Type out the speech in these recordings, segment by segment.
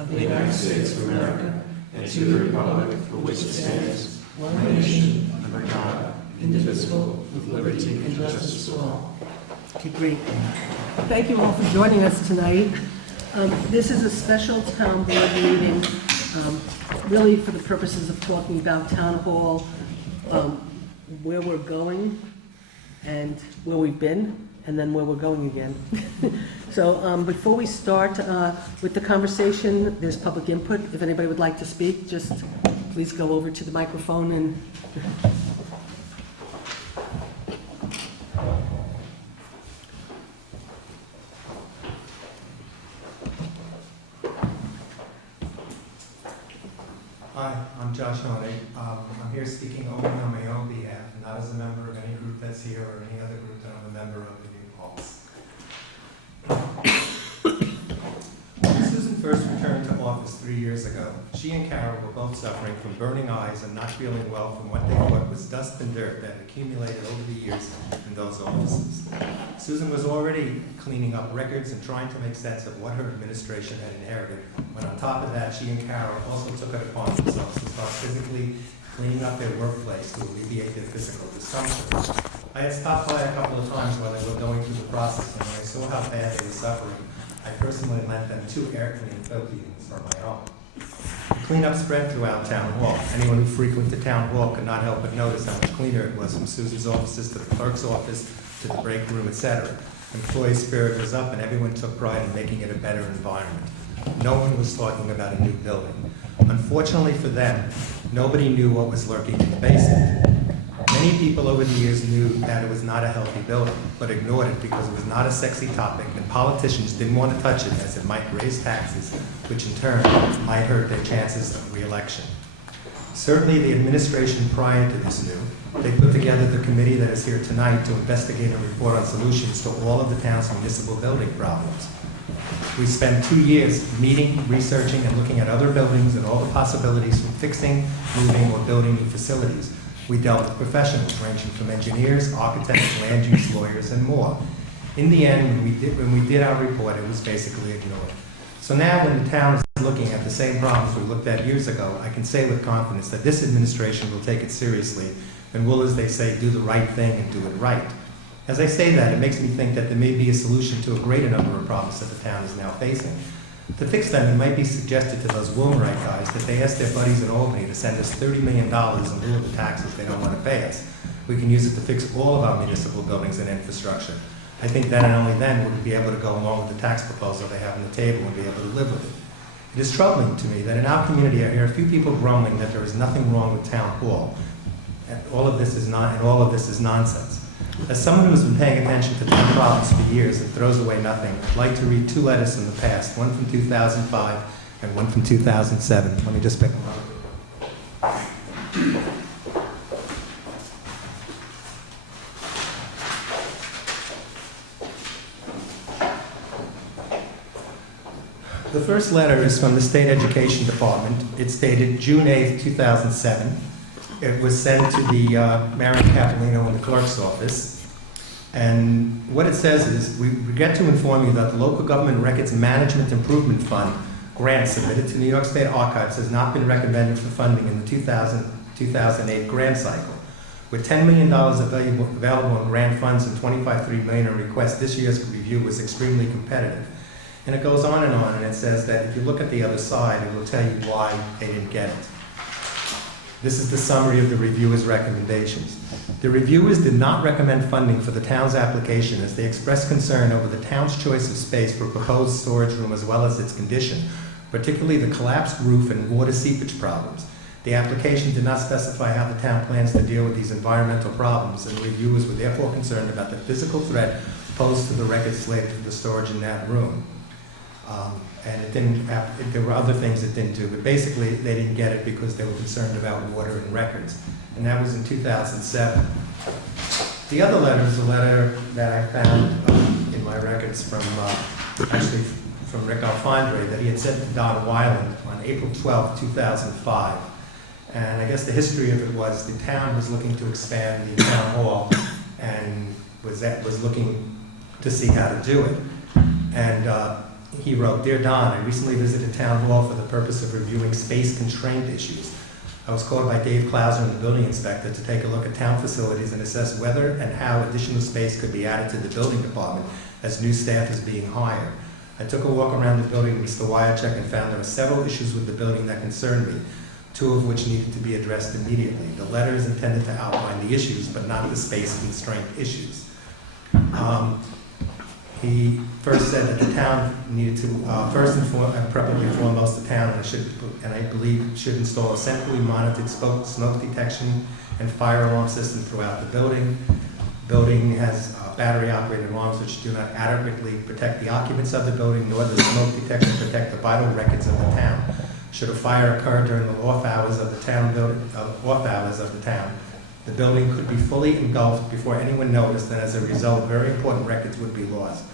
of the United States of America and to the republic for which it stands, one nation, under God, indivisible, with liberty and justice for all. Okay, great. Thank you all for joining us tonight. This is a special town board meeting, really for the purposes of talking about town hall, where we're going and where we've been, and then where we're going again. So before we start with the conversation, there's public input. If anybody would like to speak, just please go over to the microphone and... Hi, I'm Josh Honig. I'm here speaking only on my own behalf, not as a member of any group that's here or any other group that I'm a member of in New Paltz. When Susan first returned to office 3 years ago, she and Carol were both suffering from burning eyes and not feeling well from what they thought was dust and dirt that had accumulated over the years in those offices. Susan was already cleaning up records and trying to make sense of what her administration had inherited, when on top of that, she and Carol also took it upon themselves to start physically cleaning up their workplace to alleviate their physical discomfort. I had stopped by a couple of times while they were going through the process, and when I saw how bad they were suffering, I personally lent them 2 air cleaning units from my own. The cleanup spread throughout Town Hall. Anyone who frequented Town Hall could not help but notice how much cleaner it was, from Susan's offices to the clerk's office to the break room, etc. Employee spirit was up and everyone took pride in making it a better environment. No one was talking about a new building. Unfortunately for them, nobody knew what was lurking in the basement. Many people over the years knew that it was not a healthy building, but ignored it because it was not a sexy topic, and politicians didn't want to touch it as it might raise taxes, which in turn might hurt their chances of re-election. Certainly the administration prior to this knew. They put together the committee that is here tonight to investigate and report on solutions to all of the town's municipal building problems. We spent 2 years meeting, researching, and looking at other buildings and all the possibilities from fixing, moving, or building new facilities. We dealt with professionals ranging from engineers, architects, land use lawyers, and more. In the end, when we did our report, it was basically ignored. So now when the town is looking at the same problems we looked at years ago, I can say with confidence that this administration will take it seriously and will, as they say, do the right thing and do it right. As I say that, it makes me think that there may be a solution to a greater number of problems that the town is now facing. To fix them, it might be suggested to those Wilmerite guys that they ask their buddies in Albany to send us $30 million in lieu of the taxes they don't want to pay us. We can use it to fix all of our municipal buildings and infrastructure. I think then and only then would we be able to go along with the tax proposal they have on the table and be able to live with it. It is troubling to me that in our community I hear a few people grumbling that there is nothing wrong with Town Hall. And all of this is nonsense. As someone who has been paying attention to town problems for years and throws away nothing, I'd like to read 2 letters from the past, one from 2005 and one from 2007. Let me just pick them up. The first letter is from the State Education Department. It's dated June 8th, 2007. It was sent to the Marion Capolino in the clerk's office. And what it says is, we regret to inform you that the Local Government Records Management Improvement Fund grant submitted to New York State Archives has not been recommended for funding in the 2000-2008 grant cycle. With $10 million available in grant funds and $25.3 million in requests, this year's review was extremely competitive. And it goes on, and it says that if you look at the other side, it will tell you why they didn't get it. This is the summary of the reviewer's recommendations. The reviewers did not recommend funding for the town's application as they expressed concern over the town's choice of space for a proposed storage room as well as its condition, particularly the collapsed roof and water seepage problems. The application did not specify how the town plans to deal with these environmental problems, and reviewers were therefore concerned about the physical threat posed to the records slated for the storage in that room. And it didn't have, there were other things it didn't do, but basically they didn't get it because they were concerned about water and records. And that was in 2007. The other letter is a letter that I found in my records from, actually from Rick Alfondre, that he had sent to Don Weiland on April 12, 2005. And I guess the history of it was the town was looking to expand the town hall and was looking to see how to do it. And He wrote, "Dear Don, I recently visited Town Hall for the purpose of reviewing space constraint issues. I was called by Dave Klauser, the building inspector, to take a look at town facilities and assess whether and how additional space could be added to the building department as new staff is being hired. I took a walk around the building with Mr. Wyachek and found there were several issues with the building that concerned me, two of which needed to be addressed immediately. The letter is intended to outline the issues, but not the space constraint issues." He first said that the town needed to, first and preferably foremost, the town, and I believe should install a centrally monitored smoke detection and fire alarm system throughout the building. The building has battery-operated alarms which do not adequately protect the occupants of the building, nor does smoke detection protect the vital records of the town. Should a fire occur during the off hours of the town, the building could be fully engulfed before anyone noticed, and as a result, very important records would be lost.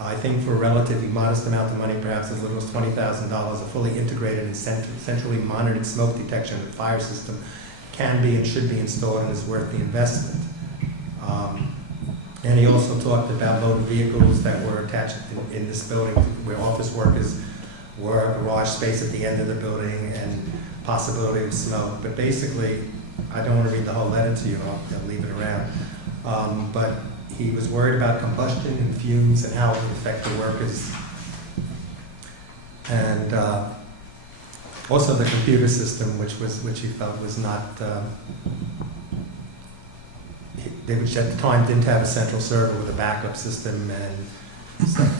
I think for a relatively modest amount of money, perhaps as little as $20,000, a fully integrated and centrally monitored smoke detection and fire system can be and should be installed and is worth the investment. And he also talked about motor vehicles that were attached in this building where office workers were, garage space at the end of the building, and possibility of smoke. But basically, I don't want to read the whole letter to you, I'll leave it around. But he was worried about combustion and fumes and how it would affect the workers. And also the computer system, which he felt was not, which at the time didn't have a central server with a backup system,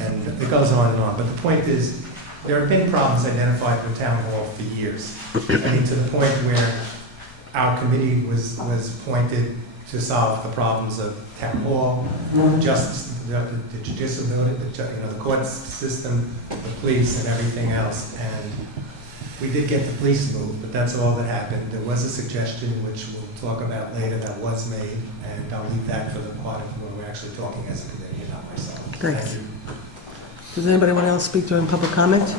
and it goes on and on. But the point is, there have been problems identified with Town Hall for years. I mean, to the point where our committee was appointed to solve the problems of Town Hall, justice, the judicial building, the court system, the police, and everything else. And we did get the police moved, but that's all that happened. There was a suggestion, which we'll talk about later, that was made, and I'll leave that for the part of when we're actually talking as a committee and not myself. Great. Thank you. Does anybody want to speak during public comment?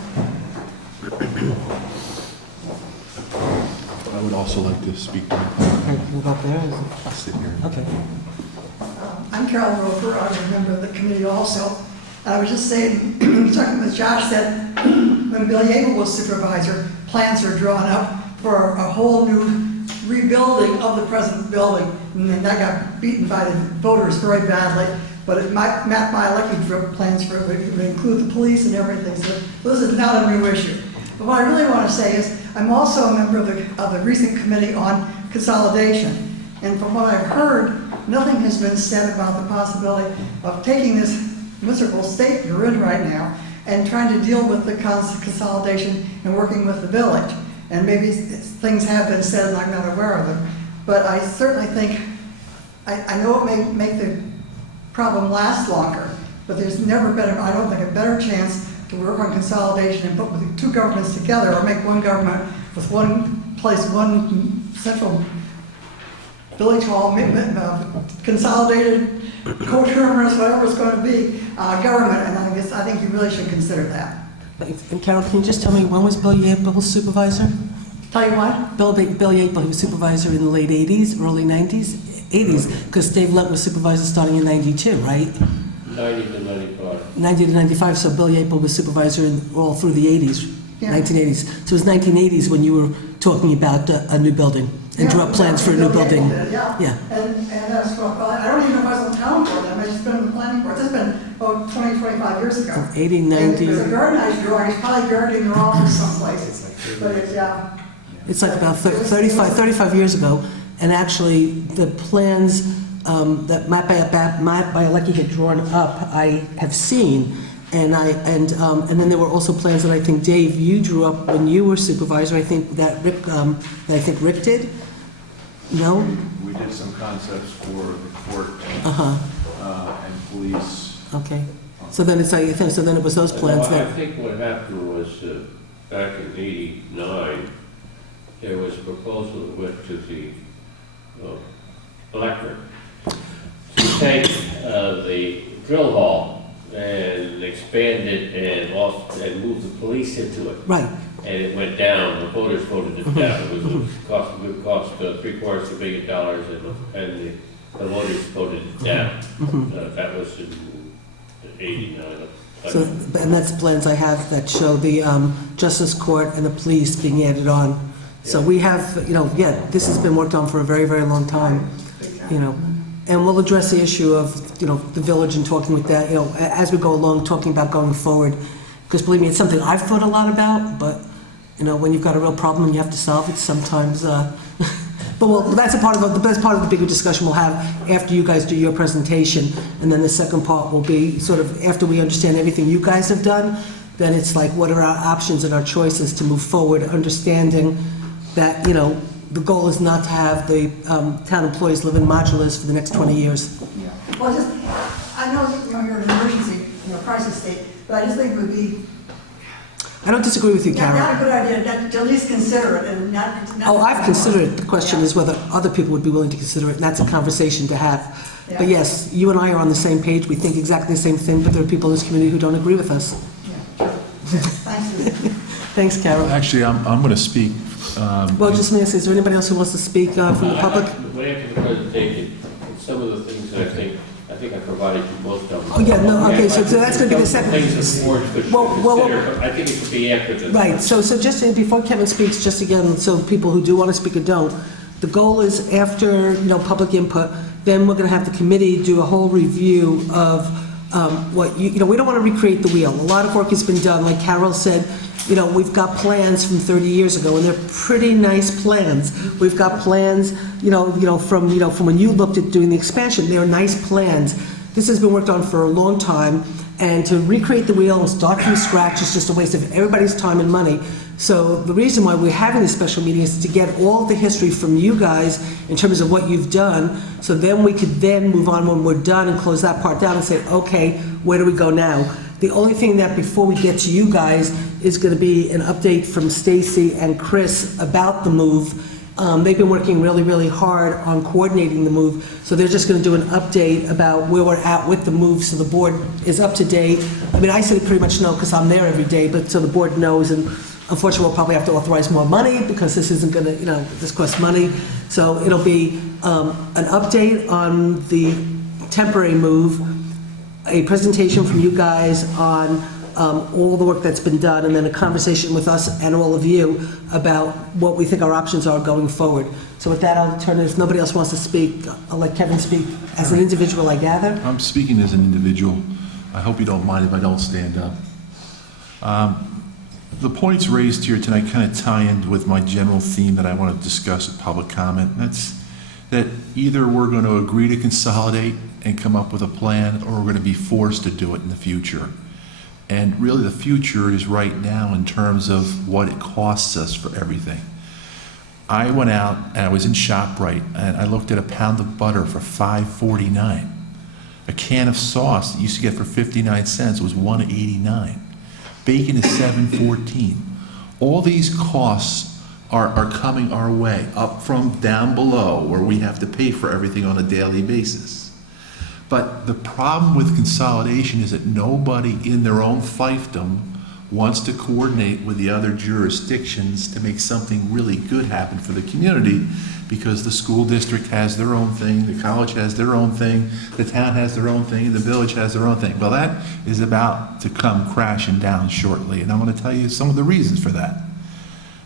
I would also like to speak to Move up there. I'll sit here. Okay. I'm Carol Roper, I'm a member of the committee also. I was just saying, talking with Josh, that when Bill Yeagle was supervisor, plans were drawn up for a whole new rebuilding of the present building. And then that got beaten by the voters very badly. But Matt Bialecki drew up plans for it, would include the police and everything. So this is not a new issue. But what I really want to say is, I'm also a member of the recent committee on consolidation. And from what I've heard, nothing has been said about the possibility of taking this miserable state you're in right now and trying to deal with the consolidation and working with the village. And maybe things have been said and I'm not aware of them. But I certainly think, I know it may make the problem last longer, but there's never been, I don't think, a better chance to work on consolidation and put the two governments together, or make one government with one place, one central village hall, consolidated, co-terminus, whatever it's going to be, government. And I think you really should consider that. Thanks. And Carol, can you just tell me, when was Bill Yeagle supervisor? Tell you what? Bill Yeagle, he was supervisor in the late 80s, early 90s? 80s, because Dave Lent was supervisor starting in 92, right? 90 to 95. 90 to 95, so Bill Yeagle was supervisor all through the 80s, Yeah. 1980s. So it was 1980s when you were talking about a new building and drew up plans for a new building. Yeah. And that's what, I don't even know if I was on town board then, I just been on the planning board. It's been about 20, 25 years ago. 80, 90. And there's a garden I drew, he's probably gardening your office someplace. But it's, yeah. It's like about 35 years ago. And actually, the plans that Matt Bialecki had drawn up, I have seen. And then there were also plans that I think, Dave, you drew up when you were supervisor. I think that Rick did. No? We did some concepts for the court and police. Okay. So then it's like, so then it was those plans Well, I that. think what happened was back in '89, there was a proposal that went to the electric to take the drill hall and expand it and move the police into it. Right. And it went down. The voters voted it down. It would cost $750 million, and the voters voted it down. That was in '89. So, and that's the plans I have that show the Justice Court and the police being added on. So we have, this has been worked on for a very, very long time, And we'll address the issue of, the village and talking with that, as we go along, talking about going forward. Because believe me, it's something I've thought a lot about, but, when you've got a real problem and you have to solve it, sometimes, but that's part of the bigger discussion we'll have after you guys do your presentation. And then the second part will be sort of after we understand everything you guys have done, then it's like, what are our options and our choices to move forward, understanding that, the goal is not to have the town employees live in modulars for the next 20 years. Yeah. Well, I know you're in an emergency, crisis state, but I just think it would be I don't disagree with you, Carol. not a good idea to at least consider it and not. Oh, I've considered it. The question is whether other people would be willing to consider it, and that's a conversation to have. Yeah. But yes, you and I are on the same page. We think exactly the same thing, but there are people in this community who don't agree with us. Yeah, sure. Thanks. Thanks, Carol. Actually, I'm going to speak. Well, just may I say, is there anybody else who wants to speak from the public? Way after the presentation, some of the things that I think I provided you most of them. Oh, yeah, no, okay, so that's going to be the second. Things the board could Well, consider, I think it should be after this. Right, so just before Kevin speaks, just again, so people who do want to speak or don't, the goal is after, public input, then we're going to have the committee do a whole review of what, we don't want to recreate the wheel. A lot of work has been done, like Carol said, we've got plans from 30 years ago, and they're pretty nice plans. We've got plans, from when you looked at doing the expansion, they're nice plans. This has been worked on for a long time, and to recreate the wheel and start from scratch is just a waste of everybody's time and money. So the reason why we're having this special meeting is to get all the history from you guys in terms of what you've done, so then we could then move on when we're done and close that part down and say, okay, where do we go now? The only thing that before we get to you guys is going to be an update from Stacy and Chris about the move. They've been working really, really hard on coordinating the move, so they're just going to do an update about where we're at with the move so the board is up to date. I mean, I say pretty much know because I'm there every day, but so the board knows, and unfortunately we'll probably have to authorize more money because this isn't going to, this costs money. So it'll be an update on the temporary move, a presentation from you guys on all the work that's been done, and then a conversation with us and all of you about what we think our options are going forward. So with that, I'll turn it, if nobody else wants to speak, I'll let Kevin speak as an individual, I gather. I'm speaking as an individual. I hope you don't mind if I don't stand up. The points raised here tonight kind of tie in with my general theme that I want to discuss at public comment. That's that either we're going to agree to consolidate and come up with a plan, or we're going to be forced to do it in the future. And really the future is right now in terms of what it costs us for everything. I went out and I was in ShopRite and I looked at a pound of butter for $5.49. A can of sauce that you used to get for 59 cents was $1.89. Bacon is $7.14. All these costs are coming our way, up from down below where we have to pay for everything on a daily basis. But the problem with consolidation is that nobody in their own fiefdom wants to coordinate with the other jurisdictions to make something really good happen for the community, because the school district has their own thing, the college has their own thing, the town has their own thing, and the village has their own thing. Well, that is about to come crashing down shortly, and I'm going to tell you some of the reasons for that.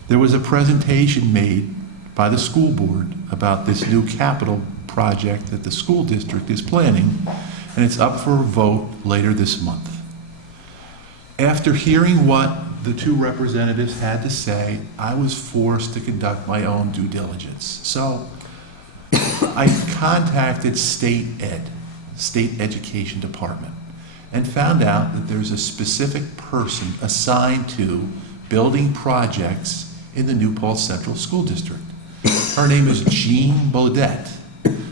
There was a presentation made by the school board about this new capital project that the school district is planning, and it's up for a vote later this month. After hearing what the two representatives had to say, I was forced to conduct my own due diligence. So I contacted state education department, and found out that there's a specific person assigned to building projects in the New Paltz Central School District. Her name is Jean Baudette,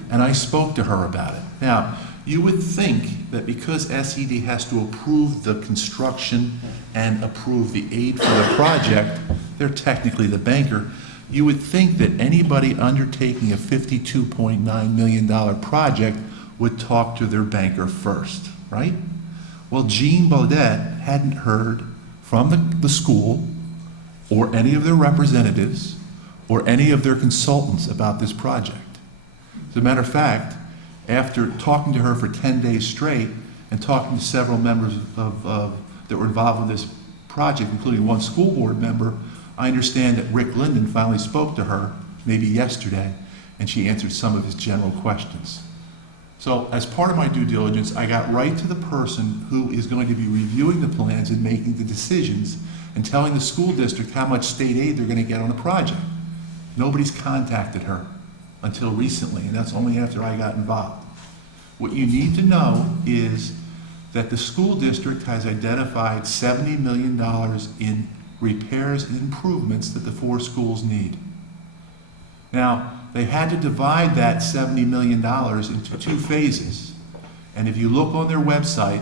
and I spoke to her about it. Now, you would think that because SED has to approve the construction and approve the aid for the project, they're technically the banker, you would think that anybody undertaking a $52.9 million project would talk to their banker first, right? Well, Jean Baudette hadn't heard from the school or any of their representatives or any of their consultants about this project. As a matter of fact, after talking to her for 10 days straight, and talking to several members that were involved in this project, including one school board member, I understand that Rick Linden finally spoke to her, maybe yesterday, and she answered some of his general questions. So as part of my due diligence, I got right to the person who is going to be reviewing the plans and making the decisions and telling the school district how much state aid they're going to get on the project. Nobody's contacted her until recently, and that's only after I got involved. What you need to know is that the school district has identified $70 million in repairs and improvements that the 4 schools need. Now, they had to divide that $70 million into 2 phases. And if you look on their website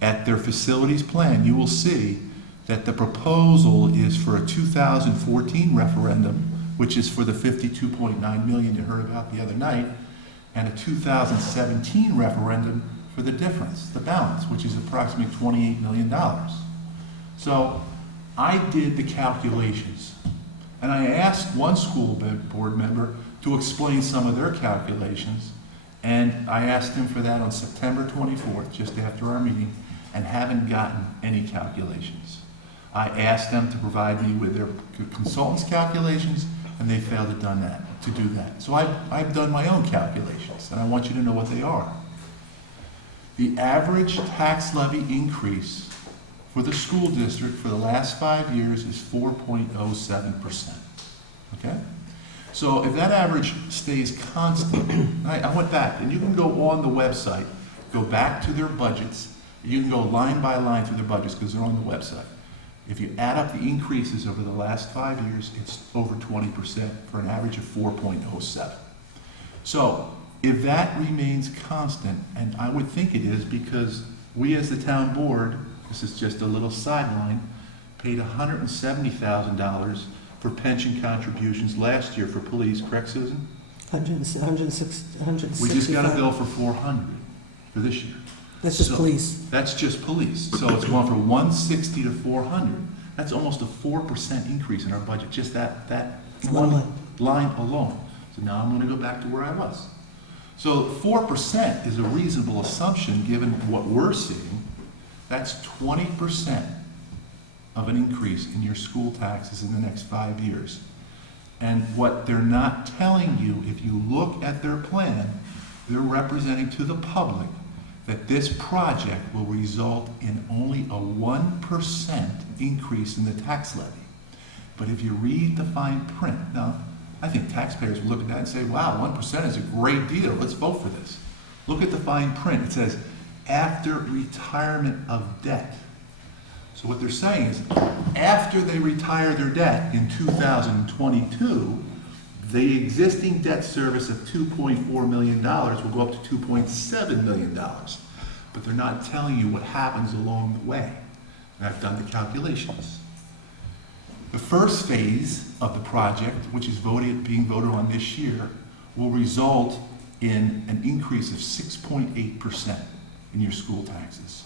at their facilities plan, you will see that the proposal is for a 2014 referendum, which is for the $52.9 million you heard about the other night, and a 2017 referendum for the difference, the balance, which is approximately $28 million. So I did the calculations, and I asked one school board member to explain some of their calculations, and I asked him for that on September 24th, just after our meeting, and haven't gotten any calculations. I asked them to provide me with their consultants' calculations, and they failed to do that. So I've done my own calculations, and I want you to know what they are. The average tax levy increase for the school district for the last 5 years is 4.07%. Okay? So if that average stays constant, I went back, and you can go on the website, go back to their budgets, you can go line by line through their budgets because they're on the website. If you add up the increases over the last 5 years, it's over 20% for an average of 4.07. So if that remains constant, and I would think it is because we as the town board, this is just a little sideline, paid $170,000 for pension contributions last year for police, correct, Susan? 165. We just got a bill for $400 for this year. That's just So- police. That's just police. So it's gone from 160 to 400. That's almost a 4% increase in our budget, just that One line. line alone. So now I'm gonna go back to where I was. So 4% is a reasonable assumption given what we're seeing. That's 20% of an increase in your school taxes in the next 5 years. And what they're not telling you, if you look at their plan, they're representing to the public that this project will result in only a 1% increase in the tax levy. But if you read the fine print, now, I think taxpayers will look at that and say, wow, 1% is a great deal, let's vote for this. Look at the fine print, it says, after retirement of debt. So what they're saying is, after they retire their debt in 2022, the existing debt service of $2.4 million will go up to $2.7 million. But they're not telling you what happens along the way. And I've done the calculations. The first phase of the project, which is being voted on this year, will result in an increase of 6.8% in your school taxes,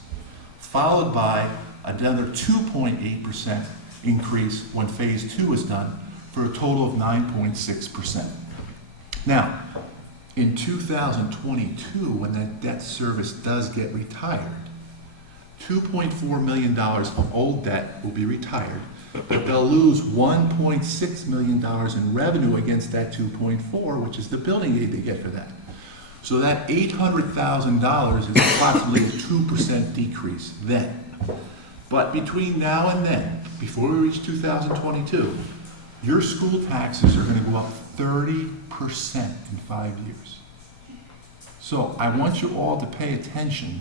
followed by another 2.8% increase when phase 2 is done, for a total of 9.6%. Now, in 2022, when that debt service does get retired, $2.4 million of old debt will be retired, but they'll lose $1.6 million in revenue against that 2.4, which is the building aid they get for that. So that $800,000 is approximately a 2% decrease then. But between now and then, before we reach 2022, your school taxes are going to go up 30% in 5 years. So I want you all to pay attention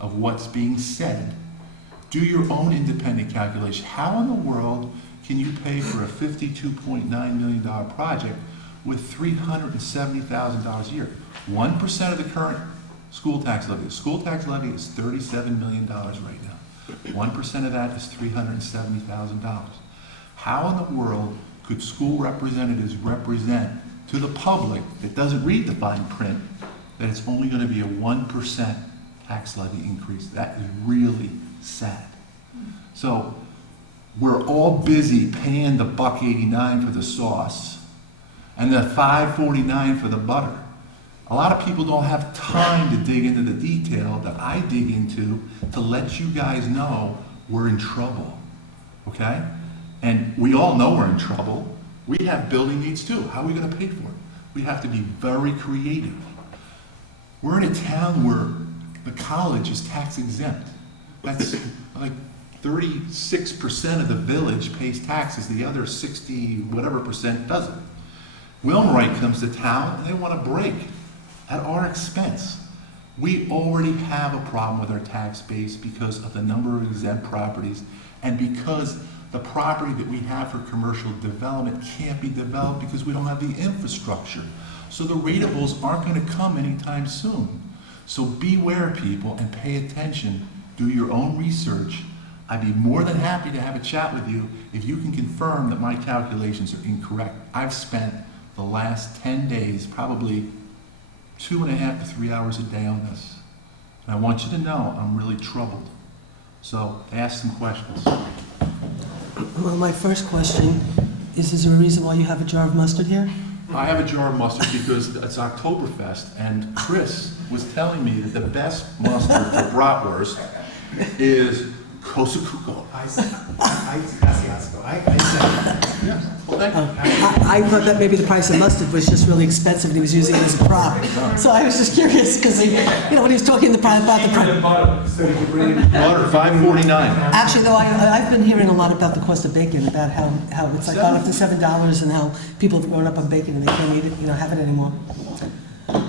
of what's being said. Do your own independent calculation. How in the world can you pay for a $52.9 million project with $370,000 a year? 1% of the current school tax levy. The school tax levy is $37 million right now. 1% of that is $370,000. How in the world could school representatives represent to the public that doesn't read the fine print that it's only going to be a 1% tax levy increase? That is really sad. So we're all busy paying the $1.89 for the sauce and the $5.49 for the butter. A lot of people don't have time to dig into the detail that I dig into to let you guys know we're in trouble, okay? And we all know we're in trouble. We have building needs too. How are we gonna pay for it? We have to be very creative. We're in a town where the college is tax exempt. That's like 36% of the village pays taxes, the other 60 whatever percent doesn't. Wilmerite comes to town and they want a break at our expense. We already have a problem with our tax base because of the number of exempt properties and because the property that we have for commercial development can't be developed because we don't have the infrastructure. So the ratables aren't going to come anytime soon. So beware, people, and pay attention. Do your own research. I'd be more than happy to have a chat with you if you can confirm that my calculations are incorrect. I've spent the last 10 days, probably 2.5 to 3 hours a day on this. And I want you to know I'm really troubled. So ask some questions. Well, my first question is there a reason why you have a jar of mustard here? I have a jar of mustard because it's Oktoberfest, and Chris was telling me that the best mustard for bratwurst is Kosakuko. I said, Well, thank you. I thought that maybe the price of mustard was just really expensive and he was using it as a prop. So I was just curious because when he was talking about the price. Butter, $5.49. Actually, though, I've been hearing a lot about the cost of bacon, about how it's like gone up to $7 and how people have grown up on bacon and they can't eat it, have it anymore.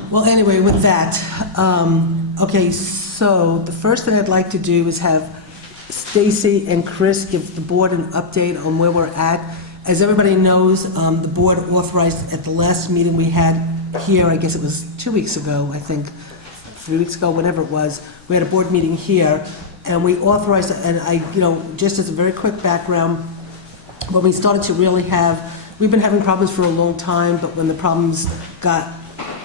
Well, anyway, with that, okay, so the first thing I'd like to do is have Stacy and Chris give the board an update on where we're at. As everybody knows, the board authorized at the last meeting we had here, I guess it was 2 weeks ago, I think, 3 weeks ago, whatever it was, we had a board meeting here, and we authorized, and just as a very quick background, when we started to really we've been having problems for a long time, but when the problems got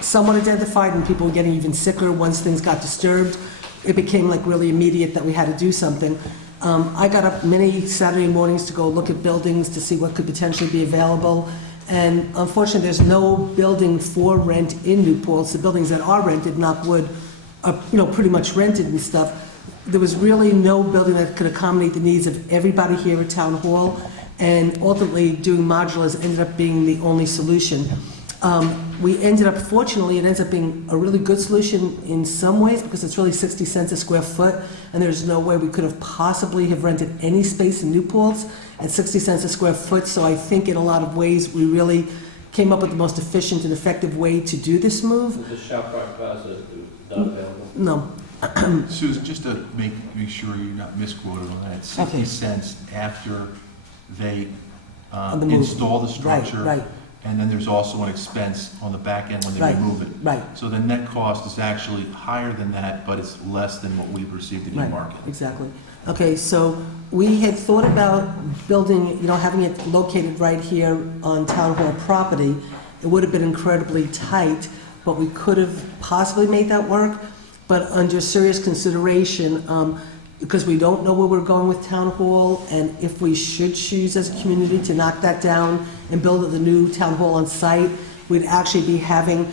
somewhat identified and people were getting even sicker once things got disturbed, it became like really immediate that we had to do something. I got up many Saturday mornings to go look at buildings to see what could potentially be available. And unfortunately, there's no building for rent in New Paltz. The buildings that are rented, knock wood, are pretty much rented and stuff. There was really no building that could accommodate the needs of everybody here at Town Hall. And ultimately, doing modulars ended up being the only solution. We ended up, fortunately, it ends up being a really good solution in some ways because it's really 60 cents a square foot, and there's no way we could have possibly have rented any space in New Paltz at 60 cents a square foot. So I think in a lot of ways we really came up with the most efficient and effective way to do this move. The ShopRite Plaza not available? No. Susan, just to make sure you're not misquoted on that, 60 cents after they the move. install the structure. Right. And then there's also an expense on the back end when they remove it. Right. So the net cost is actually higher than that, but it's less than what we've received in the market. Exactly. Okay, so we had thought about building, having it located right here on Town Hall property. It would have been incredibly tight, but we could have possibly made that work. But under serious consideration, because we don't know where we're going with Town Hall, and if we should choose as a community to knock that down and build the new Town Hall on site, we'd actually be having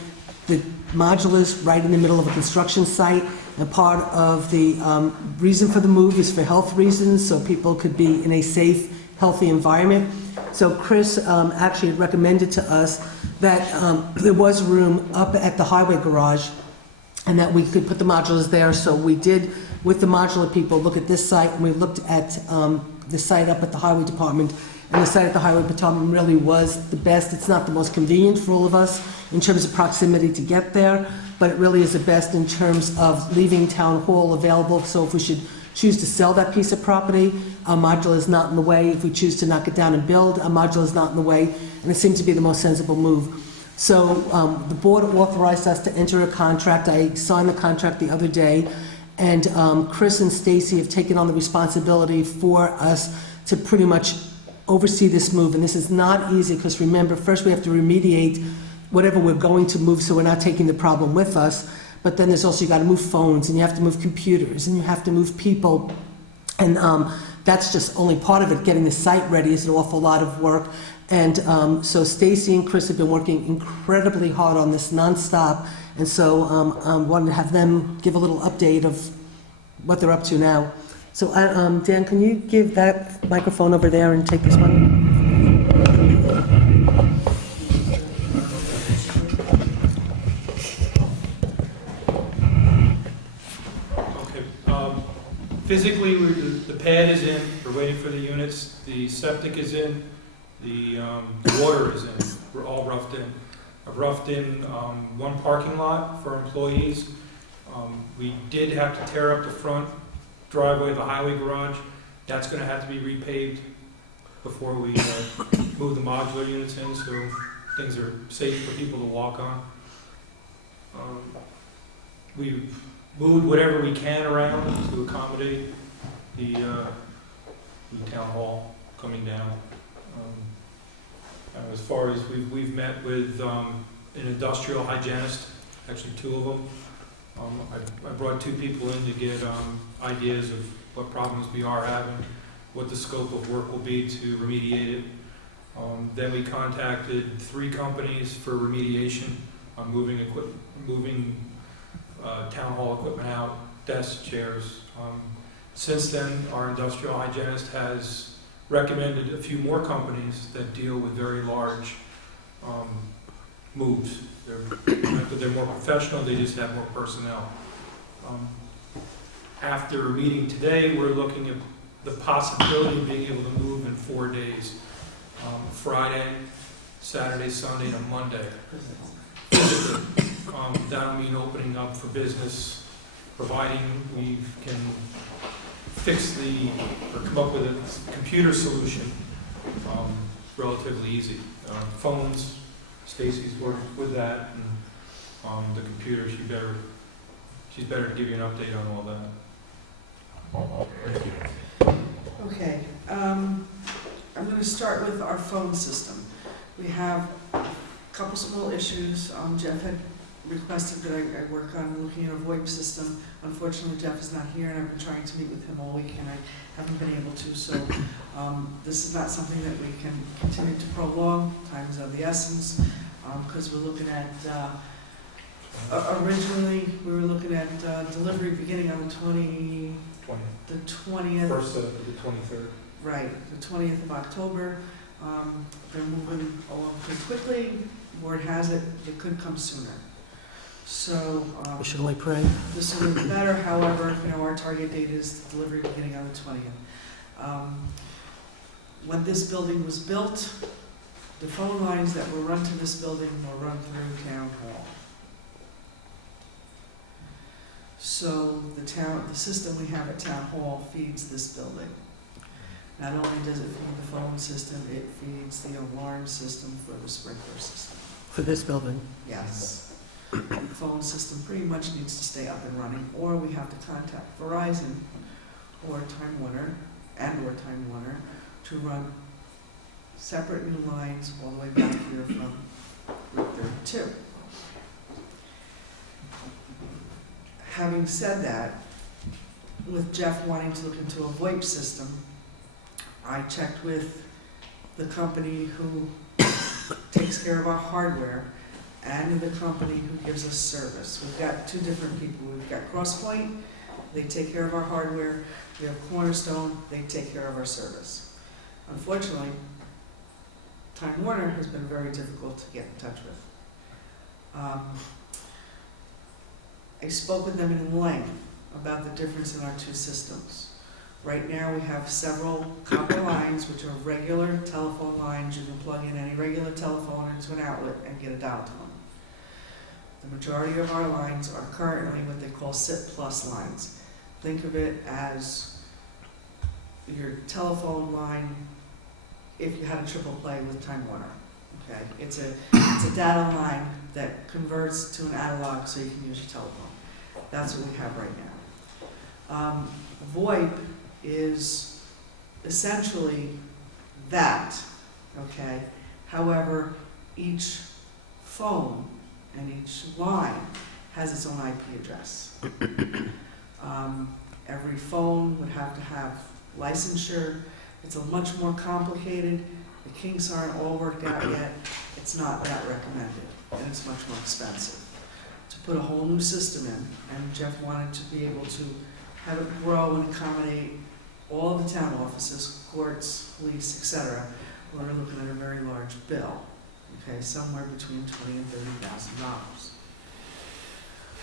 the modulars right in the middle of a construction site, and part of the reason for the move is for health reasons, so people could be in a safe, healthy environment. So Chris actually had recommended to us that there was room up at the highway garage and that we could put the modulars there, so we did, with the modular people, look at this site, and we looked at the site up at the highway department, and the site at the highway department really was the best. It's not the most convenient for all of us in terms of proximity to get there, but it really is the best in terms of leaving Town Hall available. So if we should choose to sell that piece of property, our modular is not in the way. If we choose to knock it down and build, our modular is not in the way, and it seemed to be the most sensible move. So the board authorized us to enter a contract. I signed the contract the other day, and Chris and Stacy have taken on the responsibility for us to pretty much oversee this move. And this is not easy because remember, first we have to remediate whatever we're going to move so we're not taking the problem with us. But then there's also, you got to move phones, and you have to move computers, and you have to move people. And that's just only part of it. Getting the site ready is an awful lot of work. And so Stacy and Chris have been working incredibly hard on this nonstop. And so wanted to have them give a little update of what they're up to now. So Dan, can you give that microphone over there and take this one? Physically, the pad is in, we're waiting for the units, the septic is in, the water is in, we're all roughed in. I've roughed in one parking lot for employees. We did have to tear up the front driveway of the highway garage. That's gonna have to be repaved before we move the modular units in, so things are safe for people to walk on. We've moved whatever we can around to accommodate the town hall coming down. As far as we've met with an industrial hygienist, actually 2 of them. I brought 2 people in to get ideas of what problems we are having, what the scope of work will be to remediate it. Then we contacted 3 companies for remediation on moving town hall equipment out, desks, chairs. Since then, our industrial hygienist has recommended a few more companies that deal with very large moves. They're more professional, they just have more personnel. After a meeting today, we're looking at the possibility of being able to move in 4 days. Friday, Saturday, Sunday, and a Monday. Physically. That'll mean opening up for business, providing we can fix or come up with a computer solution relatively easy. Phones, Stacy's worked with that, and the computer, she's better to give you an update on all that. Okay, I'm going to start with our phone system. We have a couple small issues. Jeff had requested that I work on looking at a VoIP system. Unfortunately, Jeff is not here, and I've been trying to meet with him all week, and I haven't been able to. So this is not something that we can continue to prolong. Time is of the essence, because we're looking at, originally, we were looking at delivery beginning on the 20th. First of the 23rd. Right, the 20th of October. They're moving along pretty quickly. Word has it, it could come sooner. So We should only pray. the sooner the better. However, our target date is delivery beginning on the 20th. When this building was built, the phone lines that were run to this building were run through town hall. So the system we have at town hall feeds this building. Not only does it feed the phone system, it feeds the alarm system for the sprinkler system. For this building. Yes. The phone system pretty much needs to stay up and running, or we have to contact Verizon or Time Warner to run separate new lines all the way back here from Route 32. Having said that, with Jeff wanting to look into a VoIP system, I checked with the company who takes care of our hardware and the company who gives us service. We've got 2 different people. We've got CrossPoint, they take care of our hardware. We have Cornerstone, they take care of our service. Unfortunately, Time Warner has been very difficult to get in touch with. I spoke with them in length about the difference in our 2 systems. Right now we have several copper lines, which are regular telephone lines. You can plug in any regular telephone into an outlet and get a dial tone. The majority of our lines are currently what they call SIP plus lines. Think of it as your telephone line if you had a triple play with Time Warner. Okay, it's a data line that converts to an analog so you can use your telephone. That's what we have right now. VoIP is essentially that, okay? However, each phone and each line has its own IP address. Every phone would have to have licensure. It's a much more complicated, the kinks aren't all worked out yet. It's not that recommended, and it's much more expensive to put a whole new system in. And Jeff wanted to be able to have it grow and accommodate all of the town offices, courts, police, etc. We're looking at a very large bill, okay, somewhere between $20,000 and $30,000.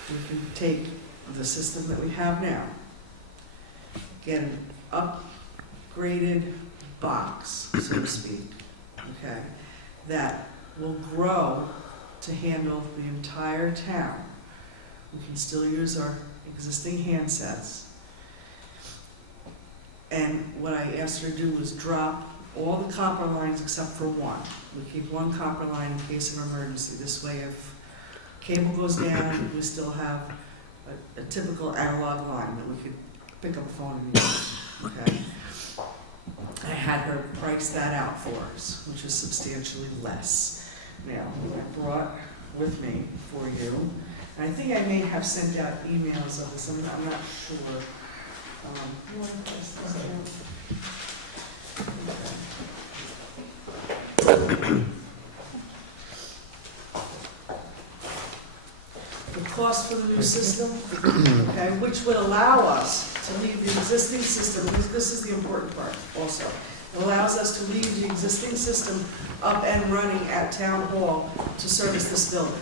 We can take the system that we have now, get an upgraded box, so to speak, okay, that will grow to handle the entire town. We can still use our existing handsets. And what I asked her to do was drop all the copper lines except for one. We keep one copper line in case of emergency. This way, if cable goes down, we still have a typical analog line that we could pick up a phone and use, okay? I had her price that out for us, which is substantially less. Now, I brought with me for you, and I think I may have sent out emails of this, I'm not sure. You want to pass this down? Okay. The cost for the new system, okay, which would allow us to leave the existing system, this is the important part also. It allows us to leave the existing system up and running at Town Hall to service this building.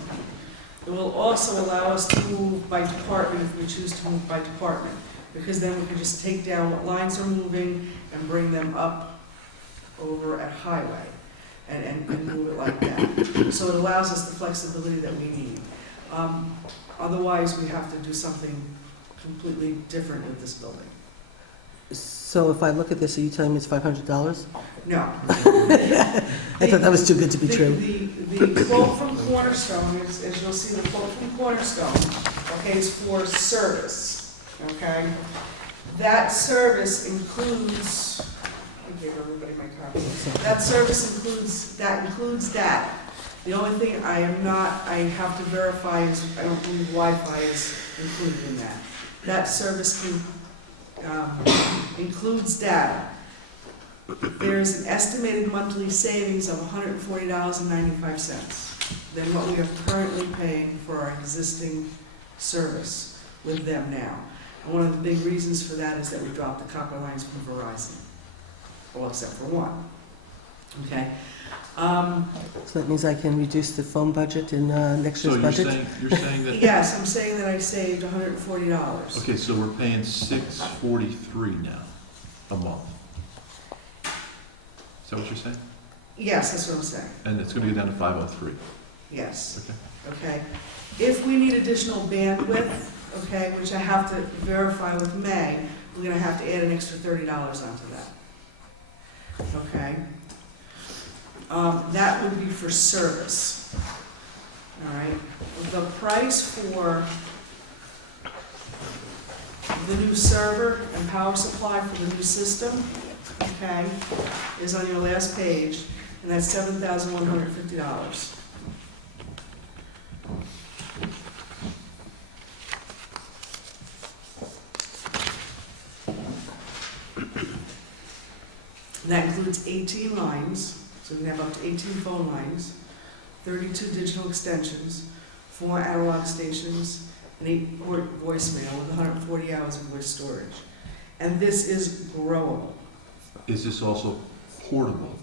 It will also allow us to move by department if we choose to move by department, because then we can just take down what lines are moving and bring them up over at Highway and move it like that. So it allows us the flexibility that we need. Otherwise, we have to do something completely different with this building. So if I look at this, are you telling me it's $500? No. I thought that was too good to be true. The quote from Cornerstone, as you'll see, the quote from Cornerstone, okay, is for service, okay? That service includes, I gave everybody my copy. That service includes data. The only thing I have to verify is, I don't believe Wi-Fi is included in that. That service includes data. There's an estimated monthly savings of $140.95 than what we are currently paying for our existing service with them now. And one of the big reasons for that is that we dropped the copper lines from Verizon, well, except for one. Okay. So that means I can reduce the phone budget in next year's budget? You're saying that, Yes, I'm saying that I saved $140. okay, so we're paying $643 now a month. Is that what you're saying? Yes, that's what I'm saying. And it's gonna go down to 503, Yes. okay? Okay. If we need additional bandwidth, okay, which I have to verify with May, we're gonna have to add an extra $30 onto that. Okay? That would be for service. All right? The price for the new server and power supply for the new system, okay, is on your last page, and that's $7,150. That includes 18 lines, so we have up to 18 phone lines, 32 digital extensions, 4 analog stations, and 8 port voicemail with 140 hours of voice storage. And this is growable. Is this also portable?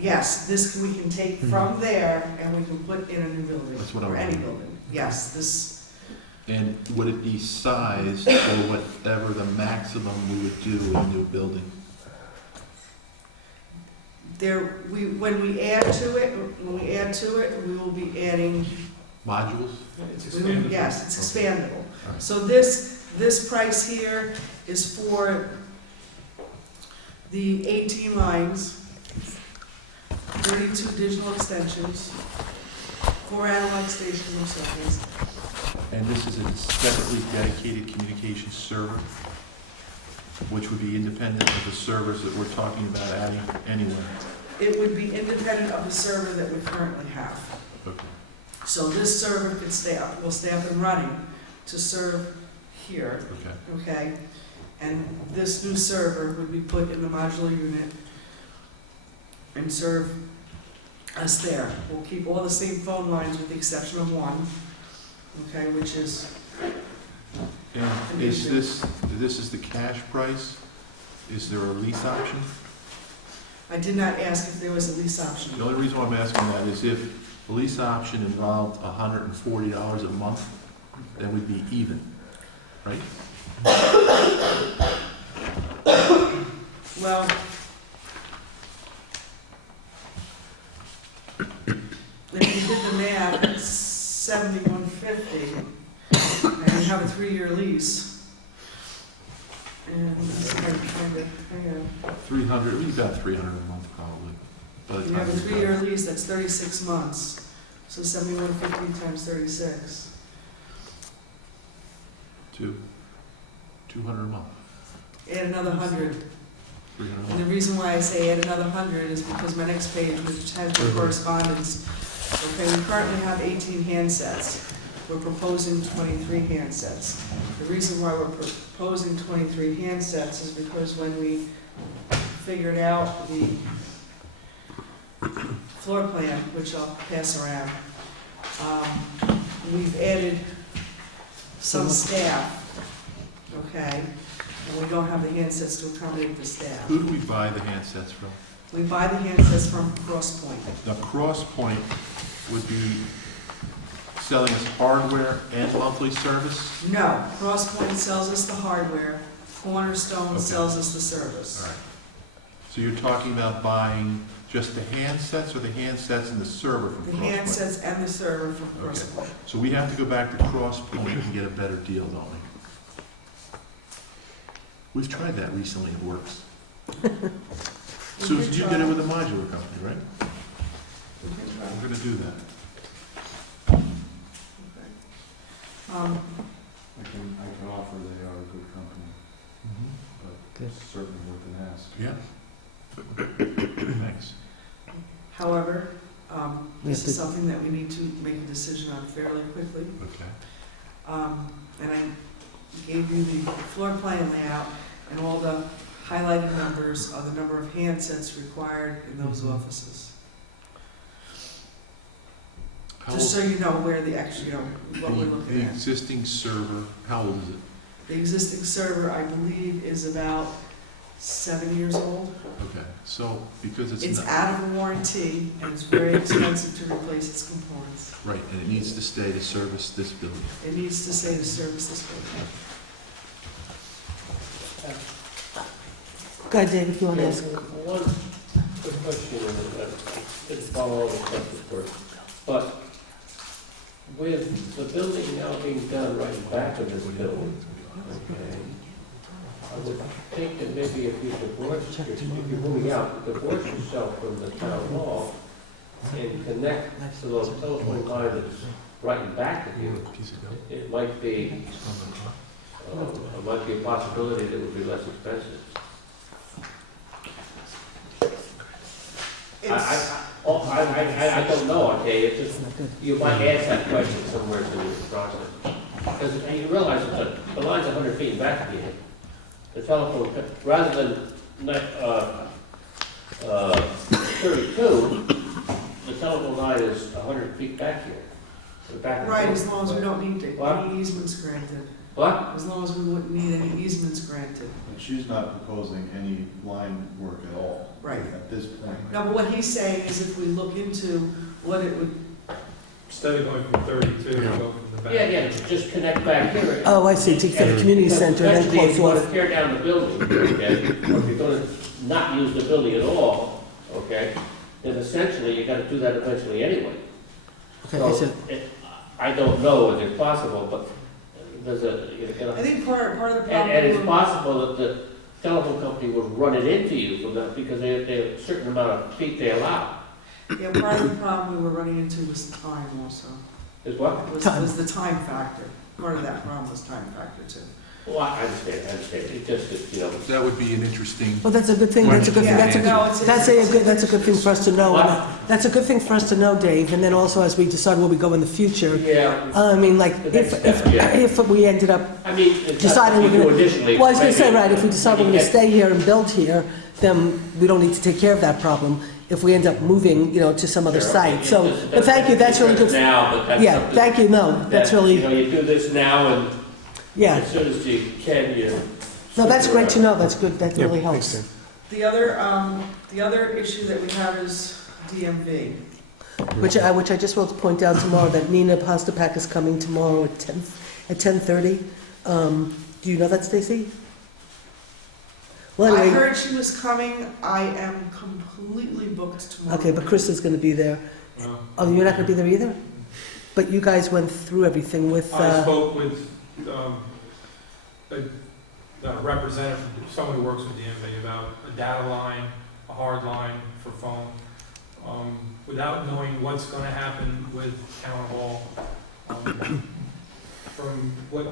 Yes, this we can take from there and we can put in a new building, That's what I or any wanted. building. Yes, this, And would it be sized for whatever the maximum we would do in a new building? when we add to it, we will be adding. Modules? It's expandable. Yes, it's expandable. All right. So this price here is for the 18 lines, 32 digital extensions, 4 analog stations and so forth. And this is a separately dedicated communication server, which would be independent of the servers that we're talking about adding anyway. It would be independent of the server that we currently have. Okay. So this server could will stay up and running to serve here, Okay. okay? And this new server would be put in the modular unit and serve us there. We'll keep all the same phone lines with the exception of one, okay, which is, And is this is the cash price? Is there a lease option? I did not ask if there was a lease option. The only reason why I'm asking that is if the lease option involved $140 a month, then we'd be even, right? Well, if you did the math, it's $71.50, and you have a 3-year lease. And this is kind of, hang on. 300, we about 300 a month probably. By the You have a time we- 3-year lease, that's 36 months, so 71.50 times 36. 200 a month, Add another 100. 300 a And month. the reason why I say add another 100 is because my next page, which has the correspondence, okay, we currently have 18 handsets. We're proposing 23 handsets. The reason why we're proposing 23 handsets is because when we figured out the floor plan, which I'll pass around, we've added some staff, okay? And we don't have the handsets to accommodate the staff. Who do we buy the handsets from? We buy the handsets from CrossPoint. Now, CrossPoint would be selling us hardware and monthly service? No, CrossPoint sells us the hardware, Cornerstone Okay. sells us the service. All right. So you're talking about buying just the handsets or the handsets and the server from The CrossPoint? handsets and the server from Okay. CrossPoint. So we have to go back to CrossPoint and get a better deal, don't we? We've tried that recently, it works. Susan, you did it with a modular company, right? We're gonna do that. I can offer they are a good company, but it's certainly worth an ask. Yeah. Thanks. However, We this have is to- something that we need to make a decision on fairly quickly. Okay. And I gave you the floor plan layout and all the highlighted numbers of the number of handsets required in those offices. How Just old- so you know where the extra, what we're the looking at. existing server, how old is it? The existing server, I believe, is about 7 years old. Okay, so because It's it's not, out of warranty, and it's very expensive to replace its components. right, and it needs to stay to service this building. It needs to say to service this building. Go ahead, David, if you want to ask. One quick question, didn't follow all the questions first, but with the building now being done right in back of this building, okay, I would think that maybe if you divorce, if you're moving out, divorce yourself from the town hall and connect to those telephone lines that's right in back of you, it might be a possibility that it would be less expensive. I don't know, okay, it's just, you might ask that question somewhere through the process. Because you realize that the line's 100 feet back of you. The telephone, rather than 32, the telephone line is 100 feet back here. The back of the Right, building. as long as we don't need What? any easements granted. What? As long as we wouldn't need any easements granted. But she's not proposing any line work at all. Right. At this point. No, but what he's saying is if we look into what it would, Instead of going from 32, we go from the back. Yeah, just connect back here. Oh, I see, take the community center and then Especially if close you want off. to tear down the building, okay, or if you're going to not use the building at all, okay, then essentially you got to do that eventually anyway. Okay, So, so, I don't know if it's possible, but there's a, I think part of the problem. and it's possible that the telephone company will run it into you from that, because they have a certain amount of feet they allow. Yeah, part of the problem we were running into was time also. Is what? Was Time. the time factor. Part of that problem was time factor too. Well, I understand, it just, you know. That would be an interesting, Well, that's a good thing, that's a good thing, that's a good, No, it's- that's a good thing for us to know. That's a good thing for us to know, Dave, and then also as we decide where we go in the future. Yeah, I mean, like, The next step, yeah. if we ended up I mean, it's deciding what we're you do gonna, additionally. well, I was gonna say, maybe right, if we decide we're when gonna you get- stay here and build here, then we don't need to take care of that problem if we end up moving, you know, to some other Sure, site, okay, so, just- but thank you, that's really good. Now, but that's Yeah, something thank you, no, that's that, you really, know, you do this now, and yeah, as soon as you can, you. no, that's great to know, that's good, that really helps. The other issue that we have is DMV. Which I just want to point out tomorrow, that Nina Pastapak is coming tomorrow at 10:30. Do you know that, Stacy? Well, I anyway, heard she was coming, I am completely booked tomorrow. okay, but Chris is gonna be there. Oh, you're not gonna be there either? But you guys went through everything with, I spoke with a representative, someone who works with DMV, about a data line, a hard line for phone. Without knowing what's going to happen with Town Hall, from what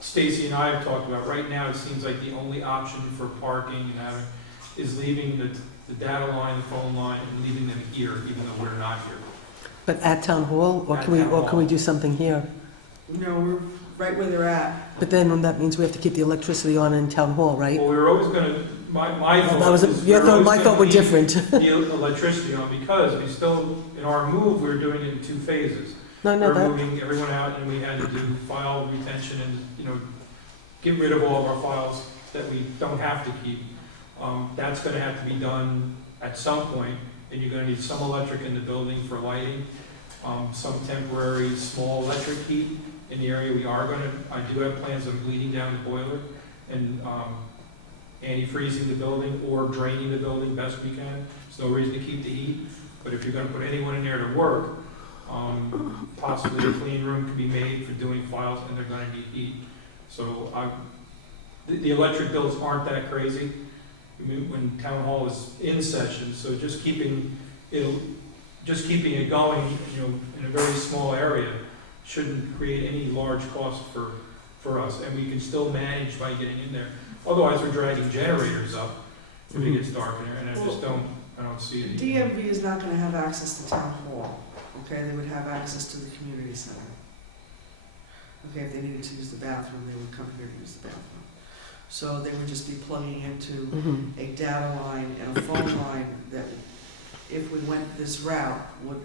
Stacy and I have talked about, right now it seems like the only option for parking and having is leaving the data line, the phone line, and leaving them here, even though we're not here. but at Town Hall, or At can we, Town or can we Hall. do something here? No, we're right where they're at. But then that means we have to keep the electricity on in Town Hall, right? Well, we were always going to, my thought That was, is your we're thought, always my gonna thought were leave different. the electricity on, because we still, in our move, we were doing it in 2 phases. No, We no, were that, moving everyone out, and we had to do file retention and, you know, get rid of all of our files that we don't have to keep. That's gonna have to be done at some point, and you're gonna need some electric in the building for lighting, some temporary small electric heat in the area. I do have plans of bleeding down the boiler and antifreezing the building or draining the building best we can. There's no reason to keep the heat, but if you're gonna put anyone in there to work, possibly a clean room can be made for doing files, and they're gonna need heat. So the electric bills aren't that crazy when Town Hall is in session, so just keeping it going, you know, in a very small area shouldn't create any large cost for us, and we can still manage by getting in there. Otherwise, we're dragging generators up if it gets dark in there, and I don't see it. DMV is not gonna have access to Town Hall, okay? They would have access to the community center. Okay, if they needed to use the bathroom, they would come here to use the bathroom. So they would just be plugging into mhm. a data line and a phone line that, if we went this route, would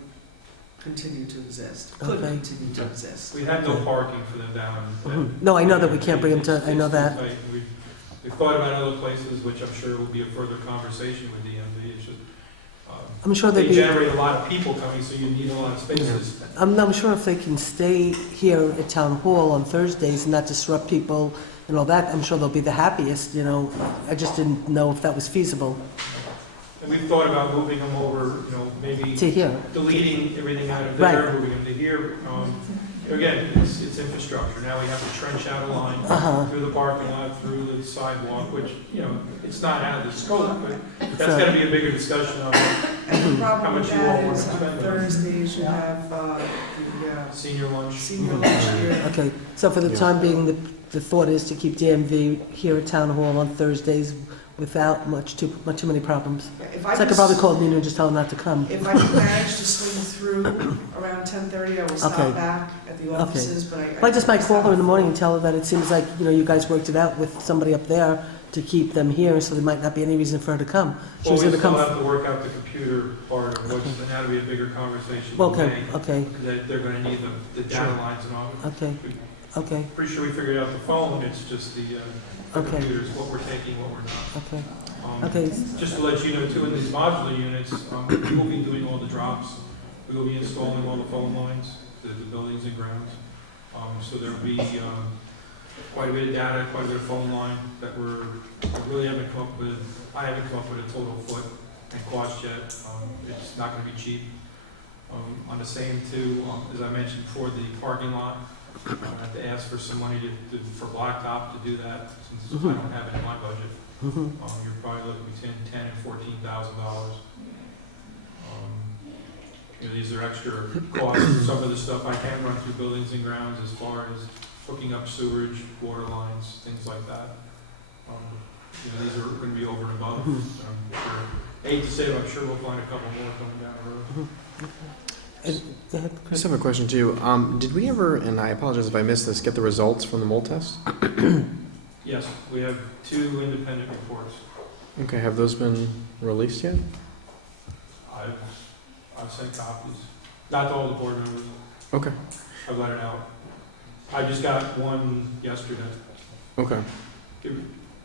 continue to exist, could Okay. continue to exist. We had no parking for them down. Mhm. No, I know that we can't bring them to, I know that. We've thought about other places, which I'm sure will be a further conversation with DMV. It's just, I'm sure they they'd be, generate a lot of people coming, so you need a lot of spaces. I'm sure if they can stay here at Town Hall on Thursdays and not disrupt people and all that, I'm sure they'll be the happiest, you know. I just didn't know if that was feasible And we've thought about moving them over, you know, maybe to here. deleting everything out of there, Right. moving them to here. Again, it's infrastructure. Now we have to trench out a line Uh-huh. through the parking lot, through the sidewalk, which, you know, it's not out of the scope, but that's So- gotta be a bigger discussion on And the How problem with much you all that wanna is on spend on it. Thursdays, you have, the senior lunch. senior lunch here. Okay, so for the time being, the thought is to keep DMV here at Town Hall on Thursdays without too many problems. If So I could probably call Nina and just tell her not to come. If I can manage to swing through around 10:30, I will Okay. stop back at the offices, but I just might call her in the morning and tell her that it seems like, you know, you guys worked it out with somebody up there to keep them here, so there might not be any reason for her to come. She Well, was we gonna still come. have to work out the computer part of what's, and that'll be a bigger conversation Okay, today, okay, that they're gonna need the data lines and all. okay, okay, Pretty sure we figured out the phone, it's just the Okay. computers, what we're taking, what we're not. okay, Um, okay. Just to let you know too, in these modular units, we will be doing all the drops. We will be installing all the phone lines, the buildings and grounds. So there'll be quite a bit of data, quite a bit of phone line that we really haven't come up with. I haven't come up with a total foot and cost yet. It's not going to be cheap. On the same too, as I mentioned before, the parking lot, I have to ask for some money for blacktop to do that, since I don't have it in my budget. Mhm. You're probably looking between $10,000 and $14,000. You know, these are extra costs. Some of the stuff I can run through buildings and grounds as far as hooking up sewerage, water lines, things like that. These are going to be over and above. Mhm. So I'm sure, hate to say it, I'm sure we'll find a couple more coming down the road. Go ahead, I Chris. just have a question too. Did we ever, and I apologize if I missed this, get the results from the mold test? Yes, we have 2 independent reports. Okay, have those been released yet? I've sent copies, not to all the board members. Okay, I've let it out. I just got one yesterday. okay.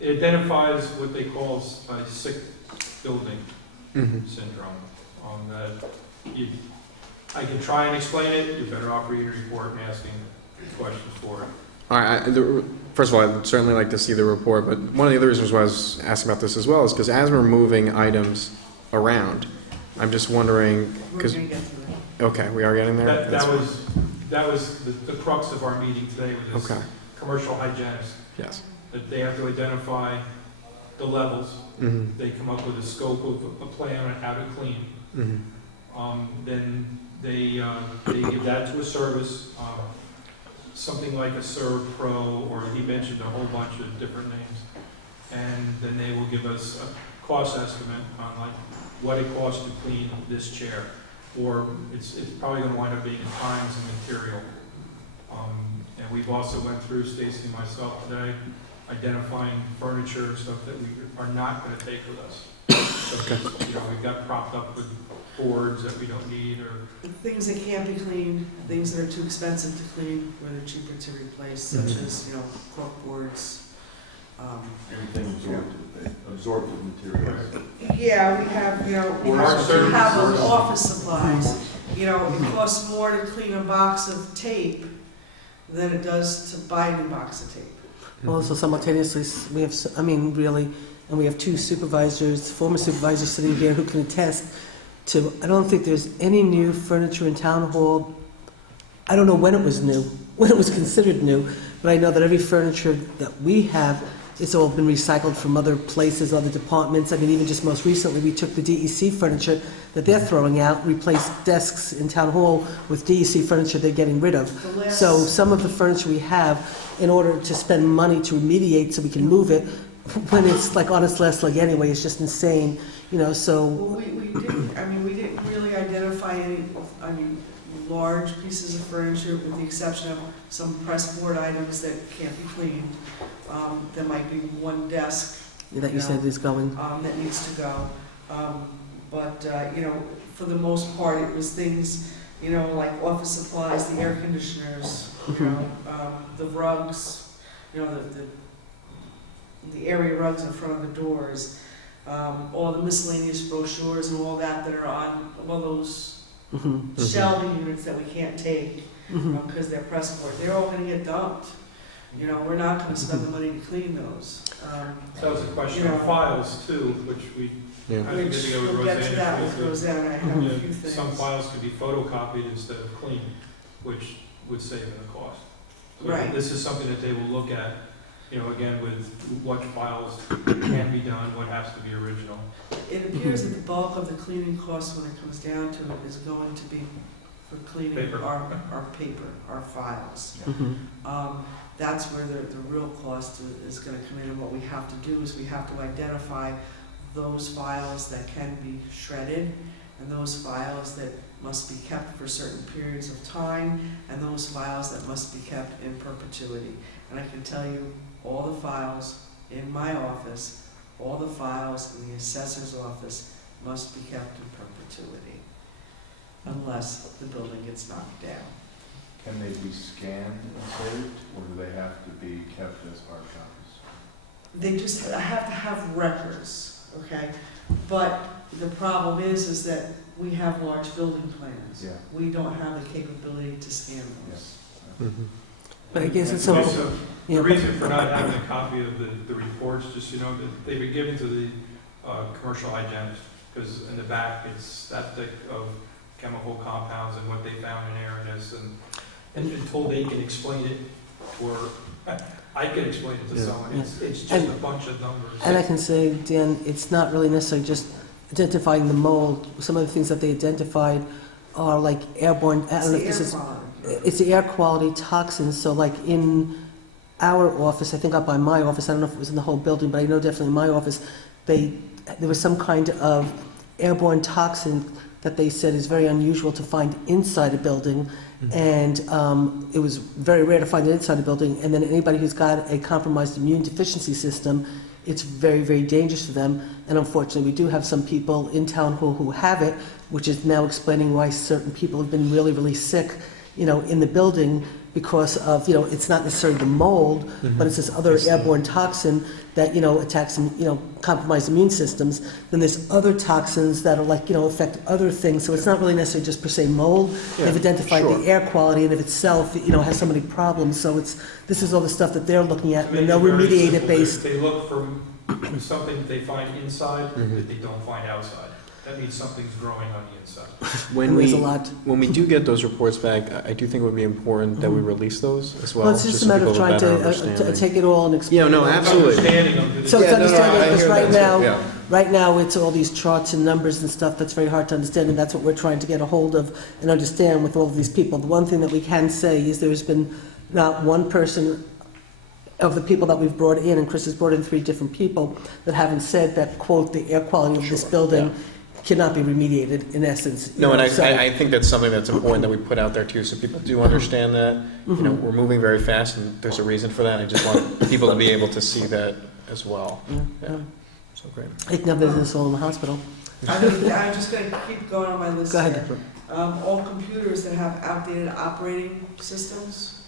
It identifies what they call a sick building Mm-hmm. syndrome. I can try and explain it, you're better off reading the report and asking questions for it. All right, first of all, I'd certainly like to see the report, but one of the other reasons why I was asking about this as well is because as we're moving items around, I'm just wondering, We're because, gonna get to that. okay, we are getting there? That was the crux of our meeting today with this Okay, commercial hygienist. yes. That they have to identify the levels, Mm-hmm. they come up with a scope of a plan on how to clean. Mm-hmm. Then they give that to a service, something like a Serve Pro, or he mentioned a whole bunch of different names. And then they will give us a cost estimate on like what it costs to clean this chair. Or it's probably gonna wind up being times and material. And we've also went through, Stacy and myself today, identifying furniture, stuff that we are not gonna take with us. So, we've got propped up with boards that we don't need, or Things that can't be cleaned, things that are too expensive to clean, where they're cheaper to replace, such Mhm. as, cork boards. Anything absorptive materials. Yeah, we have, we Or our have services. office supplies. It costs more to clean a box of tape than it does to buy a new box of tape. Also simultaneously, we have, really, and we have 2 supervisors, former supervisors sitting here who can attest to, I don't think there's any new furniture in town hall. I don't know when it was new, when it was considered new, but I know that every furniture that we have, it's all been recycled from other places, other departments. Even just most recently, we took the DEC furniture that they're throwing out, replaced desks in town hall with DEC furniture they're getting rid of. The last- So some of the furniture we have, in order to spend money to remediate so we can move it, when it's like on its last leg anyway, it's just insane, so. Well, we didn't really identify any, large pieces of furniture, with the exception of some pressboard items that can't be cleaned. There might be one desk, That you said is going. that needs to go. But for the most part, it was things, like office supplies, the air conditioners, the rugs, the area rugs in front of the doors, all the miscellaneous brochures and all that are on all those shelving units that we can't take because they're pressboard. They're all going to get dumped. We're not going to spend the money to clean those. that was a question of files too, which we Yeah. had to get Which together with we'll get to that with Roseanne. Roseanne. I have a few things. Some files could be photocopied instead of cleaned, which would save in the cost. So Right. This is something that they will look at, again, with what files can be done, what has to be original. It appears that the bulk of the cleaning cost, when it comes down to it, is going to be for cleaning Paper. our paper, our files. That's where the real cost is going to come in, and what we have to do is we have to identify those files that can be shredded, and those files that must be kept for certain periods of time, and those files that must be kept in perpetuity. And I can tell you, all the files in my office, all the files in the assessor's office must be kept in perpetuity, unless the building gets knocked down. Can they be scanned and saved, or do they have to be kept as hard copies? They just have to have records, okay? But the problem is that we have large building plans. Yeah. We don't have the capability to scan those. Yes. But I guess it's Okay, all, so the reason for not having a copy of the reports, just, that they've been given to the commercial hygienist, because in the back, it's that thick of chemical compounds and what they found in air and this, and until they can explain it, or I can explain it to Yeah. someone, it's just And- a bunch of numbers. and I can say, Dan, it's not really necessarily just identifying the mold. Some of the things that they identified are like airborne, I It's don't know the if this air is, quality. it's the air quality toxins, so like in our office, I think up by my office, I don't know if it was in the whole building, but I know definitely in my office, there was some kind of airborne toxin that they said is very unusual to find inside a building, and it was very rare to find it inside a building, and then anybody who's got a compromised immune deficiency system, it's very, very dangerous to them, and unfortunately, we do have some people in town hall who have it, which is now explaining why certain people have been really, really sick, in the building, because of, it's not necessarily the mold, but it's this other airborne toxin that, attacks, compromised immune systems. Then there's other toxins that are like, affect other things. So it's not really necessarily just per se mold. Yeah, They've identified sure. the air quality and of itself, has so many problems. So this is all the stuff that they're looking at, To and make they'll it very remediate it simple, based. They look for something that they find inside that they don't find outside. That means something's growing on the inside. When And we, there's a lot. when we do get those reports back, I do think it would be important that we release those as well. Well, it's just a so matter of people have trying better to understanding. take it all and explain. Yeah, no, it. absolutely. Understanding of the So it's Yeah, no, no, understanding, I because hear right that too, now, yeah. right now, it's all these charts and numbers and stuff that's very hard to understand, and that's what we're trying to get a hold of and understand with all of these people. The one thing that we can say is there's been not one person of the people that we've brought in, and Chris has brought in 3 different people, that haven't said that, quote, the air quality of this building cannot be remediated, in essence. No, and So- I think that's something that's important that we put out there too, so people do understand that. We're moving very fast, and there's a reason for that. I just want people to be able to see that as well. Yeah. So great. They can have business all in the hospital. I'm just gonna keep going on my list Go ahead. here. All computers that have outdated operating systems,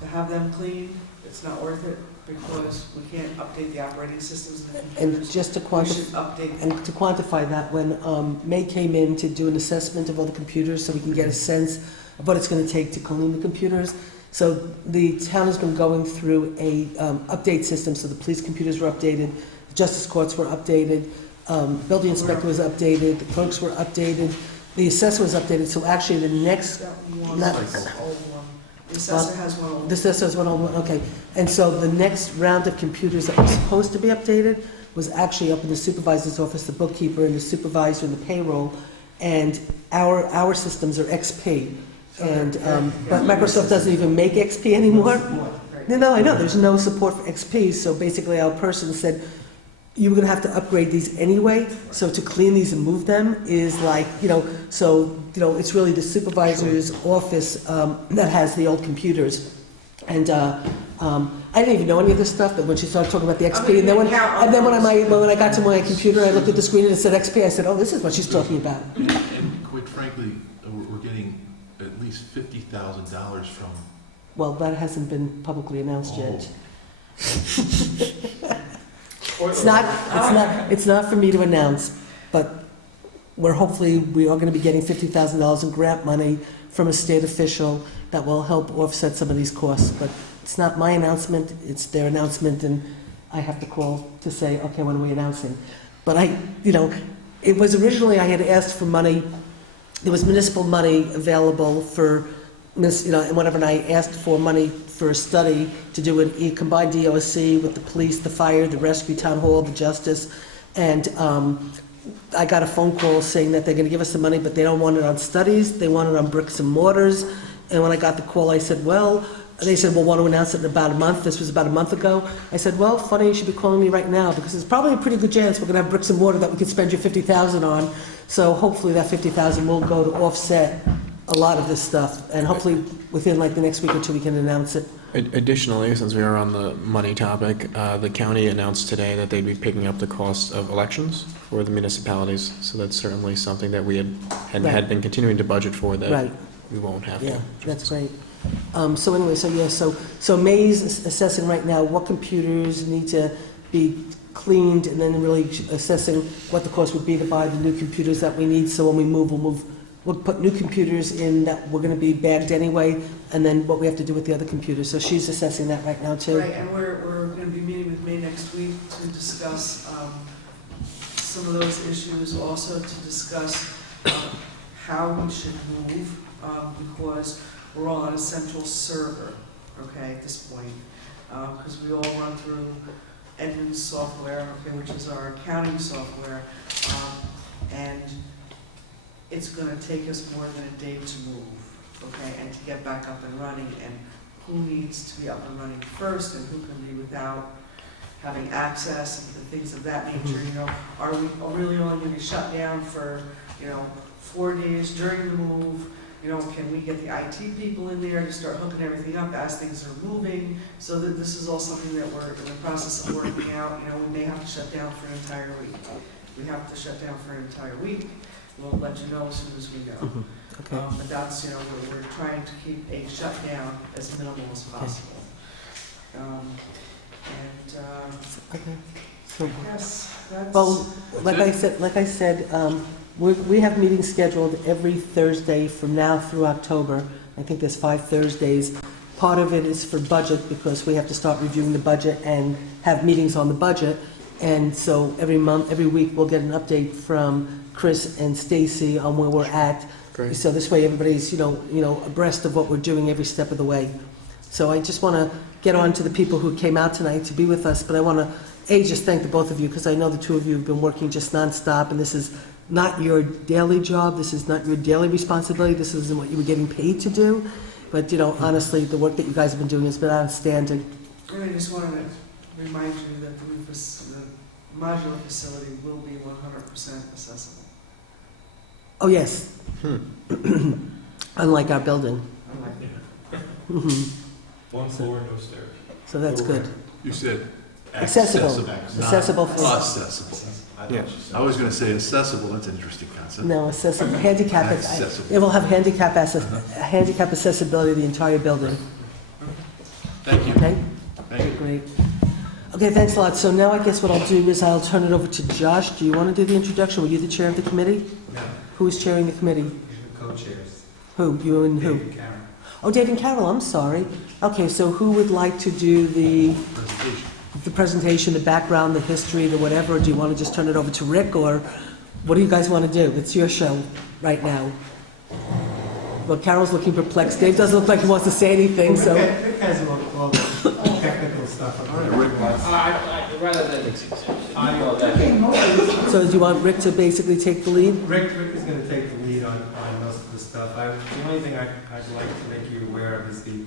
to have them cleaned, it's not worth it, because we can't update the operating systems in the And computers. just to We should quantify, update. and to quantify that, when May came in to do an assessment of all the computers, so we can get a sense of what it's going to take to clean the computers. So the town has been going through a update system, so the police computers were updated, the justice courts were updated, building inspector was updated, the clerks were updated, the assessor was updated, so actually the next, That one, Not- that's the old one. The assessor has one old. the assessor was one, okay. And so the next round of computers that were supposed to be updated was actually up in the supervisor's office, the bookkeeper and the supervisor and the payroll, and our systems are XP. And, but Microsoft doesn't even make XP anymore. No, I know, there's no support for XP, so basically our person said, you were gonna have to upgrade these anyway, so to clean these and move them is like, it's really the supervisor's office that has the old computers. And I didn't even know any of this stuff, but when she started talking about the XP, and then when I got to my computer, I looked at the screen and it said XP, I said, oh, this is what she's talking about. And quite frankly, we're getting at least $50,000 from. Well, that hasn't been publicly announced yet. It's not for me to announce, but we are going to be getting $50,000 in grant money from a state official that will help offset some of these costs. But it's not my announcement, it's their announcement, and I have to call to say, okay, when are we announcing? But it was originally, I had asked for money, there was municipal money available for, and whenever I asked for money for a study to do a combined DOSC with the police, the fire, the rescue, town hall, the justice, and I got a phone call saying that they're going to give us the money, but they don't want it on studies, they want it on bricks and mortars. And when I got the call, I said, they said, well, want to announce it in about a month. This was about a month ago. I said, well, funny you should be calling me right now, because there's probably a pretty good chance we're going to have bricks and mortar that we could spend your $50,000 on. So hopefully that $50,000 will go to offset a lot of this stuff, and hopefully within like the next week or 2 we can announce it. Additionally, since we are on the money topic, the county announced today that they'd be picking up the cost of elections for the municipalities. So that's certainly something that we had been continuing to budget for that Right. we won't have to. Yeah, that's great. So anyway, so May's assessing right now what computers need to be cleaned, and then really assessing what the cost would be to buy the new computers that we need. So when we move, we'll put new computers in that we're going to be bagged anyway, and then what we have to do with the other computers. So she's assessing that right now too. Right, and we're going to be meeting with May next week to discuss some of those issues, also to discuss how we should move, because we're all on a central server, okay, at this point, because we all run through Edmunds software, okay, which is our accounting software, and it's gonna take us more than a day to move, okay, and to get back up and running, and who needs to be up and running first, and who can be without having access and the things of that nature, you know, are we really only gonna be shut down for, 4 days during the move? Can we get the IT people in there to start hooking everything up as things are moving? So that this is all something that we're in the process of working out. We may have to shut down for an entire week. We have to shut down for an entire week. We'll let you know as soon as we know. Okay. But that's, we're trying to keep a shutdown as minimal as possible. Okay. So, Yes, that's. well, like I said, we have meetings scheduled every Thursday from now through October. I think there's 5 Thursdays. Part of it is for budget, because we have to start reviewing the budget and have meetings on the budget. And so every week, we'll get an update from Chris and Stacy on where we're at. Great. So this way, everybody's, abreast of what we're doing every step of the way. So I just want to get on to the people who came out tonight to be with us, but I want to, just thank the both of you, because I know the two of you have been working just nonstop, and this is not your daily job, this is not your daily responsibility, this isn't what you were getting paid to do, but, honestly, the work that you guys have been doing has been outstanding. And I just wanted to remind you that the modular facility will be 100% accessible. Oh, yes. Unlike our building. Mhm. 1 floor, no stairs. So that's good. You said Accessible. Accessible for, accessible. Yeah. I was going to say accessible, that's an interesting concept. no, accessible, handicap, Accessible. it will have handicap accessibility to the entire building. Thank you. Okay? Thank you. Great. Okay, thanks a lot. So now I guess what I'll do is I'll turn it over to Josh. Do you want to do the introduction? Were you the chair of the committee? No, Who is chairing the committee? the co-chairs. Who? You and who? David Cameron. Oh, Dave and Carol, I'm sorry. Okay, so who would like to do the presentation, the background, the history, the whatever? Or do you want to just turn it over to Rick, or what do you guys want to do? It's your show right now. Well, Carol's looking perplexed. Dave doesn't look like he wants to say anything, so. Rick has all the technical stuff. All right, Rick. Rather than, So do you want Rick to basically take the lead? Rick is going to take the lead on most of the stuff. The only thing I'd like to make you aware of is the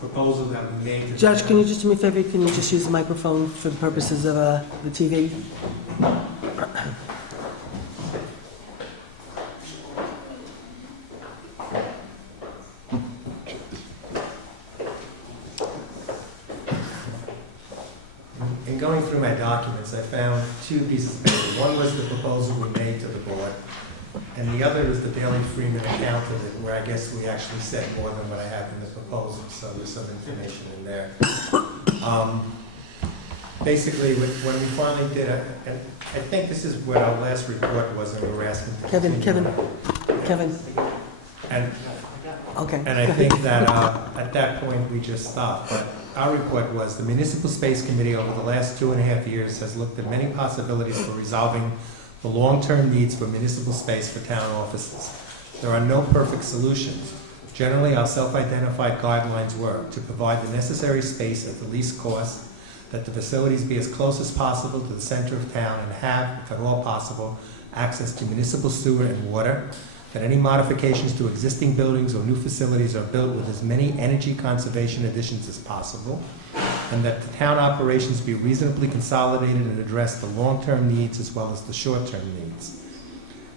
proposal that we made. To Josh, can you just do me a favor? Can you just use the microphone for the purposes of the TV? In going through my documents, I found 2 pieces of paper. One was the proposal we made to the board, and the other is the Bailey Freeman account of it, where I guess we actually said more than what I have in the proposal, so there's some information in there. Basically, when we finally did it, and I think this is what our last report was, and we were asking to Kevin. And Okay. And I think that at that point, we just stopped. But our report was, the Municipal Space Committee over the last 2.5 years has looked at many possibilities for resolving the long-term needs for municipal space for town offices. There are no perfect solutions. Generally, our self-identified guidelines were to provide the necessary space at the least cost, that the facilities be as close as possible to the center of town, and have, if at all possible, access to municipal sewer and water, that any modifications to existing buildings or new facilities are built with as many energy conservation additions as possible, and that the town operations be reasonably consolidated and address the long-term needs as well as the short-term needs.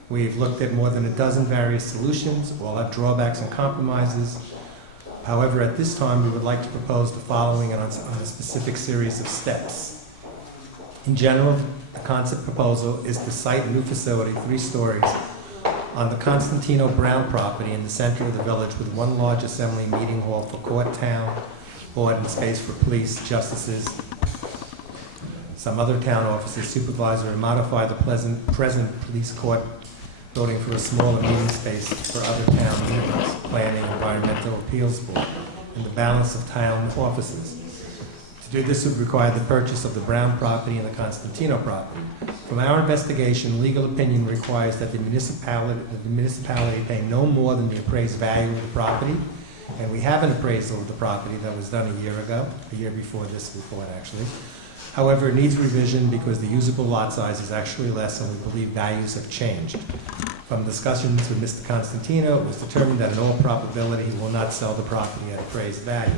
We've looked at more than a dozen various solutions, all have drawbacks and compromises. However, at this time, we would like to propose the following on a specific series of steps. In general, the concept proposal is to site a new facility, 3 stories, on the Constantino Brown property in the center of the village, with 1 large assembly meeting hall for court, town, board, and space for police, justices, some other town offices, supervisor, and modify the present police court building for a smaller meeting space for other town units, planning, environmental appeals board, and the balance of town offices. To do this would require the purchase of the Brown property and the Constantino property. From our investigation, legal opinion requires that the municipality pay no more than the appraised value of the property, and we have an appraisal of the property that was done a year ago, a year before this report actually. However, it needs revision because the usable lot size is actually less and we believe values have changed. From discussions with Mr. Constantino, it was determined that in all probability he will not sell the property at appraised value.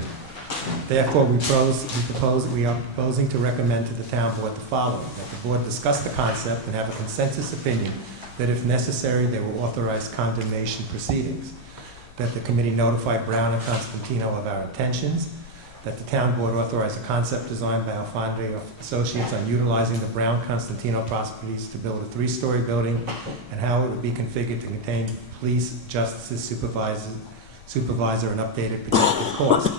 Therefore, we are proposing to recommend to the town board the following: that the board discuss the concept and have a consensus opinion that if necessary, they will authorize condemnation proceedings. That the committee notify Brown and Constantino of our intentions. That the town board authorize a concept design by Alfondre Associates on utilizing the Brown-Constantino properties to build a 3-story building and how it would be configured to contain police, justice, supervisor, and updated projected cost.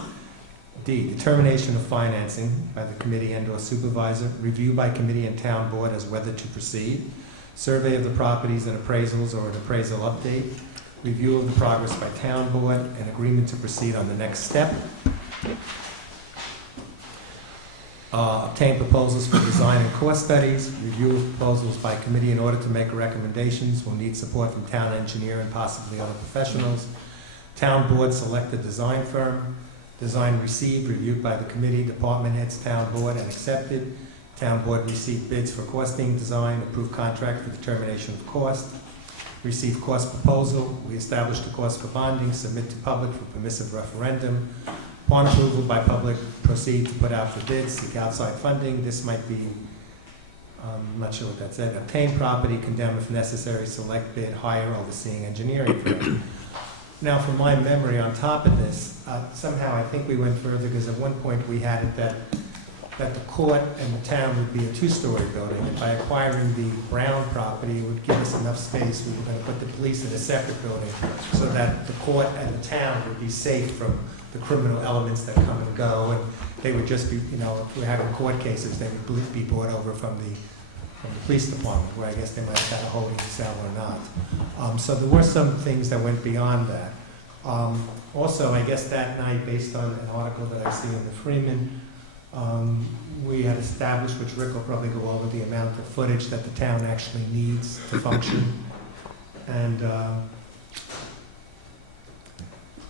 D, determination of financing by the committee and/or supervisor, review by committee and town board as whether to proceed, survey of the properties and appraisals or an appraisal update, review of the progress by town board, and agreement to proceed on the next step. Obtain proposals for design and cost studies, review of proposals by committee in order to make recommendations. We'll need support from town engineer and possibly other professionals. Town board select a design firm. Design received, reviewed by the committee, department heads, town board, and accepted. Town board received bids for costing, design, approved contract for determination of cost. Receive cost proposal. We establish the cost for bonding, submit to public for permissive referendum. Upon approval by public, proceed to put out for bids, seek outside funding. This might be, I'm not sure what that said. Obtain property, condemn if necessary, select bid, hire overseeing engineering firm. Now, from my memory, on top of this, somehow I think we went further because at one point we had it that the court and the town would be a 2-story building, and by acquiring the Brown property, it would give us enough space. We were going to put the police in a separate building so that the court and the town would be safe from the criminal elements that come and go, and they would just be, if we're having court cases, they would be brought over from the police department, where I guess they might have had a holding cell or not. So there were some things that went beyond that. Also, I guess that night, based on an article that I see in the Freeman, we had established, which Rick will probably go over, the amount of footage that the town actually needs to function. And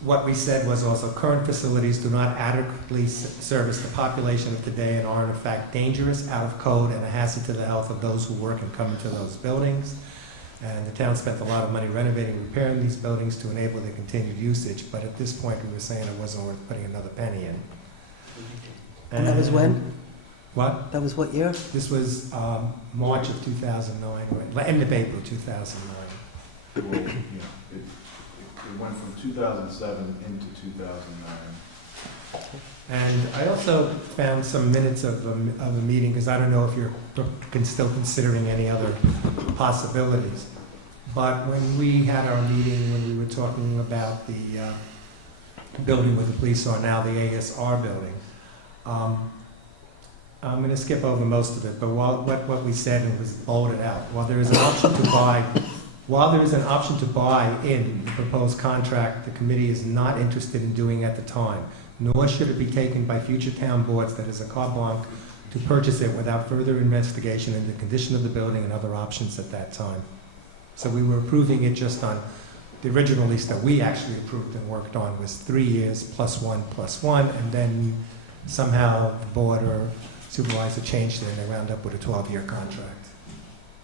what we said was also current facilities do not adequately service the population of today and are in fact dangerous, out of code, and a hazard to the health of those who work and come into those buildings. And the town spent a lot of money renovating and repairing these buildings to enable their continued usage, but at this point we were saying it wasn't worth putting another penny in. And that was when? What? That was what year? This was March of 2009, or end of April 2009. Well, yeah, it went from 2007 into 2009. And I also found some minutes of a meeting, because I don't know if you're still considering any other possibilities. But when we had our meeting, when we were talking about the building where the police are now, the ASR building, I'm going to skip over most of it, but what we said and was bolded out, while there is an option to buy in the proposed contract, the committee is not interested in doing at the time, nor should it be taken by future town boards that is a carte blanche to purchase it without further investigation into the condition of the building and other options at that time. So we were approving it just on the original lease that we actually approved and worked on was 3 years plus one, and then somehow the board or supervisor changed it and they wound up with a 12-year contract.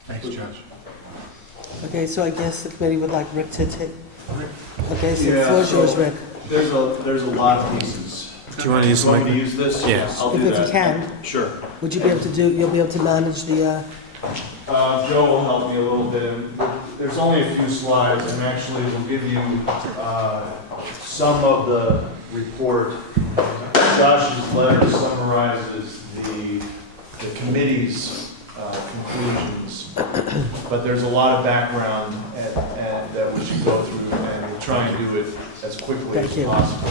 Thanks, Judge. Okay, so I guess the committee would like Rick to take. Okay, so the Yeah, floor is yours, so- Rick. There's a lot of pieces. Do you want to use Do you want me to the use this? Yes. I'll do If that. you can, Sure. would you be able to you'll be able to manage the, Joe will help me a little bit. There's only a few slides, and actually we'll give you some of the report. Josh's letter summarizes the committee's conclusions, but there's a lot of background and that we should go through, and we'll try and do it as quickly as Thank you. possible.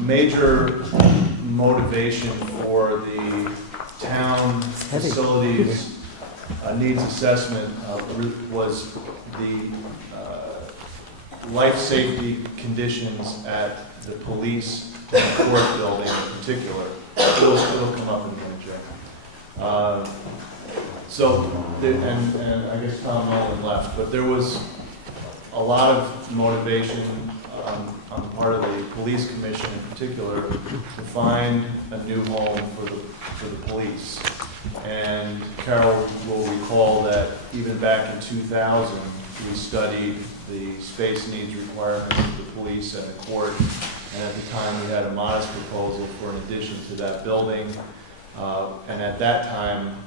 Major motivation for the town facilities needs assessment was the life safety conditions at the police and court building in particular. It'll come up in a minute, Jay. And I guess Tom Nolan left, but there was a lot of motivation on on the part of the police commission in particular, to find a new home for the police. And Carol will recall that even back in 2000, we studied the space needs requirements of the police and the court. And at the time, we had a modest proposal for an addition to that building. And at that time,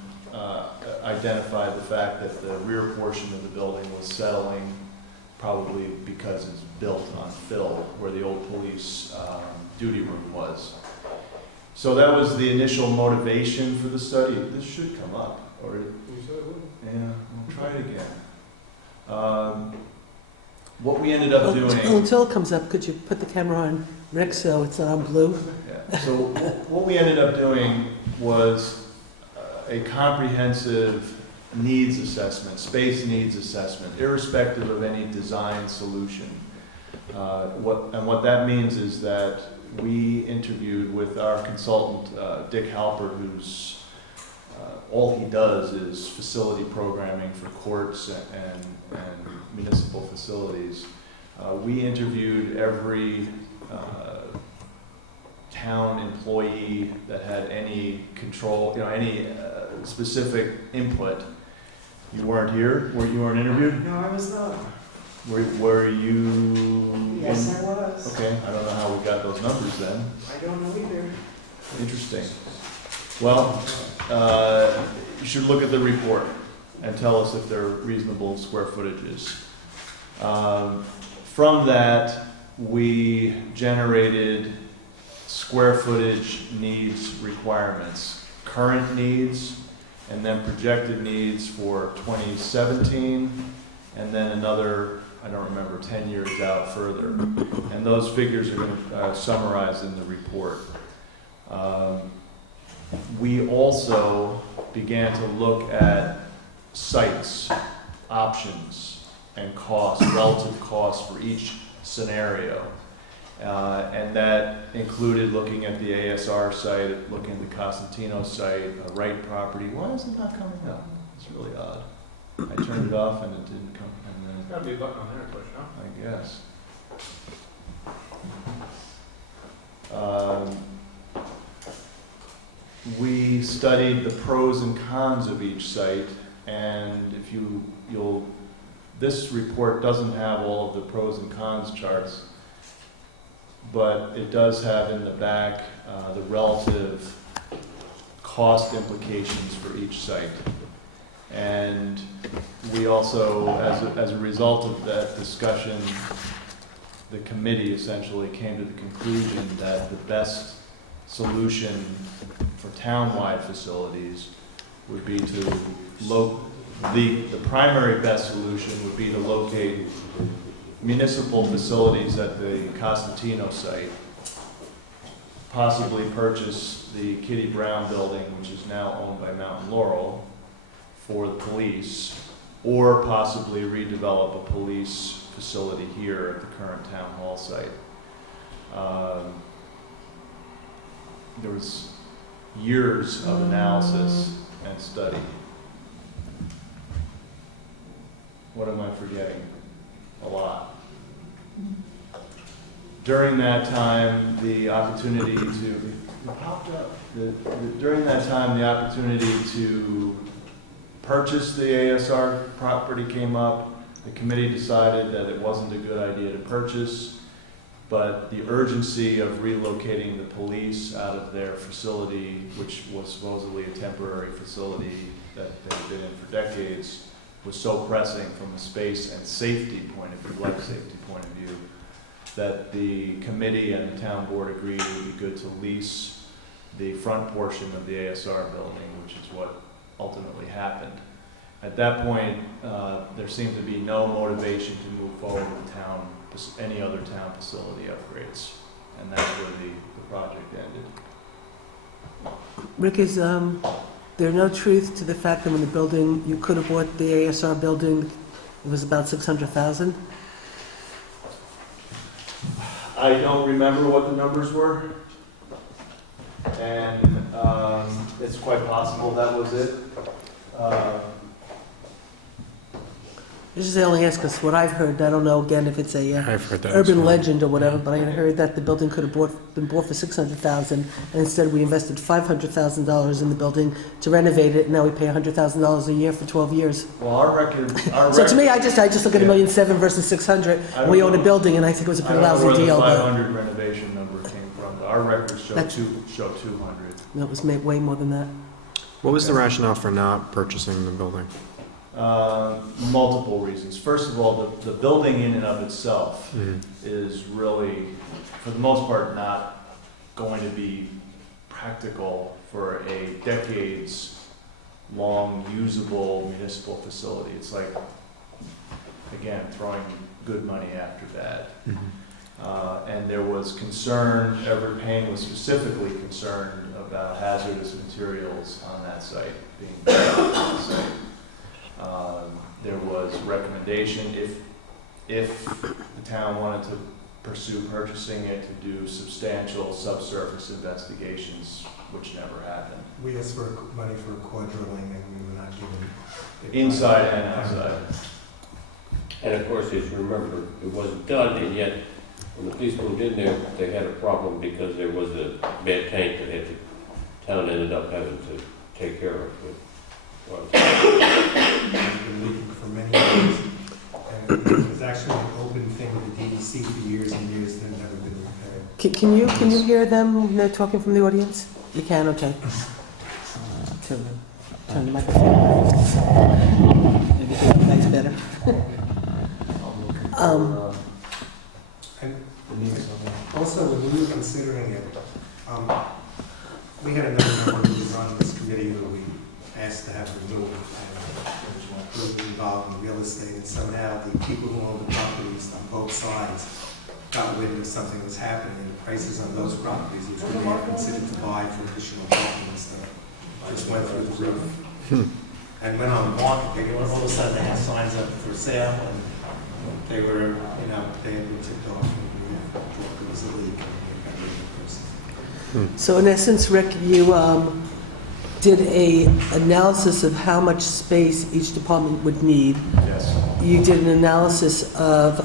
identified the fact that the rear portion of the building was settling, probably because it's built on fill, where the old police duty room was. So that was the initial motivation for the study. This should come up, or yeah, we'll try it again. What we ended up doing. Until it comes up, could you put the camera on Rick so it's not on blue? Yeah. So what we ended up doing was a comprehensive needs assessment, space needs assessment, irrespective of any design solution. What that means is that we interviewed with our consultant, Dick Halpert, who's all he does is facility programming for courts and municipal facilities. We interviewed every town employee that had any control, any specific input. You weren't here? You weren't interviewed? No, I was not. Were you? Yes, I was. Okay, I don't know how we got those numbers then. I don't know either. Interesting. Well, you should look at the report and tell us if they're reasonable square footages. From that, we generated square footage needs requirements, current needs, and then projected needs for 2017, and then another, I don't remember, 10 years out further. And those figures are going to summarize in the report. We also began to look at sites, options, and costs, relative costs for each scenario. And that included looking at the ASR site, looking at the Cosentino site, Wright property. Why is it not coming up? It's really odd. I turned it off and it didn't come. And then, There's gotta be a button on there to push, no? I guess. We studied the pros and cons of each site, and if this report doesn't have all of the pros and cons charts, but it does have in the back the relative cost implications for each site. And we also, as a result of that discussion, the committee essentially came to the conclusion that the best solution for town-wide facilities would be to the primary best solution would be to locate municipal facilities at the Cosentino site, possibly purchase the Kitty Brown building, which is now owned by Mountain Laurel, for the police, or possibly redevelop a police facility here at the current town hall site. There was years of analysis and study. What am I forgetting? A lot. During that time, the opportunity to purchase the ASR property came up. The committee decided that it wasn't a good idea to purchase, but the urgency of relocating the police out of their facility, which was supposedly a temporary facility that they've been in for decades, was so pressing from a space and safety point of view, life safety point of view, that the committee and the town board agreed it would be good to lease the front portion of the ASR building, which is what ultimately happened. At that point, there seemed to be no motivation to move forward with any other town facility upgrades, and that's where the project ended. Rick, is there no truth to the fact that when the building, you could have bought the ASR building, it was about $600,000? I don't remember what the numbers were, and it's quite possible that was it. This is the only ask, because what I've heard, I don't know again if it's a I've heard that. as urban well. legend or whatever, but I heard that the building could have been bought for $600,000, and instead we invested $500,000 in the building to renovate it, and now we pay $100,000 a year for 12 years. Well, our record, So to me, I just look at $1.7 million versus 600, and we own a building, and I think it was a I pretty don't know where lousy the deal, but 500 renovation number came from, but our records show That's- 200. it was made way more than that. What was the rationale for not purchasing the building? Multiple reasons. First of all, the building in and of itself is really, for the most part, not going to be practical for a decades-long usable municipal facility. It's like, again, throwing good money after bad. And there was concern, Everett Payne was specifically concerned about hazardous materials on that site, being on that site. There was recommendation, if the town wanted to pursue purchasing it, to do substantial subsurface investigations, which never happened. We asked for money for core drilling and we were not given it. Inside and outside. And of course, as you remember, it wasn't done, and yet, when the police moved in there, they had a problem because there was a bad tank that the town ended up having to take care of. It's been leaking for many years. And it was actually an open thing with the DEC for years and years, and never been repaired. Can you hear them when they're talking from the audience? You can, okay. Turn the microphone. Maybe that's better. And also, when we were considering it, we had another member who was on this committee who we asked to have removed, and who was involved in real estate, and somehow the people who owned the properties on both sides got wind of something was happening, and the prices on those properties, which we may have considered to buy for additional parking and stuff, just went through the roof. And went on the market, all of a sudden they had signs up for sale, and they were, they had been tipped off, and we thought it was a leak, and we got rid of the person. So in essence, Rick, you did a analysis of how much space each department would need. Yes. You did an analysis of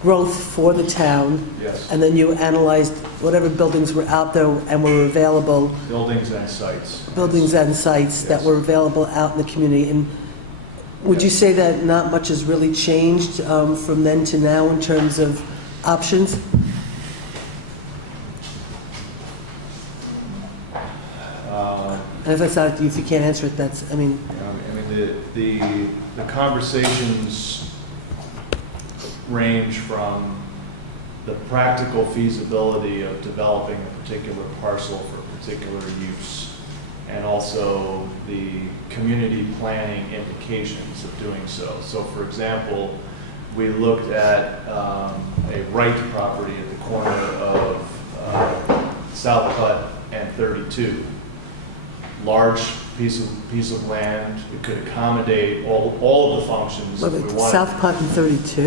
growth for the town, Yes. and then you analyzed whatever buildings were out there and were available, Buildings and sites. buildings and sites that Yes. were available out in the community. And would you say that not much has really changed from then to now in terms of options? And if that's not, if you can't answer it, that's, The conversations range from the practical feasibility of developing a particular parcel for particular use, and also the community planning implications of doing so. So for example, we looked at a Wright property at the corner of South Putt and 32. Large piece of land. It could accommodate all of the functions that we wanted. South Putt and 32?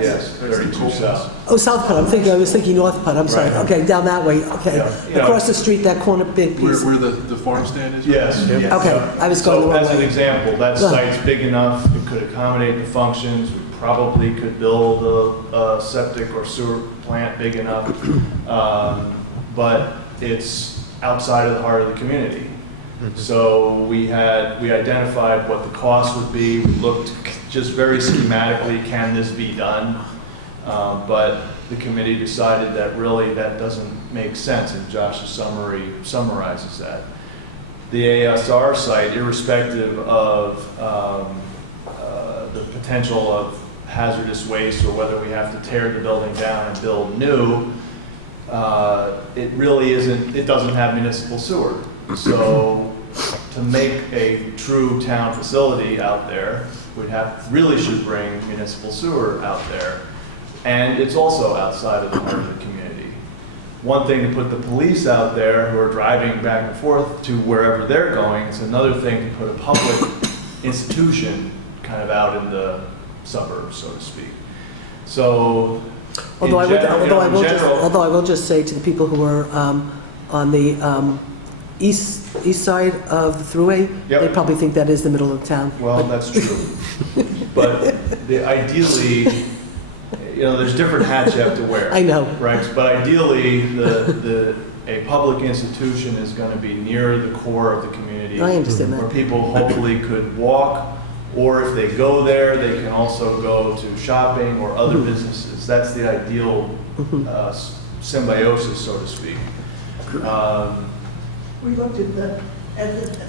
Yes, 32 South. Oh, South Putt, I was thinking North Putt, I'm sorry. Right. Okay, down that way, okay. Yeah. Across the street, that corner, big piece. Where the farm stand is? Yes. yes. Okay, I was going the So wrong as an way. example, that Yeah. site's big enough, it could accommodate the functions, we probably could build a septic or sewer plant big enough, but it's outside of the heart of the community. So we identified what the cost would be, we looked just very schematically, can this be done? But the committee decided that really that doesn't make sense, and Josh's summary summarizes that. The ASR site, irrespective of the potential of hazardous waste or whether we have to tear the building down and build new, it really isn't, it doesn't have municipal sewer. So to make a true town facility out there, really should bring municipal sewer out there. And it's also outside of the heart of the community. One thing to put the police out there who are driving back and forth to wherever they're going, it's another thing to put a public institution kind of out in the suburbs, so to speak. So, Although I will just say to the people who are on the east side of the thruway, Yep. they probably think that is the middle of town. Well, that's true. But ideally, there's different hats you have to wear. I know. Right, but ideally, a public institution is going to be near the core of the community. I understand that. Where people hopefully could walk, or if they go there, they can also go to shopping or other businesses. That's the ideal symbiosis, so to speak. We looked at the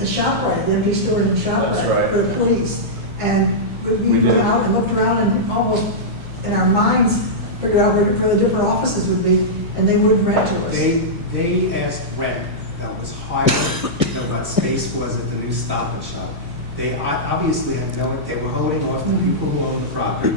ShopRite, the empty store in ShopRite. That's right. For the police. And we We went did. out and looked around and almost in our minds figured out where the different offices would be, and they wouldn't rent to us. They asked rent that was higher than what space was at the new Stop and Shop. They obviously had they were holding off the people who own the property.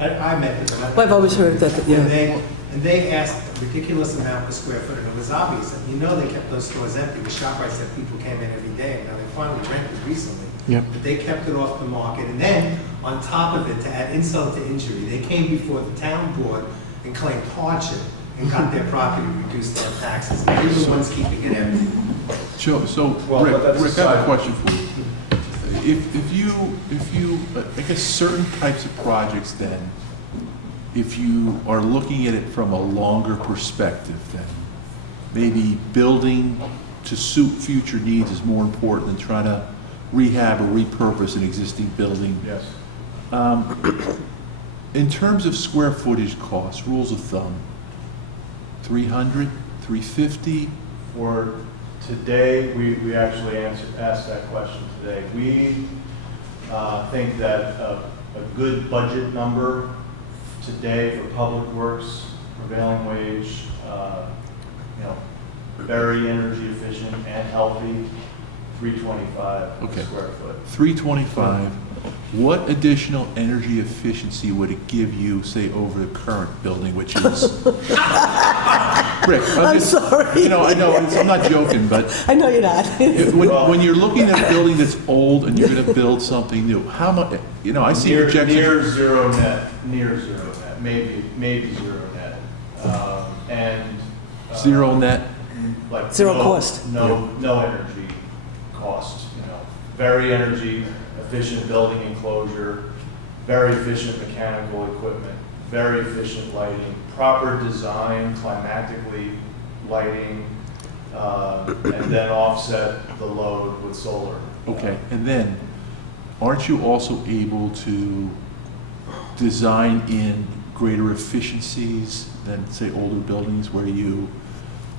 I met them. Well, I've always heard that, yeah. And they asked a ridiculous amount per square foot, and it was obvious that, they kept those stores empty. The ShopRite said people came in every day. Now, they finally rented recently. Yep. But they kept it off the market. And then, on top of it, to add insult to injury, they came before the town board and claimed hardship and got their property reduced on taxes. They're the ones keeping it empty. So, Well, Rick, but that's Rick, I have a aside. question for you. If you, I guess certain types of projects then, if you are looking at it from a longer perspective, then maybe building to suit future needs is more important than trying to rehab or repurpose an existing building. Yes. In terms of square footage costs, rules of thumb, 300, 350? For today, we actually asked that question today. We think that a good budget number today for public works, prevailing wage, very energy efficient and healthy, $325 Okay. a square foot. 325. What additional energy efficiency would it give you, say, over the current building, which is? Rick, I'm sorry. I know, I'm not joking, but I know you're not. when you're looking at a building that's old and you're going to build something new, how much? I see projections. Near zero net, maybe zero net, and Zero net. like Zero no- cost. No energy cost. Very energy efficient building enclosure, very efficient mechanical equipment, very efficient lighting, proper design, climatically lighting, and then offset the load with solar. Okay, and then, aren't you also able to design in greater efficiencies than, say, older buildings where you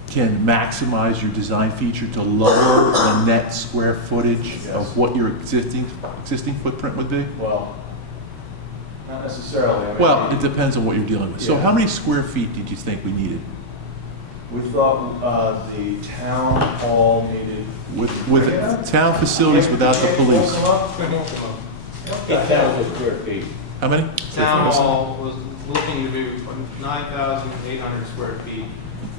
can maximize your design feature to lower the net square footage of what your existing footprint would be? Well, not necessarily. I mean, Well, it depends on what you're dealing with. So Yeah. how many square feet did you think we needed? we thought the town hall needed. With town facilities without the police? 8,000 square feet. How many? Town hall was looking to be 9,800 square feet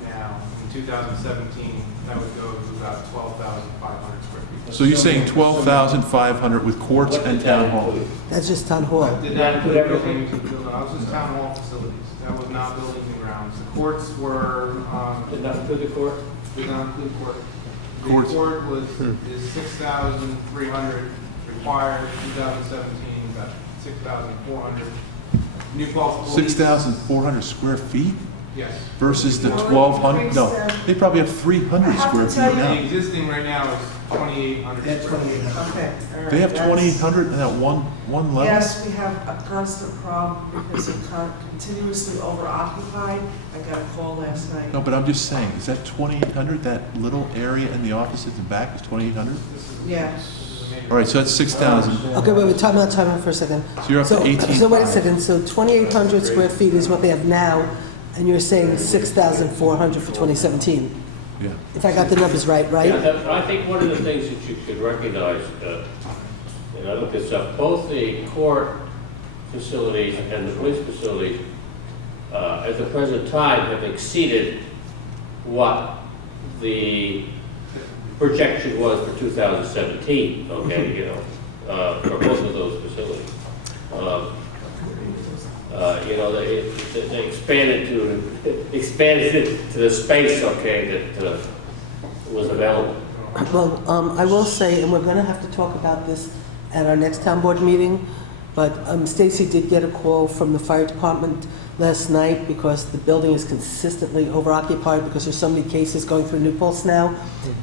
now. In 2017, that would go to about 12,500 square feet. So you're saying 12,500 with courts What and did that town hall? include? That's just town hall. Did that include everything? That was just town hall facilities. That was not buildings and grounds. The courts were, Did not include the court? did not include court. The Courts. court is 6,300 required, 2017, about 6,400. New Paltz police. 6,400 square feet Yes. versus the Well, 1,200? it No, makes, they probably have 300 I have square to feet tell you- The now. existing right now is 2,800 That's square feet. 2,800. Okay, all right. They have that's- 2,800 in that one level? Yes, we have a constant problem because it's continuously over-occupied. I got a call last night. No, but I'm just saying, is that 2,800, that little area in the office at the back is 2,800? Yeah. All right, so that's 6,000. Okay, wait, time out for a second. So you're up to 18. So wait a second, so 2,800 square feet is what they have now, and you're saying 6,400 for 2017? Yeah. If I got the numbers right, Yeah, right? I think one of the things that you should recognize, and I looked this up, both the court facilities and the police facilities, at the present time, have exceeded what the projection was for 2017, okay, for both of those facilities. They expanded it to the space, okay, that was available. Well, I will say, and we're going to have to talk about this at our next town board meeting, but Stacy did get a call from the fire department last night because the building is consistently overoccupied because there's so many cases going through New Paltz now.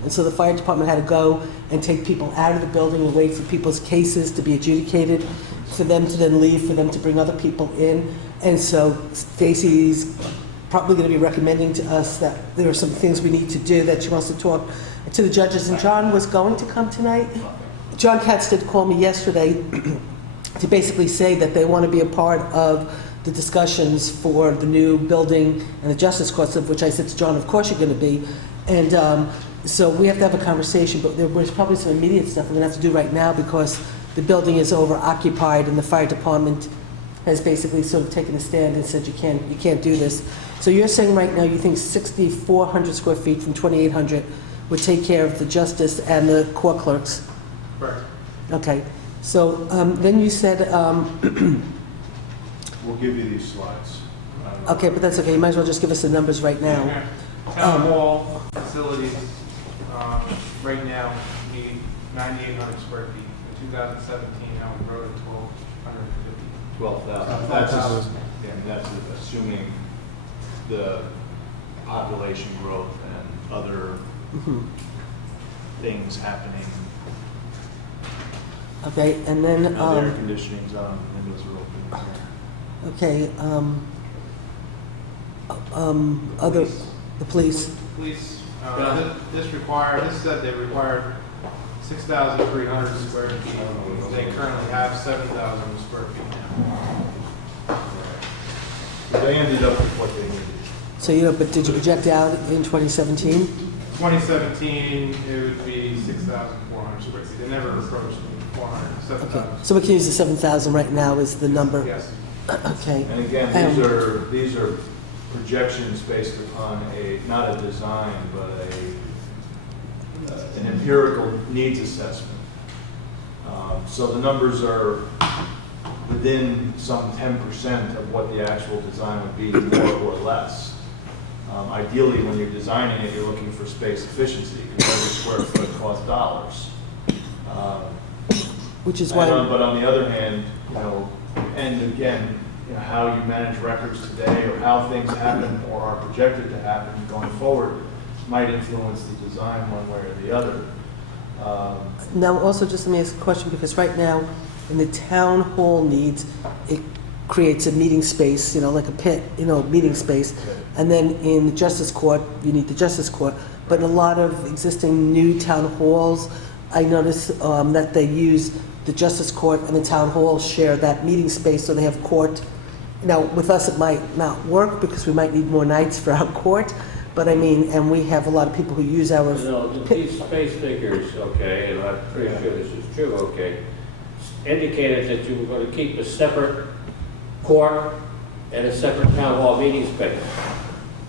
And so the fire department had to go and take people out of the building and wait for people's cases to be adjudicated, for them to then leave, for them to bring other people in. And so Stacy's probably going to be recommending to us that there are some things we need to do, that she wants to talk to the judges. And John was going to come tonight. John Katz did call me yesterday to basically say that they want to be a part of the discussions for the new building and the justice courts, of which I said to John, of course you're going to be. And so we have to have a conversation, but there's probably some immediate stuff we're going to have to do right now because the building is over occupied and the fire department has basically sort of taken a stand and said you can't do this. So you're saying right now you think 6,400 square feet from 2,800 would take care of the justice and the court clerks? Correct. Okay. So then you said, We'll give you these slides. okay, but that's okay. You might as well just give us the numbers right now. Town hall facilities, right now, need 9,800 square feet. In 2017, now we wrote at 1,250. 12,000. That's, that's assuming the population growth and other things happening. Okay, and then, The air conditioning's on, windows are open. okay, other, the police. Police, this said they required 6,300 square feet. They currently have 7,000 square feet now. So they ended up with what they needed. So but did you project out in 2017? 2017, it would be 6,400 square feet. They never approached 400, Okay, 7,000. so we can use the 7,000 right now is the number. Yes. Okay. And again, these are projections based upon not a design, but an empirical needs assessment. So the numbers are within some 10% of what the actual design would be, more or less. Ideally, when you're designing it, you're looking for space efficiency, because every square foot costs dollars. Which is why. But on the other hand, and again, how you manage records today or how things happen or are projected to happen going forward might influence the design one way or the other. Now, also, just let me ask a question, because right now, in the town hall needs, it creates a meeting space, like a pit, meeting space. And then in the justice court, you need the justice court. But in a lot of existing new town halls, I notice that they use the justice court and the town hall share that meeting space, so they have court. Now, with us, it might not work because we might need more nights for our court. But I mean, and we have a lot of people who use our These space figures, okay, and I'm pretty sure this is true, okay, indicated that you were going to keep a separate court and a separate town hall meeting space.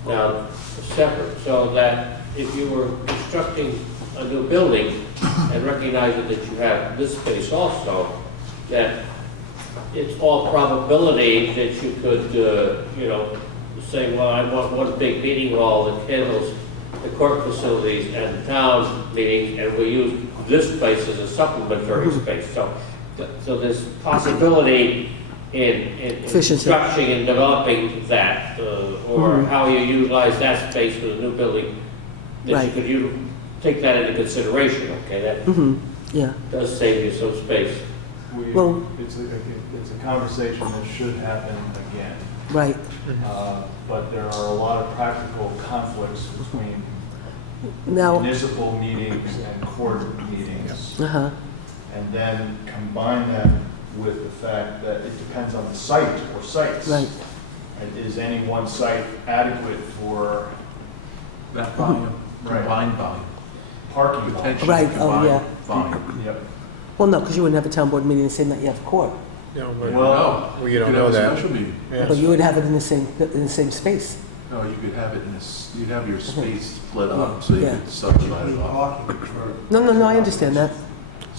Now, separate, so that if you were constructing a new building and recognizing that you have this space also, that it's all probability that you could, say, well, I want one big meeting hall that handles the court facilities and the town meetings, and we use this space as a supplementary space. So there's possibility in constructing and developing that, or how you utilize that space for the new building, that you could take that into consideration, okay? That does save you some space. It's a conversation that should happen again. Right. But there are a lot of practical conflicts between municipal meetings and court meetings. And then combine that with the fact that it depends on the site or sites. Right. And is any one site adequate for That volume, combined volume. parking volume? Right, oh, yeah. Volume. Yep. Well, no, because you wouldn't have a town board meeting the same night you have court. No, Well, you don't could know have a that. Special meeting. But you would have it in the same space. No, you could have it you'd have your space split up, so you Yeah. could subdivide it off. No, I understand that.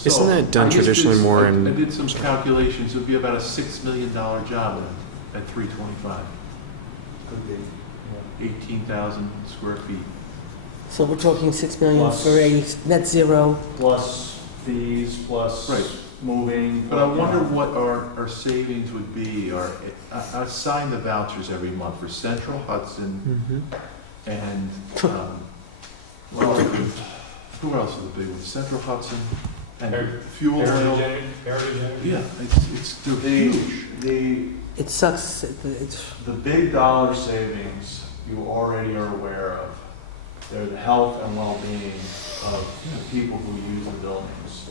Isn't that done traditionally more in- I did some calculations, it would be about a $6 million job at 325. Could be. 18,000 square feet. So we're talking 6 million Plus- for a net zero. Plus fees, plus Right. moving. But I wonder what our savings would be, I sign the vouchers every month for Central Hudson and, well, who else is the big one? Central Hudson and Fuel Oil. Yeah, they're huge. It sucks. It's, The big dollar savings you already are aware of. They're the health and well-being of the people who use the buildings.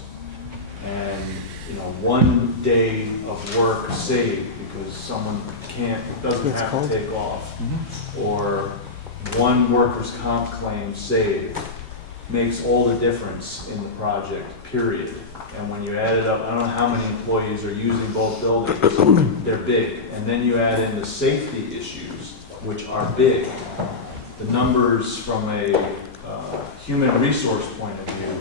And, you know, one day of work saved because someone doesn't It's have cold. to take off. Or one workers' comp claim saved makes all the difference in the project, period. And when you add it up, I don't know how many employees are using both buildings, they're big. And then you add in the safety issues, which are big. The numbers from a human resource point of view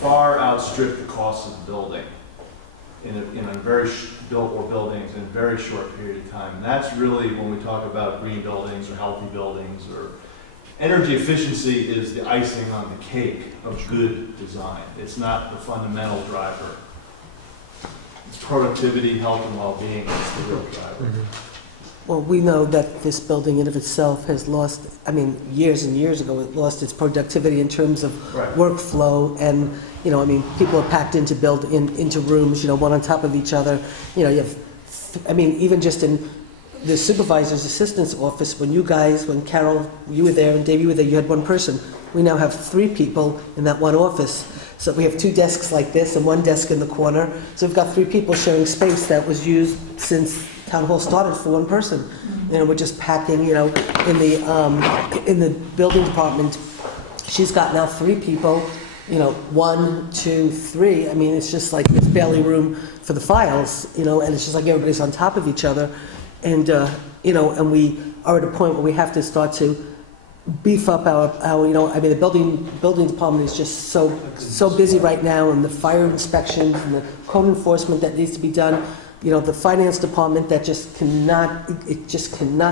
far outstrip the cost of the building buildings in a very short period of time. And that's really when we talk about green buildings or healthy buildings or energy efficiency is the icing on the cake of good design. It's not the fundamental driver. It's productivity, health, and well-being that's the real driver. well, we know that this building in of itself has lost, I mean, years and years ago, it lost its productivity in terms of Right. workflow and, you know, I mean, people are packed into into rooms, you know, one on top of each other. You know, you have, I mean, even just in the supervisor's assistant's office, when Carol, you were there, and Dave, you were there, you had one person. We now have 3 people in that one office. So we have 2 desks like this and 1 desk in the corner. So we've got 3 people sharing space that was used since Town Hall started for 1 person. You know, we're just packing, you know, in the building department, she's got now 3 people, you know, 1, 2, 3. I mean, it's just like there's barely room for the files, you know, and it's just like everybody's on top of each other. And, you know, and we are at a point where we have to start to beef up our, you know, I mean, the building department is just so busy right now, and the fire inspections and the code enforcement that needs to be done. You know, the finance department that just cannot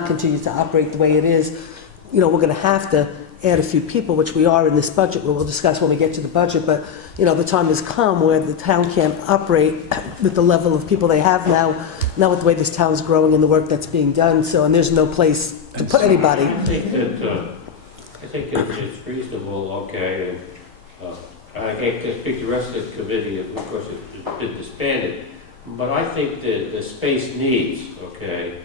continue to operate the way it is. You know, we're going to have to add a few people, which we are in this budget, where we'll discuss when we get to the budget. But, you know, the time has come where the town can't operate with the level of people they have now with the way this town's growing and the work that's being done. So, and there's no place to put anybody. I think it's reasonable, okay, and I can't speak to the rest of the committee, of course, it's been disbanded, but I think the space needs, okay,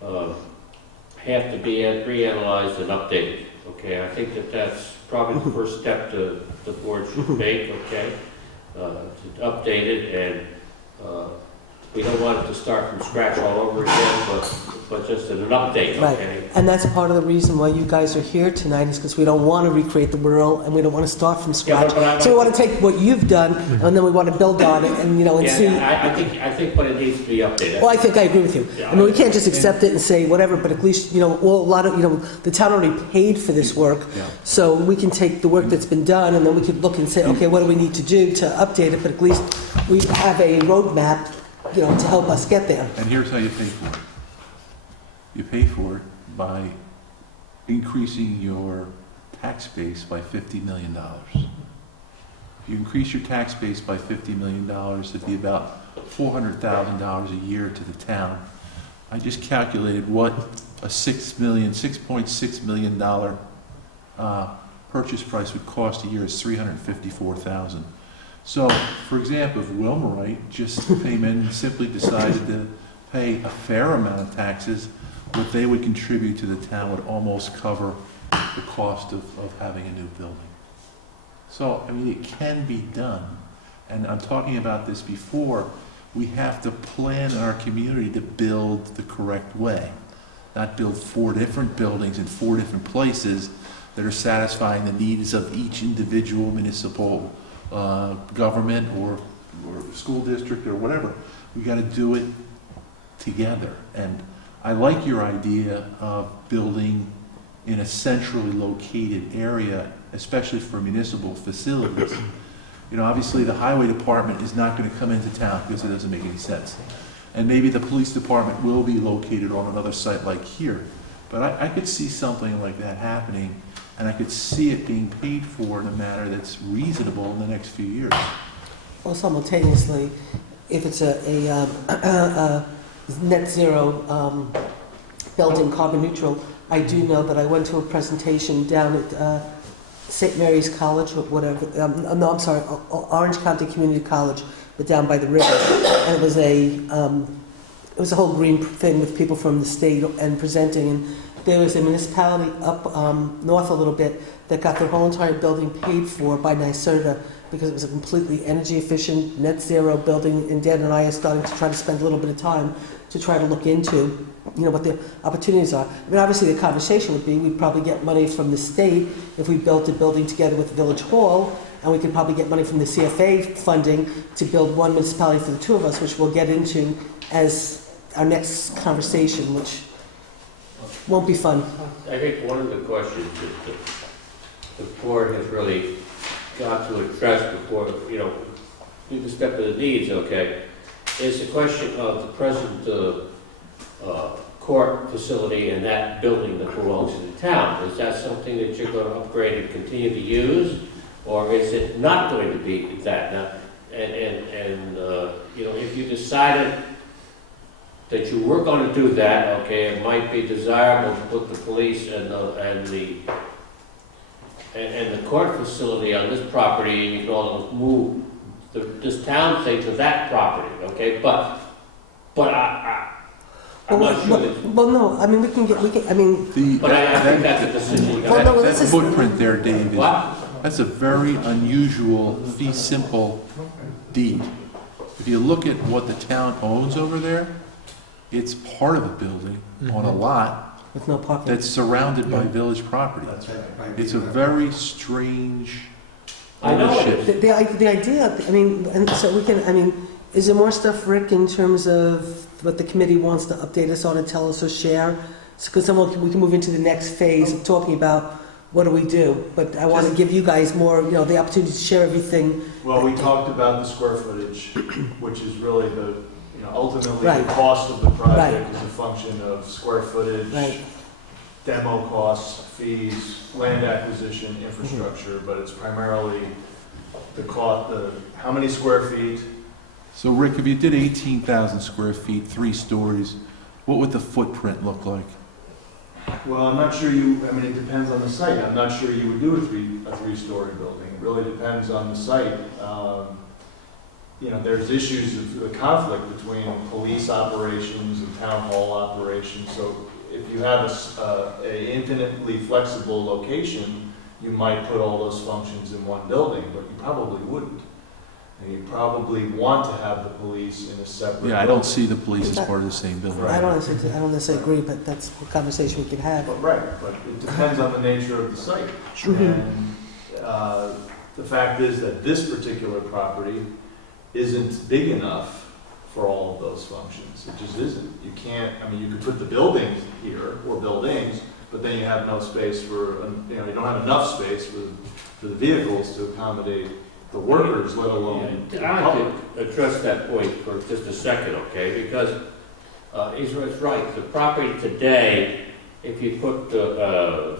have to be reanalyzed and updated, okay? I think that's probably the first step the board should make, okay, to update it, and we don't want it to start from scratch all over again, but just an update, Right. okay? And that's part of the reason why you guys are here tonight, is because we don't want to recreate the world, and we don't want to start from scratch. So we want to take what you've done, and then we want to build on it, and, you know, and see. I think but it needs to be updated. Well, I think I agree with you. Yeah. I mean, we can't just accept it and say whatever, but at least, you know, the town already paid for this work, Yeah. so we can take the work that's been done, and then we could look and say, okay, what do we need to do to update it, but at least we have a roadmap, you know, to help us get there. And here's how you pay for it. You pay for it by increasing your tax base by $50 million. If you increase your tax base by $50 million, it'd be about $400,000 a year to the town. I just calculated what a $6.6 million purchase price would cost a year is $354,000. So, for example, if Wilmerite just came in and simply decided to pay a fair amount of taxes, what they would contribute to the town would almost cover the cost of having a new building. So, I mean, it can be done. And I'm talking about this before. We have to plan in our community to build the correct way, not build 4 different buildings in 4 different places that are satisfying the needs of each individual municipal government or school district or whatever. We got to do it together. And I like your idea of building in a centrally located area, especially for municipal facilities. You know, obviously the highway department is not going to come into town because it doesn't make any sense. And maybe the police department will be located on another site like here. But I could see something like that happening and I could see it being paid for in a manner that's reasonable in the next few years. Well, simultaneously, if it's a net zero building, carbon neutral, I do know that I went to a presentation down at St. Mary's College, or whatever, no, I'm sorry, Orange County Community College, but down by the river, and it was a whole green thing with people from the state and presenting, and there was a municipality up north a little bit that got their whole entire building paid for by NYSERDA because it was a completely energy efficient, net zero building, and Dan and I are starting to try to spend a little bit of time to try to look into, what the opportunities are. I mean, obviously the conversation would be, we'd probably get money from the state if we built a building together with the Village Hall, and we could probably get money from the CFA funding to build one municipality for the two of us, which we'll get into as our next conversation, which won't be fun. I think one of the questions that the board has really got to address before, do the step of the needs, okay, is the question of the present court facility and that building that belongs to the town. Is that something that you're going to upgrade and continue to use, or is it not going to be that? Now, if you decided that you were going to do that, okay, it might be desirable to put the police and the court facility on this property, and you can all move this town thing to that property, okay? But I'm not sure that. Well, no, I mean, But I think that's a decision. Well, no, That footprint there, Dave, What? that's a very unusual, fee simple deed. If you look at what the town owns over there, it's part of a building on a lot with no parking. that's surrounded by village property. That's right. It's a very strange I know it ownership. The idea, and so we can, is there more stuff, Rick, in terms of what the committee wants to update us on and tell us or share? Because then we can move into the next phase of talking about what do we do. But I want to give you guys more, the opportunity to share everything. Well, we talked about the square footage, which is really ultimately Right. the cost of the project Right. is a function of square footage, Right. demo costs, fees, land acquisition, infrastructure, but it's primarily the cost, how many square feet. So Rick, if you did 18,000 square feet, 3 stories, what would the footprint look like? Well, I'm not sure it depends on the site. I'm not sure you would do a three-story building. It really depends on the site. There's issues of the conflict between police operations and town hall operations. So if you have a infinitely flexible location, you might put all those functions in one building, but you probably wouldn't. And you probably want to have the police in a separate Yeah, I don't see the police as part of the same building. Right. I don't necessarily agree, but that's a conversation we could have. But it depends on the nature of the site. And the fact is that this particular property isn't big enough for all of those functions. It just isn't. You can't, you could put the buildings here, or buildings, but then you have no space for, you don't have enough space for the vehicles to accommodate the workers, let alone the I'd public. like to address that point for just a second, okay? Because Israel's right. The property today, if you put the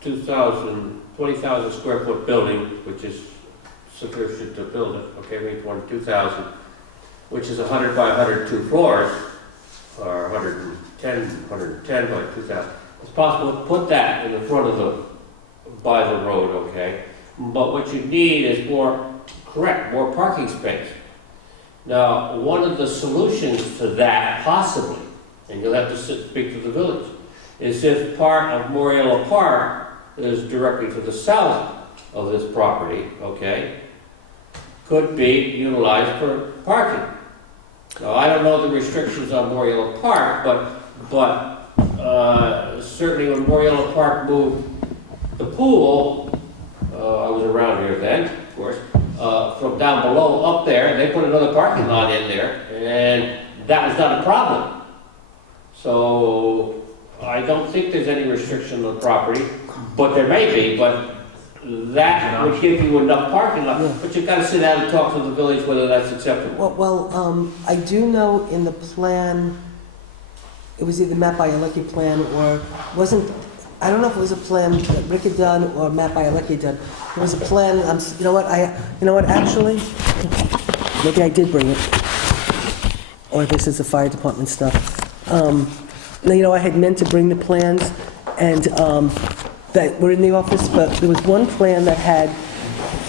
20,000 square foot building, which is sufficient to build it, okay, we want 2,000, which is 100 by 102 floors, or 110 by 2,000. It's possible to put that in the front of by the road, okay? But what you need is more parking space. Now, one of the solutions to that, possibly, and you'll have to speak to the village, is if part of Moriello Park is directly to the south of this property, okay, could be utilized for parking. Now, I don't know the restrictions on Moriello Park, but certainly when Moriello Park moved the pool, I was around here then, of course, from down below up there, they put another parking lot in there, and that was not a problem. So I don't think there's any restriction on the property, but there may be, but that would give you enough parking lot. Yeah. But you've got to sit down and talk to the village whether that's acceptable. Well, I do know in the plan, it was either met by a lucky plan or wasn't, I don't know if it was a plan that Rick had done or Matt Bialecki had done. It was a plan, you know what, actually, maybe I did bring it. Or this is the fire department stuff. You know, I had meant to bring the plans and, that were in the office, but there was one plan that had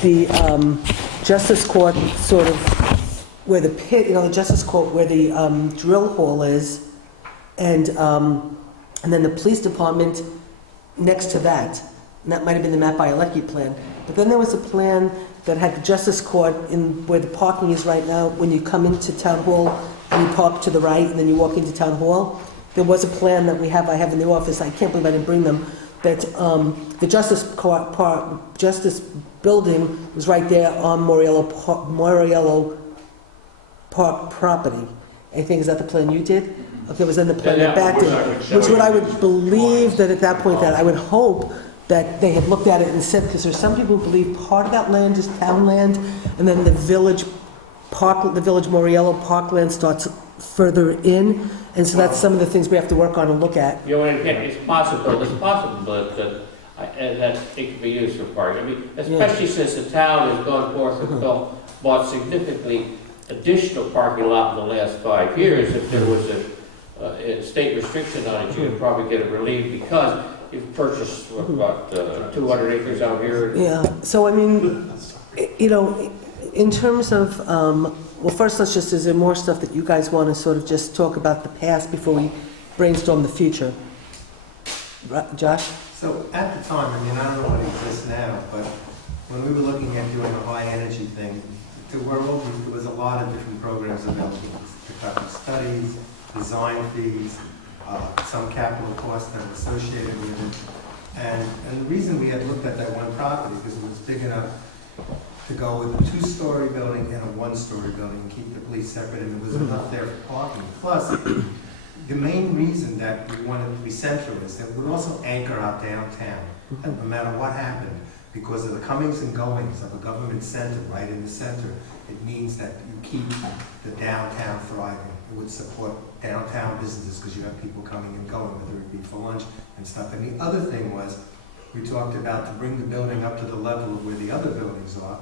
the Justice Court sort of where the pit, you know, the Justice Court where the drill hole is, and then the police department next to that. And that might have been the Matt Bialecki plan. But then there was a plan that had the Justice Court in where the parking is right now. When you come into Town Hall and you park to the right and then you walk into Town Hall, there was a plan that I have in the office. I can't believe I didn't bring them. That the Justice Building was right there on Moriello Park property. I think, is that the plan you did? Okay, it was in the plan that back then. Which would I would believe that at that point, that I would hope that they had looked at it and said, because there's some people who believe part of that land is town land, and then the village Moriello Parkland starts further in, and so that's some of the things we have to work on and look at. You know, and again, it's possible that it can be used for parking. I mean, especially since the town has gone forth and bought significantly additional parking lot in the last 5 years. If there was a state restriction on it, you would probably get it relieved because you've purchased, about 200 acres out here. Yeah, so I mean, you know, in terms of, well, first let's just, is there more stuff that you guys want to sort of just talk about the past before we brainstorm the future? Josh? So at the time, I mean, I don't know what exists now, but when we were looking at doing a high energy thing, there was a lot of different programs available. Professional studies, design fees, some capital costs that are associated with it. And the reason we had looked at that one property, because it was big enough to go with a 2-story building and a 1-story building and keep the police separate, and there was enough there for parking. Plus, the main reason that we wanted to be central is that it would also anchor our downtown, no matter what happened, because of the comings and goings of a government center right in the center. It means that you keep the downtown thriving. It would support downtown businesses because you have people coming and going, whether it be for lunch and stuff. And the other thing was, we talked about to bring the building up to the level of where the other buildings are,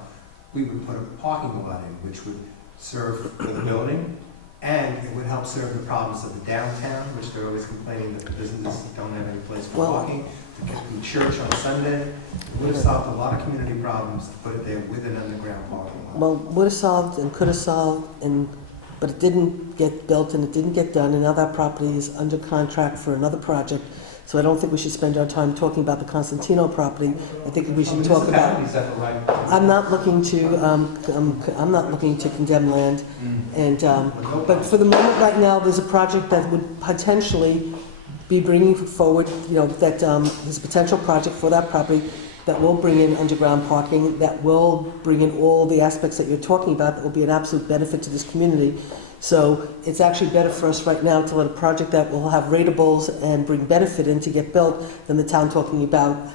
we would put a parking lot in, which would serve for the building, and it would help serve the problems of the downtown, which they're always complaining that the businesses don't have any place for parking, to get to church on Sunday. It would have solved a lot of community problems to put it there with an underground parking lot. Well, would have solved and could have solved, but it didn't get built and it didn't get done, and now that property is under contract for another project. So I don't think we should spend our time talking about the Constantino property. I think we should talk about. I'm not looking to condemn land, and but for the moment, right now, there's a project that would potentially be bringing forward. You know, that there's a potential project for that property that will bring in underground parking, that will bring in all the aspects that you're talking about. That will be an absolute benefit to this community. So it's actually better for us right now to let a project that will have ratables and bring benefit in to get built than the town talking about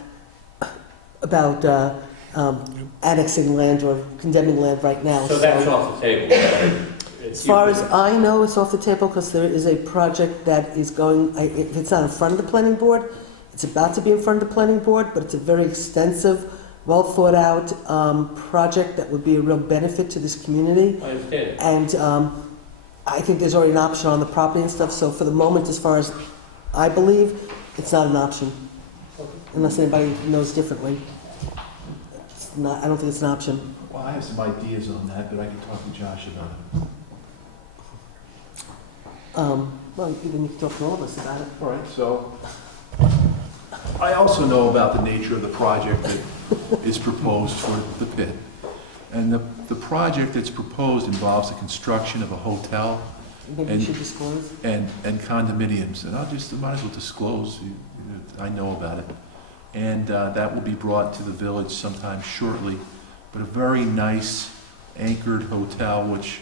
annexing land or condemning land right now. So that's off the table. As far as I know, it's off the table because there is a project that is going, if it's not in front of the planning board, it's about to be in front of the planning board, but it's a very extensive, well thought out project that would be a real benefit to this community. I understand. And I think there's already an option on the property and stuff, so for the moment, as far as I believe, it's not an option. Unless anybody knows differently. It's not, I don't think it's an option. Well, I have some ideas on that, but I can talk to Josh about it. Well, then you can talk to all of us about it. All right, so I also know about the nature of the project that is proposed for the pit. And the project that's proposed involves the construction of a hotel Maybe you should disclose. and condominiums. And might as well disclose, I know about it. And that will be brought to the village sometime shortly. But a very nice anchored hotel which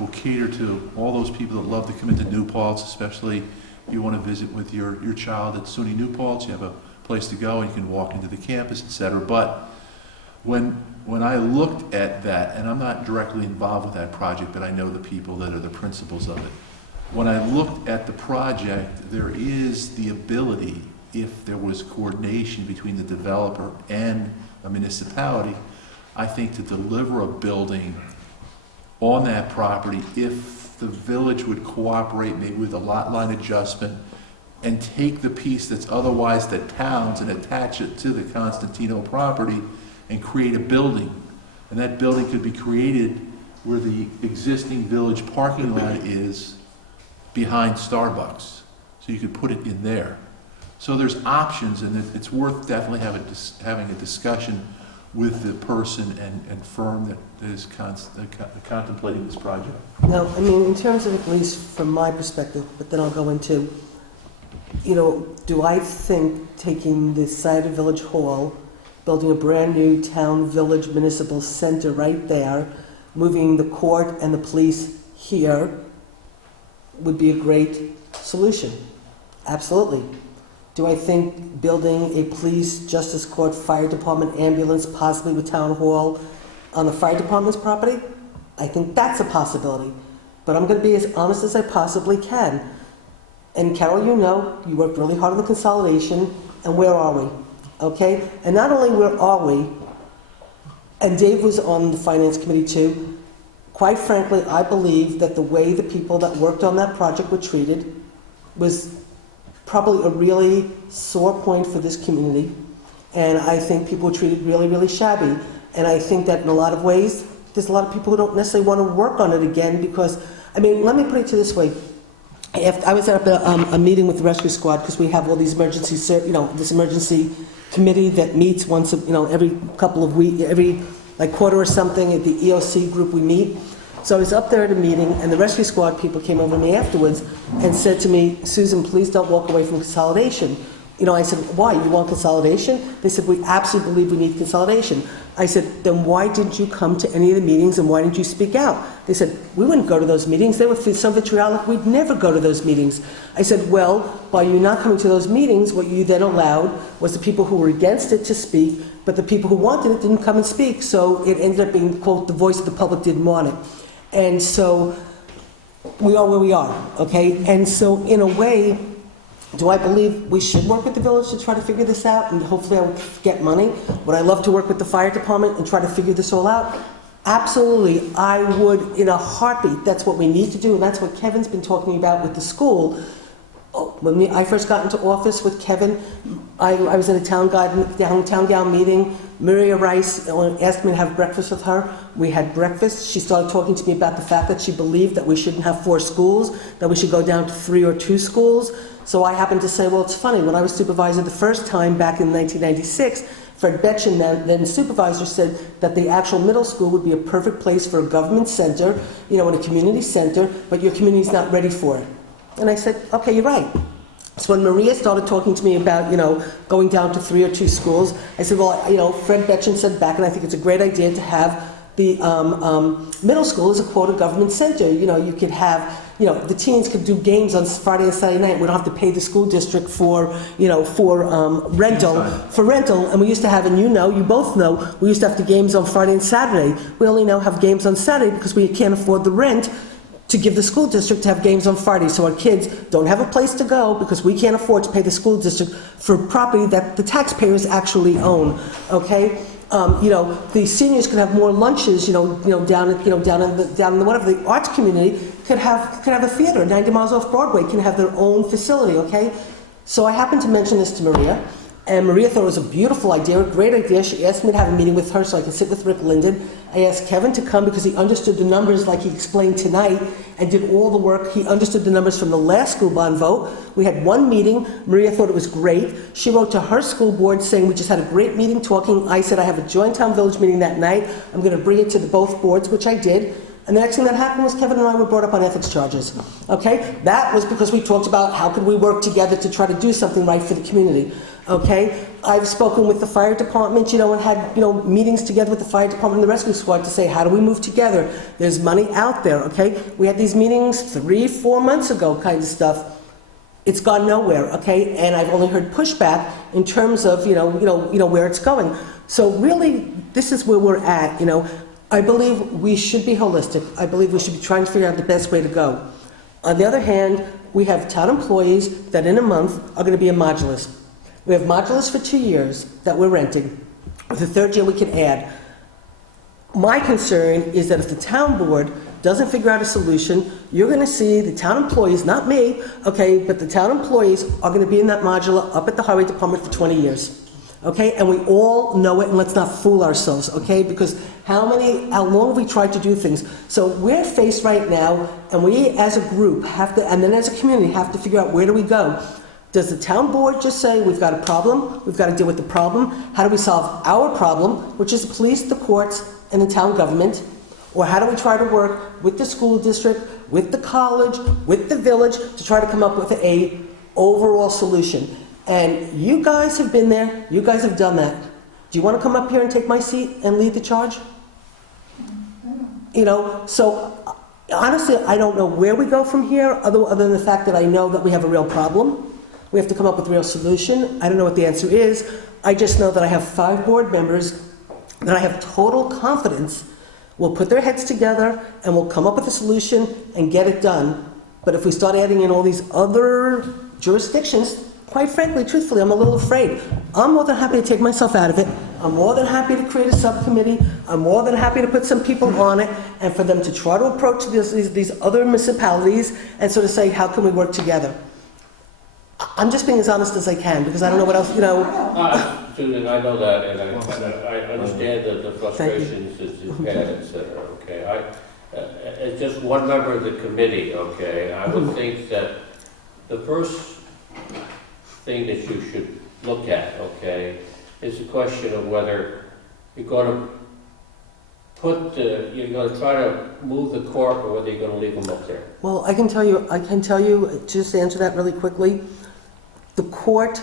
will cater to all those people that love to come into New Paltz, especially if you want to visit with your child at SUNY New Paltz. You have a place to go and you can walk into the campus, etc. But when I looked at that, and I'm not directly involved with that project, but I know the people that are the principals of it. When I looked at the project, there is the ability if there was coordination between the developer and a municipality, I think to deliver a building on that property, if the village would cooperate maybe with a lot line adjustment and take the piece that's otherwise the town's and attach it to the Constantino property and create a building. And that building could be created where the existing village parking lot is behind Starbucks. So you could put it in there. So there's options, and it's worth definitely having a discussion with the person and firm that is contemplating this project. Now, I mean, in terms of, at least from my perspective, but then I'll go into, do I think taking the site of Village Hall, building a brand-new town village municipal center right there, moving the court and the police here, would be a great solution? Absolutely. Do I think building a police, justice court, fire department, ambulance, possibly with town hall on the fire department's property? I think that's a possibility. But I'm going to be as honest as I possibly can. And Carol, you worked really hard on the consolidation, and where are we? Okay? And not only where are we, and Dave was on the finance committee too, quite frankly, I believe that the way the people that worked on that project were treated was probably a really sore point for this community, and I think people were treated really, really shabby. And I think that in a lot of ways, there's a lot of people who don't necessarily want to work on it again because, I mean, let me put it to this way. I was at a meeting with the rescue squad because we have all these emergency, this emergency committee that meets once, every couple of weeks, every quarter or something. At the EOC group we meet. So I was up there at a meeting, and the rescue squad people came over to me afterwards and said to me, Susan, please don't walk away from consolidation. I said, why? You want consolidation? They said, we absolutely believe we need consolidation. I said, then why didn't you come to any of the meetings and why didn't you speak out? They said, we wouldn't go to those meetings. They were so vitriolic, we'd never go to those meetings. I said, well, by you not coming to those meetings, what you then allowed was the people who were against it to speak, but the people who wanted it didn't come and speak. So it ended up being, quote, the voice of the public didn't want it. And so we are where we are, okay? And so in a way, do I believe we should work with the village to try to figure this out? And hopefully I will get money. Would I love to work with the fire department and try to figure this all out? Absolutely. I would in a heartbeat. That's what we need to do, and that's what Kevin's been talking about with the school. When I first got into office with Kevin, I was in a town gown meeting. Maria Rice asked me to have breakfast with her. We had breakfast. She started talking to me about the fact that she believed that we shouldn't have 4 schools, that we should go down to 3 or 2 schools. So I happened to say, well, it's funny. When I was supervisor the first time back in 1996, Fred Betchen, then supervisor, said that the actual middle school would be a perfect place for a government center, in a community center, but your community's not ready for it. And I said, okay, you're right. So when Maria started talking to me about, going down to 3 or 2 schools, I said, well, Fred Betchen said back, and I think it's a great idea to have the middle school as a quota government center. You could have, the teens could do games on Friday and Saturday night. We don't have to pay the school district for rental. And we used to have, and you both know, we used to have the games on Friday and Saturday. We only now have games on Saturday because we can't afford the rent to give the school district to have games on Friday. So our kids don't have a place to go because we can't afford to pay the school district for property that the taxpayers actually own, okay? The seniors could have more lunches, down in the whatever, the arts community could have a theater 90 miles off Broadway, can have their own facility, okay? So I happened to mention this to Maria, and Maria thought it was a beautiful idea, a great idea. She asked me to have a meeting with her so I could sit with Rick Linden. I asked Kevin to come because he understood the numbers like he explained tonight and did all the work. He understood the numbers from the last school bond vote. We had one meeting. Maria thought it was great. She wrote to her school board saying, we just had a great meeting talking. I said, I have a joint town village meeting that night. I'm going to bring it to both boards, which I did. And the next thing that happened was Kevin and I were brought up on ethics charges. Okay? That was because we talked about how could we work together to try to do something right for the community. Okay? I've spoken with the fire department, and had, meetings together with the fire department and the rescue squad to say, how do we move together? There's money out there, okay? We had these meetings 3-4 months ago kind of stuff. It's gone nowhere, okay? And I've only heard pushback in terms of, where it's going. So really, this is where we're at, I believe we should be holistic. I believe we should be trying to figure out the best way to go. On the other hand, we have town employees that in a month are going to be a modulus. We have modulars for 2 years that we're renting. The third year we can add. My concern is that if the town board doesn't figure out a solution, you're gonna see the town employees, not me, okay, but the town employees are gonna be in that modular up at the highway department for 20 years. Okay, and we all know it, and let's not fool ourselves, okay? Because how long have we tried to do things? So we're faced right now, and we as a group have to, and then as a community, have to figure out where do we go? Does the town board just say, we've got a problem, we've got to deal with the problem? How do we solve our problem, which is the police, the courts, and the town government? Or how do we try to work with the school district, with the college, with the village, to try to come up with a overall solution? And you guys have been there, you guys have done that. Do you want to come up here and take my seat and lead the charge? You know, so honestly, I don't know where we go from here, other than the fact that I know that we have a real problem. We have to come up with a real solution. I don't know what the answer is. I just know that I have 5 board members that I have total confidence will put their heads together and will come up with a solution and get it done. But if we start adding in all these other jurisdictions, quite frankly, truthfully, I'm a little afraid. I'm more than happy to take myself out of it. I'm more than happy to create a subcommittee. I'm more than happy to put some people on it and for them to try to approach these other municipalities and sort of say, how can we work together? I'm just being as honest as I can because I don't know what else, you know. Susan, I know that, and I understand the frustrations that you've had, et cetera, okay? As just one member of the committee, okay, I would think that the first thing that you should look at, okay, is the question of whether you're going to try to move the court or whether you're going to leave them up there. Well, I can tell you, just to answer that really quickly, the court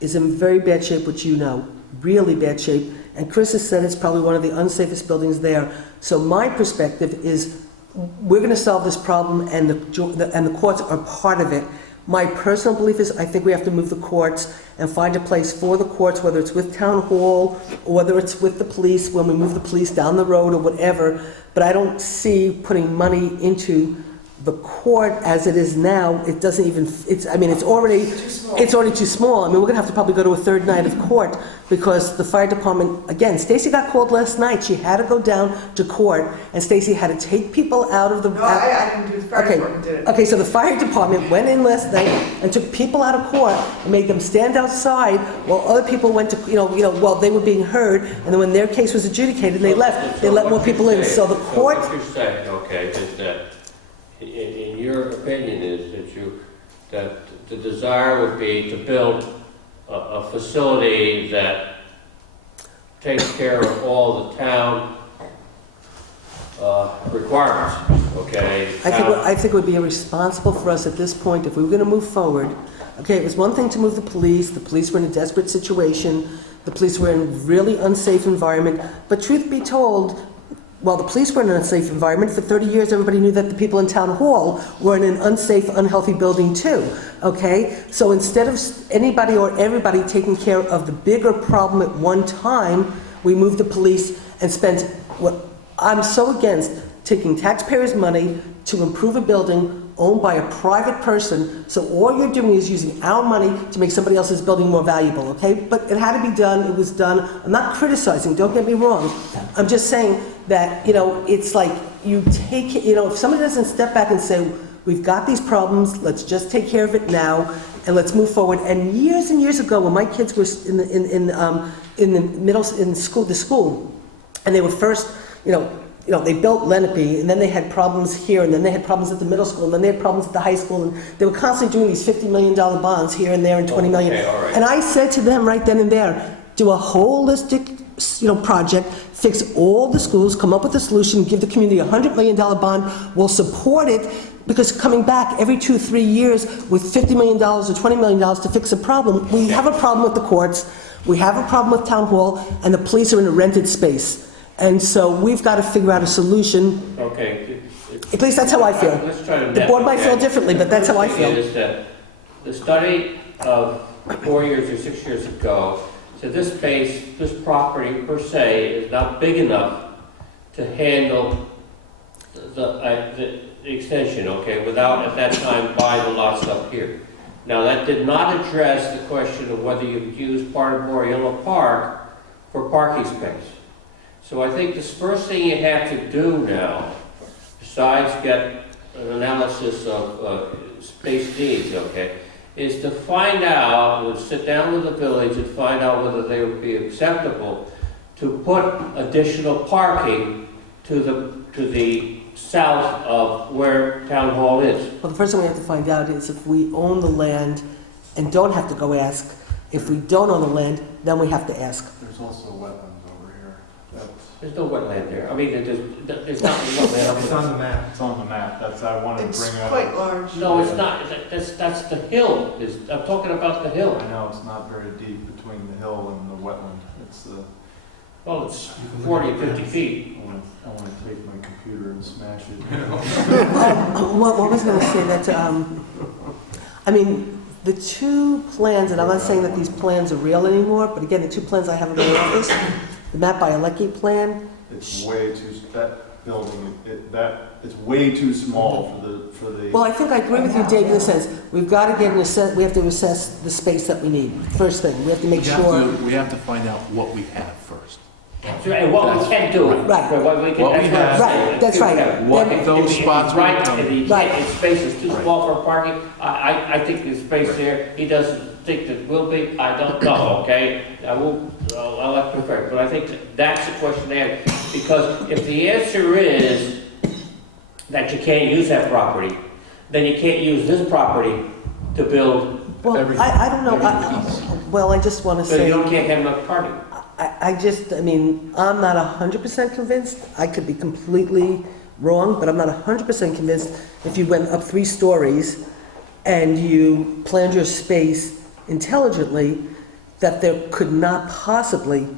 is in very bad shape, which you know, really bad shape, and Chris has said it's probably one of the unsafest buildings there. So my perspective is we're going to solve this problem, and the courts are part of it. My personal belief is I think we have to move the courts and find a place for the courts, whether it's with town hall or whether it's with the police when we move the police down the road or whatever. But I don't see putting money into the court as it is now. It doesn't even, it's already too small. I mean, we're gonna have to probably go to a third night of court because the fire department, again, Stacy got called last night. She had to go down to court and Stacy had to take people out of the... No, I didn't do the fire department, did it? Okay, so the fire department went in last night and took people out of court and made them stand outside while other people went to, while they were being heard, and then when their case was adjudicated, they left. They let more people in. So the court... So what you're saying, okay, is that in your opinion is that the desire would be to build a facility that takes care of all the town requirements, okay? I think it would be irresponsible for us at this point if we were going to move forward. Okay, it was one thing to move the police. The police were in a desperate situation. The police were in a really unsafe environment. But truth be told, while the police were in an unsafe environment, for 30 years everybody knew that the people in town hall were in an unsafe, unhealthy building too, okay? So instead of anybody or everybody taking care of the bigger problem at one time, we moved the police and spent what I'm so against, taking taxpayers' money to improve a building owned by a private person, so all you're doing is using our money to make somebody else's building more valuable, okay? But it had to be done, it was done. I'm not criticizing, don't get me wrong. I'm just saying that, it's like you take, if somebody doesn't step back and say, we've got these problems, let's just take care of it now, and let's move forward. And years ago, when my kids were in school, and they were first, they built Lenape, and then they had problems here, and then they had problems at the middle school, and then they had problems at the high school, and they were constantly doing these $50 million bonds here and there and $20 million. Okay, all right. And I said to them right then and there, do a holistic, project, fix all the schools, come up with a solution, give the community a $100 million bond, we'll support it, because coming back every 2-3 years with $50 million or $20 million to fix a problem, we have a problem with the courts, we have a problem with town hall, and the police are in a rented space. And so we've got to figure out a solution. Okay. At least that's how I feel. Let's try to The board might feel differently, but that's how I The thing feel. is that the study of 4 years or 6 years ago said this space, this property per se, is not big enough to handle the extension, okay, without at that time buying the lots up here. Now, that did not address the question of whether you use part of Moriello Park for parking space. So I think this first thing you have to do now, besides get an analysis of space needs, okay, is to find out, we'll sit down with the village and find out whether they would be acceptable to put additional parking to the south of where Town Hall is. Well, the first thing we have to find out is if we own the land and don't have to go ask. If we don't own the land, then we have to ask. There's also wetlands over here. There's no wetland there. I mean, it's not wetland. It's on the map. It's on the map, that's, I wanted to It's bring up. quite large. No, it's not. That's the hill. I'm talking about the hill. I know, it's not very deep between the hill and the wetland. It's the, Well, it's 40, 50 feet. I want to take my computer and smash it. What was going to say that, I mean, the two plans, and I'm not saying that these plans are real anymore, but again, the two plans I have in my office, the map by Alecki plan, It's way too, that building, it's way too small for the. well, I think I agree with you, Dave, in the sense, we've got to get we have to assess the space that we need. First thing, we have to make sure. We have to find out what we have first. And what we can do. Right. What we can, What we have. Right, that's right. What, Then- if Those if spots he's right, we come. if he Right. can't, his space is too small for parking, I think there's space there. He doesn't think that will be, I don't know, okay? I'll have to correct, but I think that's the question to ask. Because if the answer is that you can't use that property, then you can't use this property to build, Well, Everything. I don't know, well, I just want to so you say, can't have enough parking. I mean, I'm not 100% convinced. I could be completely wrong, but I'm not 100% convinced if you went up 3 stories and you planned your space intelligently, that there could not possibly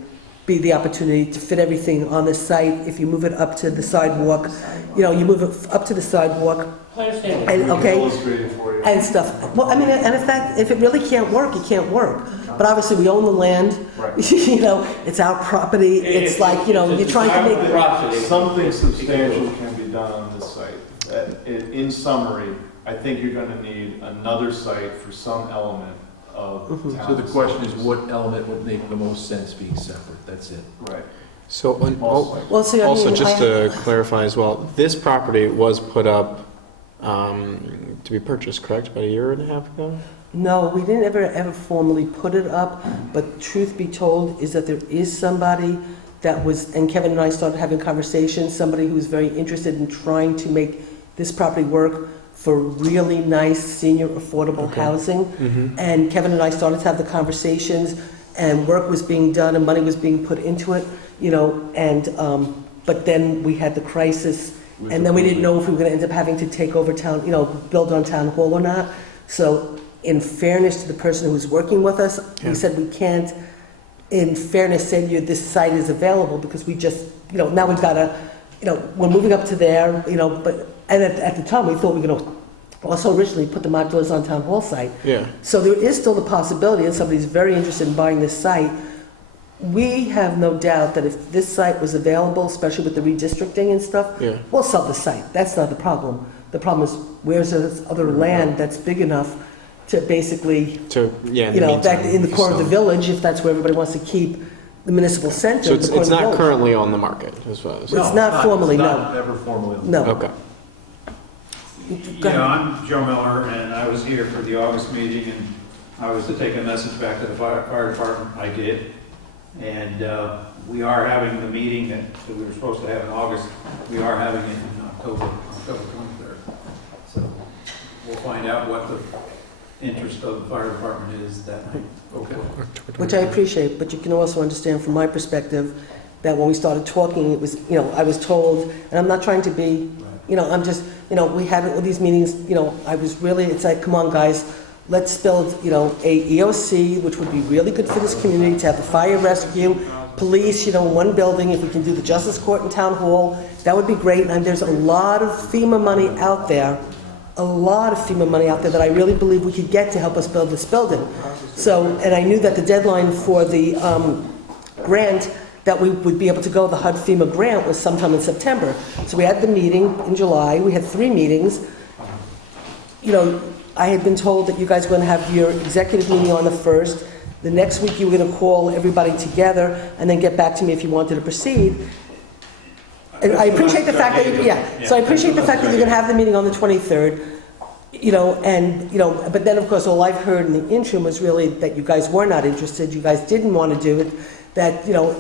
be the opportunity to fit everything on the site if you move it up to the sidewalk. You know, you move it up to the sidewalk I understand. and, We can okay, illustrate it for you. and stuff. Well, I mean, and if it really can't work, it can't work. But obviously, we own the land. Right. You know, it's our property. It's like, you know, you're trying to make. Property. Something substantial can be done on this site. In summary, I think you're gonna need another site for some element of town. So the question is, what element would make the most sense being separate? That's it. Right. So, Also, Well, see, I also mean, just to clarify as well, this property was put up to be purchased, correct, about a year and a half ago? No, we didn't ever formally put it up, but truth be told is that there is somebody that was, and Kevin and I started having conversations, somebody who was very interested in trying to make this property work for really nice senior affordable housing. Mm-hmm. And Kevin and I started to have the conversations, and work was being done and money was being put into it, you know, and, but then we had the crisis, and then we didn't know if we were gonna end up having to take over town, you know, build on Town Hall or not. So in fairness to the person who was working with us, Yeah. we said we can't, in fairness, say to you, this site is available, because we just, you know, now we've gotta, you know, we're moving up to there, you know, but, and at the time, we thought we were gonna also originally put the modulars on Town Hall site. Yeah. So there is still the possibility, and somebody's very interested in buying this site. We have no doubt that if this site was available, especially with the redistricting and stuff, Yeah. we'll sell the site. That's not the problem. The problem is, where's this other land that's big enough to basically, To, yeah, in you the know, that meantime, in the core of the so- village, if that's where everybody wants to keep the municipal center. So it's the core of the not village. currently on the market, as well as. It's not formally, It's no. not ever formally. No. Okay. Go You ahead. know, I'm Joe Miller, and I was here for the August meeting, and I was to take a message back to the fire department. I did. And we are having the meeting that we were supposed to have in August. We are having it in October 23rd. So we'll find out what the interest of the fire department is that night. Okay. Which I appreciate, but you can also understand from my perspective that when we started talking, it was, you know, I was told, and I'm not trying to be, you know, I'm just, you know, we had all these meetings, you know, I was really, it's like, come on, guys, let's build, you know, a EOC, which would be really good for this community, to have the fire rescue, police, you know, in one building. If we can do the Justice Court and Town Hall, that would be great. And there's a lot of FEMA money out there, that I really believe we could get to help us build this building. So, and I knew that the deadline for the grant that we would be able to go, the HUD FEMA grant, was sometime in September. So we had the meeting in July, we had 3 meetings. You know, I had been told that you guys were going to have your executive meeting on the 1st. The next week, you were going to call everybody together and then get back to me if you wanted to proceed. And I appreciate the fact that, so I appreciate the fact that you're going to have the meeting on the 23rd, but then, of course, all I've heard in the interim was really that you guys were not interested, you guys didn't want to do it,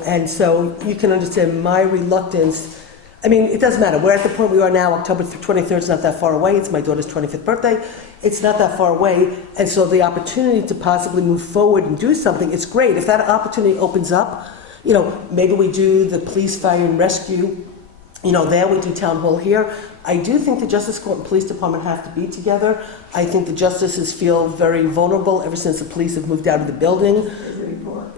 and so you can understand my reluctance. I mean, it doesn't matter. We're at the point we are now. October 23rd is not that far away. It's my daughter's 25th birthday. It's not that far away. And so the opportunity to possibly move forward and do something, it's great. If that opportunity opens up, maybe we do the police, fire, and rescue, there we do town hall here. I do think the Justice Court and Police Department have to be together. I think the justices feel very vulnerable ever since the police have moved out of the building,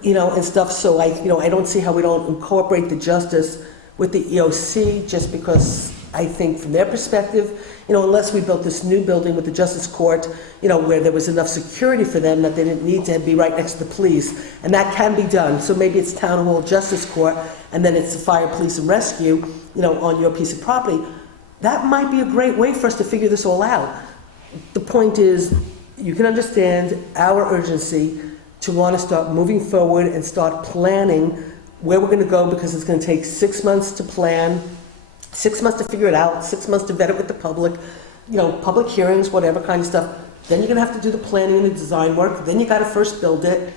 and stuff. So I don't see how we don't incorporate the justice with the EOC, just because I think from their perspective, unless we built this new building with the Justice Court, where there was enough security for them that they didn't need to be right next to the police, and that can be done. So maybe it's Town Hall, Justice Court, and then it's the Fire, Police, and Rescue, on your piece of property. That might be a great way for us to figure this all out. The point is, you can understand our urgency to want to start moving forward and start planning where we're going to go, because it's going to take 6 months to plan, 6 months to figure it out, 6 months to vet it with the public, public hearings, whatever kind of stuff. Then you're going to have to do the planning and the design work. Then you got to first build it.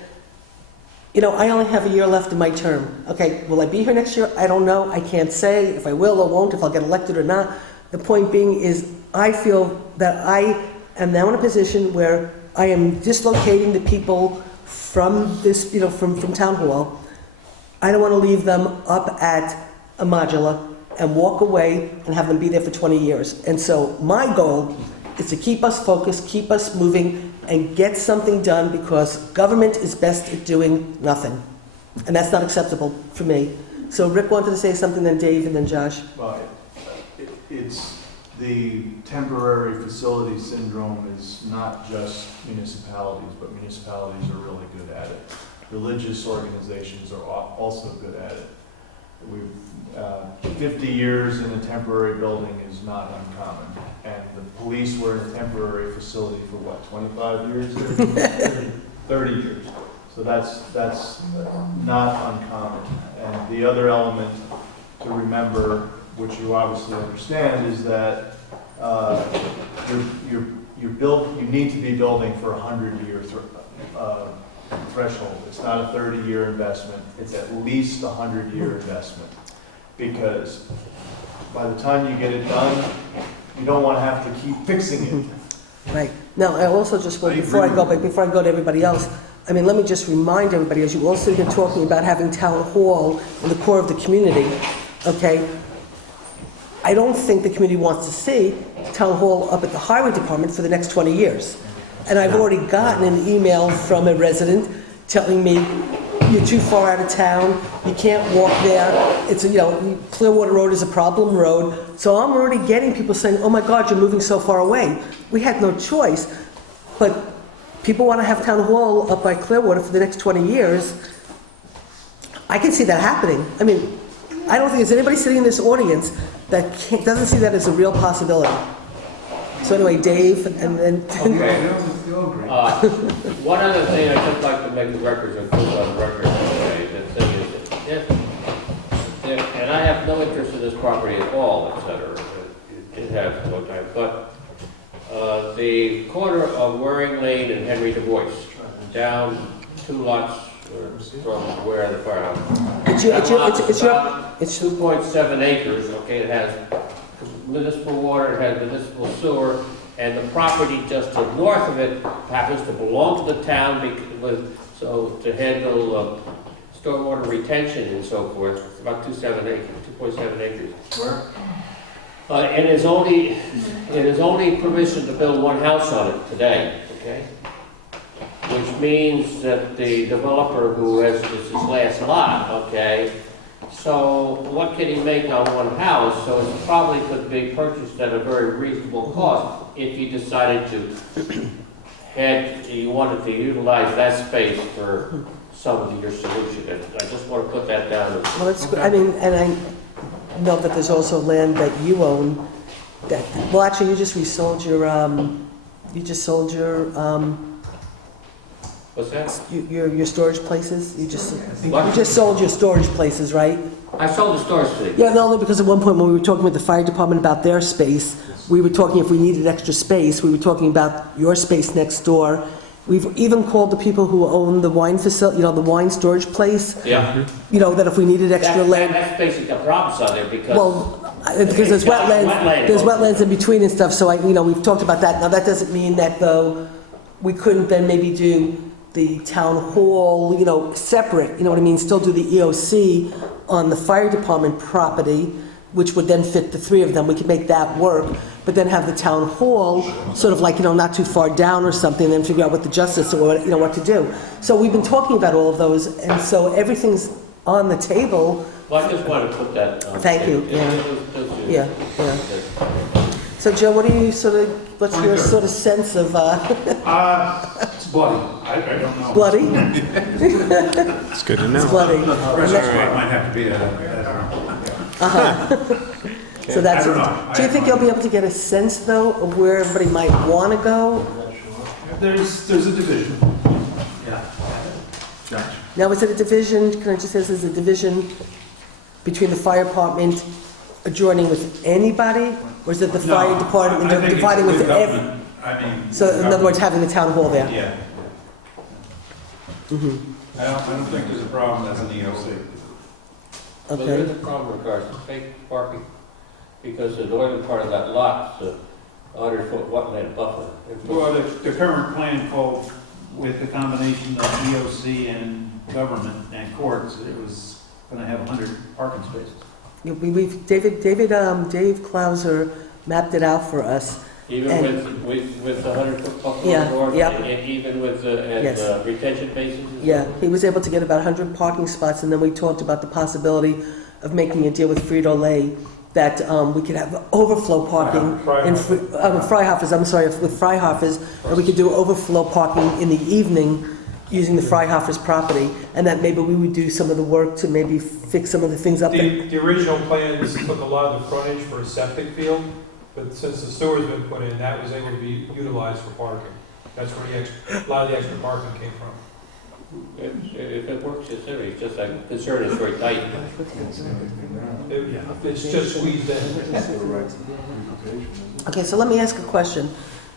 I only have a year left in my term. Okay, will I be here next year? I don't know. I can't say if I will or won't, if I'll get elected or not. The point being is, I feel that I am now in a position where I am dislocating the people from this, from Town Hall. I don't want to leave them up at a modular and walk away and have them be there for 20 years. And so my goal is to keep us focused, keep us moving, and get something done, because government is best at doing nothing. And that's not acceptable for me. So Rick wanted to say something, then Dave, and then Josh. Well, it's the temporary facility syndrome is not just municipalities, but municipalities are really good at it. Religious organizations are also good at it. 50 years in a temporary building is not uncommon. And the police were in a temporary facility for what, 25 years? 30 years. So that's not uncommon. And the other element to remember, which you obviously understand, is that you need to be building for a 100-year threshold. It's not a 30-year investment. It's at least a 100-year investment, because by the time you get it done, you don't want to have to keep fixing it. Right. Now, I also just want, before I go to everybody else, let me just remind everybody, as you all sit here talking about having Town Hall in the core of the community, okay, I don't think the community wants to see Town Hall up at the Highway Department for the next 20 years. And I've already gotten an email from a resident telling me, you're too far out of town, you can't walk there, it's, Clearwater Road is a problem road. So I'm already getting people saying, oh my God, you're moving so far away. We had no choice, but people want to have Town Hall up by Clearwater for the next 20 years. I can see that happening. I don't think there's anybody sitting in this audience that doesn't see that as a real possibility. So anyway, Dave, and then... One other thing I'd just like to make the records and put on record today, the thing is, and I have no interest in this property at all, et cetera. It has no time, but the corner of Waring Lane and Henry Du Bois, down 2 lots from where the firehouse. It's 2.7 acres, okay, it has municipal water, it has municipal sewer, and the property just to the north of it happens to belong to the town, so to handle stormwater retention and so forth. It's about 2.7 acres. Where? And it is only permission to build one house on it today, okay? Which means that the developer who has this last lot, okay, so what can he make on one house? So it probably could be purchased at a very reasonable cost if he decided you wanted to utilize that space for some of your solution. And I just want to put that down. Well, that's good. And I know that there's also land that you own that, well, actually, you just resold your You just sold your, What's that? your storage places? You just What? sold your storage places, right? I sold the storage thing. Yeah, not only because at one point when we were talking with the fire department about their space, we were talking if we needed extra space, we were talking about your space next door. We've even called the people who own the wine facility, the wine storage place, Yeah. that if we needed extra land. That's basically the problems out there because. Well, because there's there's wetlands in between and stuff, so we've talked about that. Now, that doesn't mean that, though, we couldn't then maybe do the town hall, separate, you know what I mean? Still do the EOC on the fire department property, which would then fit the three of them. We could make that work, but then have the town hall sort of like, not too far down or something, and then figure out what the justice or what to do. So we've been talking about all of those, and so everything's on the table. Well, I just wanted to put that. Thank you, yeah. So Joe, what's your sort of sense of, It's bloody. I don't know. bloody? It's good to know. It's bloody. Restaurant might have to be So that's, I don't know. do you think you'll be able to get a sense, though, of where everybody might want to go? There's a division. Yeah. Gotcha. Now, is it a division, can I just say, is it a division between the fire department adjoining with anybody? Or is it the fire department dividing with every? So in other words, having the town hall there? Yeah. I don't think there's a problem as an EOC. Well, there is a problem in regards to fake parking, because the northern part of that lot's a 100-foot wetland buffer. Well, the current plan called with the combination of EOC and government and courts, it was going to have 100 parking spaces. Dave Clauser mapped it out for us. Even with the 100-foot buffer Yeah, on the north, yep. and even with the Yes. retention bases? Yeah, he was able to get about 100 parking spots, and then we talked about the possibility of making a deal with Frito-Lay that we could have overflow parking in Freihofers, with Freihofers, and we could do overflow parking in the evening using the Freihofers property, and that maybe we would do some of the work to maybe fix some of the things up there. The original plans took a lot of the frontage for a septic field, but since the sewer's been put in, that was able to be utilized for parking. That's where a lot of the extra parking came from. If it works, it's there, it's just like, concern is very tight. It's just squeezed in. Okay, so let me ask a question,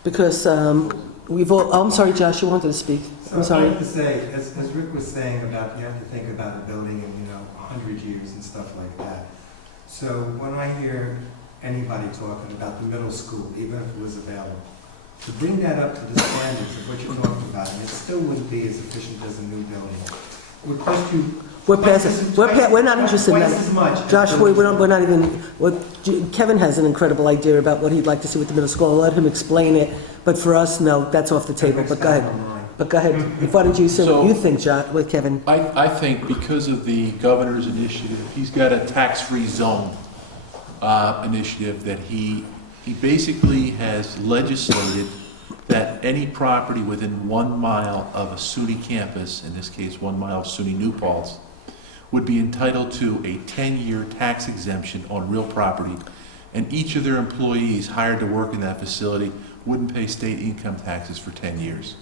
because I'm sorry, Josh, you wanted to speak. I'm sorry. I'd like to say, as Rick was saying about, you have to think about a building in, 100 years and stuff like that. So when I hear anybody talking about the middle school, even if it was available, to bring that up to the standards of what you're talking about, and it still wouldn't be as efficient as a new building, would cost you We're not interested in twice that. as much. Josh, we're not even, Kevin has an incredible idea about what he'd like to see with the middle school. I'll let him explain it, but for us, no, that's off the table, but go ahead. Why don't you say what you think, John, with Kevin? I think because of the governor's initiative, he's got a tax-free zone initiative that he basically has legislated that any property within 1 mile of a SUNY campus, in this case 1 mile of SUNY New Paltz, would be entitled to a 10-year tax exemption on real property, and each of their employees hired to work in that facility wouldn't pay state income taxes for 10 years.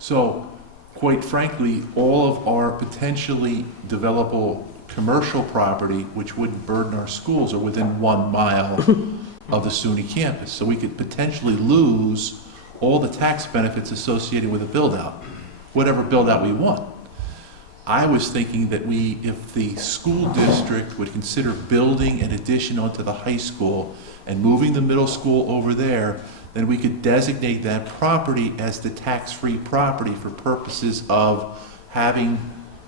So, quite frankly, all of our potentially developable commercial property, which wouldn't burden our schools, are within 1 mile of the SUNY campus. So we could potentially lose all the tax benefits associated with a build-out, whatever build-out we want. I was thinking that if the school district would consider building an addition onto the high school and moving the middle school over there, then we could designate that property as the tax-free property for purposes of having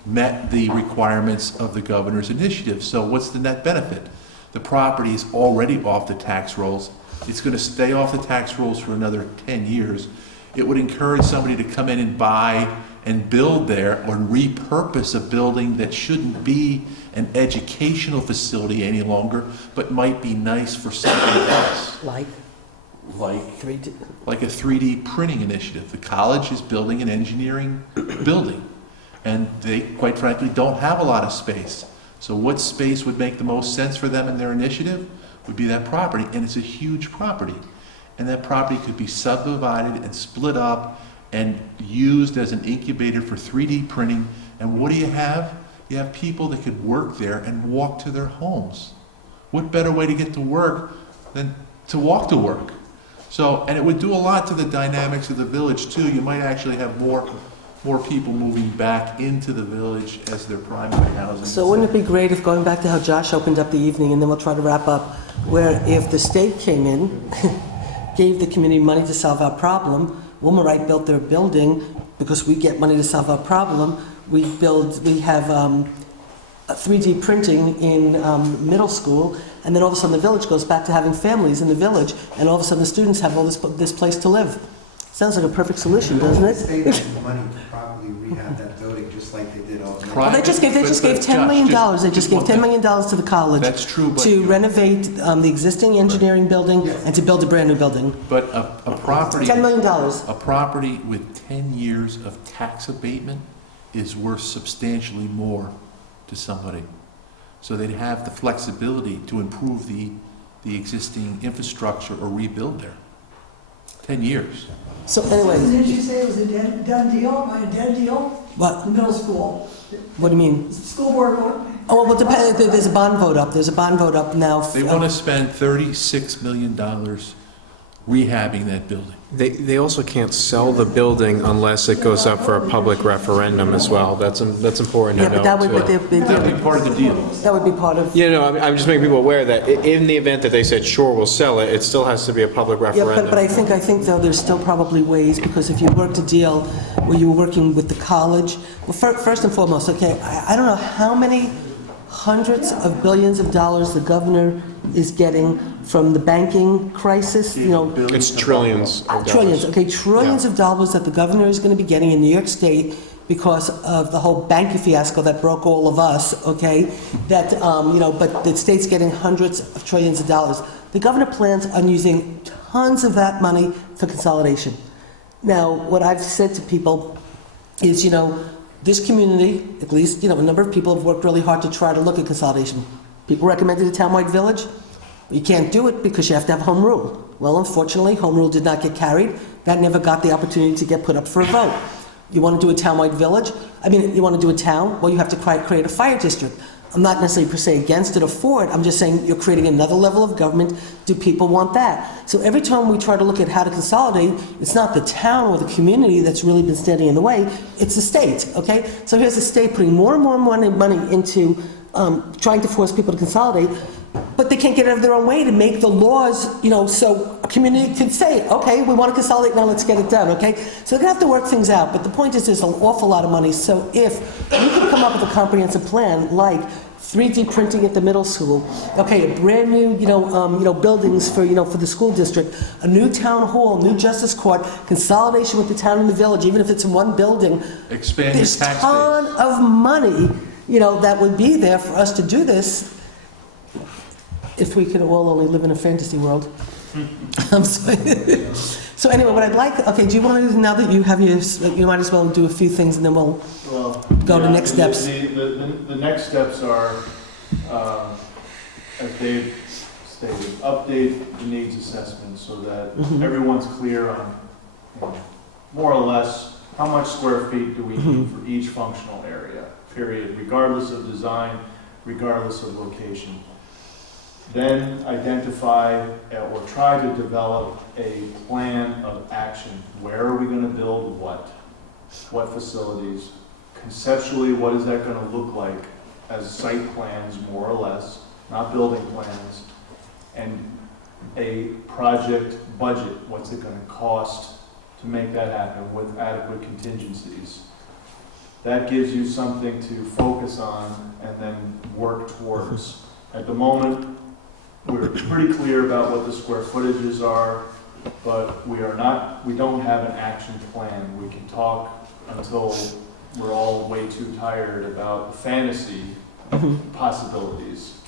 met the requirements of the governor's initiative. So what's the net benefit? The property is already off the tax rolls. It's going to stay off the tax rolls for another 10 years. It would encourage somebody to come in and buy and build there, or repurpose a building that shouldn't be an educational facility any longer, but might be nice for something else. Like a 3D printing initiative. The college is building an engineering building, and they, quite frankly, don't have a lot of space. So what space would make the most sense for them in their initiative would be that property, and it's a huge property. and that property could be subdivided and split up and used as an incubator for 3D printing. And what do you have? You have people that could work there and walk to their homes. What better way to get to work than to walk to work? So, and it would do a lot to the dynamics of the village too. You might actually have more people moving back into the village as their primary housing. So wouldn't it be great if, going back to how Josh opened up the evening, and then we'll try to wrap up, where if the state came in, gave the community money to solve our problem, Wilmerite built their building because we get money to solve our problem. We have 3D printing in middle school, and then all of a sudden the village goes back to having families in the village, and all of a sudden the students have all this place to live. Sounds like a perfect solution, doesn't it? State has the money to properly rehab that building, just like they did all. Well, they just gave $10 million. They just gave $10 million to the college. That's true, but to renovate the existing engineering building and to build a brand new building. But a property, $10 million. a property with 10 years of tax abatement is worth substantially more to somebody. So they'd have the flexibility to improve the existing infrastructure or rebuild there. 10 years. So anyway. Didn't you say it was a done deal, a dead deal? What? The middle school. What do you mean? School board. Oh, well, there's a bond vote up. There's a bond vote up now. They want to spend $36 million rehabbing that building. They also can't sell the building unless it goes up for a public referendum as well. That's important to Yeah, know, but that would too. That'd be part of the deal. That would be part of. Yeah, no, I'm just making people aware that in the event that they said, sure, we'll sell it, it still has to be a public Yeah, referendum. but I think though there's still probably ways, because if you worked a deal where you were working with the college, well, first and foremost, okay, I don't know how many hundreds of billions of dollars the governor is getting from the banking crisis, It's trillions of dollars. Trillions, okay, trillions of dollars that the governor is going to be getting in New York State because of the whole banking fiasco that broke all of us, okay? That, but the state's getting hundreds of trillions of dollars. The governor plans on using tons of that money for consolidation. Now, what I've said to people is, this community, at least, a number of people have worked really hard to try to look at consolidation. People recommended a townwide village. You can't do it because you have to have home rule. Well, unfortunately, home rule did not get carried. That never got the opportunity to get put up for a vote. You want to do a townwide village? You want to do a town? Well, you have to create a fire district. I'm not necessarily per se against it or for it. I'm just saying you're creating another level of government. Do people want that? So every time we try to look at how to consolidate, it's not the town or the community that's really been standing in the way. It's the state, okay? So here's the state putting more and more money into trying to force people to consolidate, but they can't get out of their own way to make the laws, so a community can say, okay, we want to consolidate, now let's get it done, okay? So they're going to have to work things out, but the point is there's an awful lot of money. So if we could come up with a comprehensive plan like 3D printing at the middle school, okay, a brand new, buildings for the school district, a new town hall, new justice court, consolidation with the town and the village, even if it's in one building. Expand your There's tax a ton of money, that would be there for us to do this if we could all only live in a fantasy world. I'm sorry. So anyway, what I'd like, okay, do you want to, now that you have you might as well do a few things and then we'll go to next steps. The next steps are, as Dave stated, update the needs assessment so that everyone's clear on more or less how much square feet do we need for each functional area, period, regardless of design, regardless of location. Then identify or try to develop a plan of action. Where are we going to build what? What facilities? Conceptually, what is that going to look like as site plans, more or less, not building plans, and a project budget. What's it going to cost to make that happen with adequate contingencies? That gives you something to focus on and then work towards. At the moment, we're pretty clear about what the square footages are, but we don't have an action plan. We can talk until we're all way too tired about the fantasy possibilities.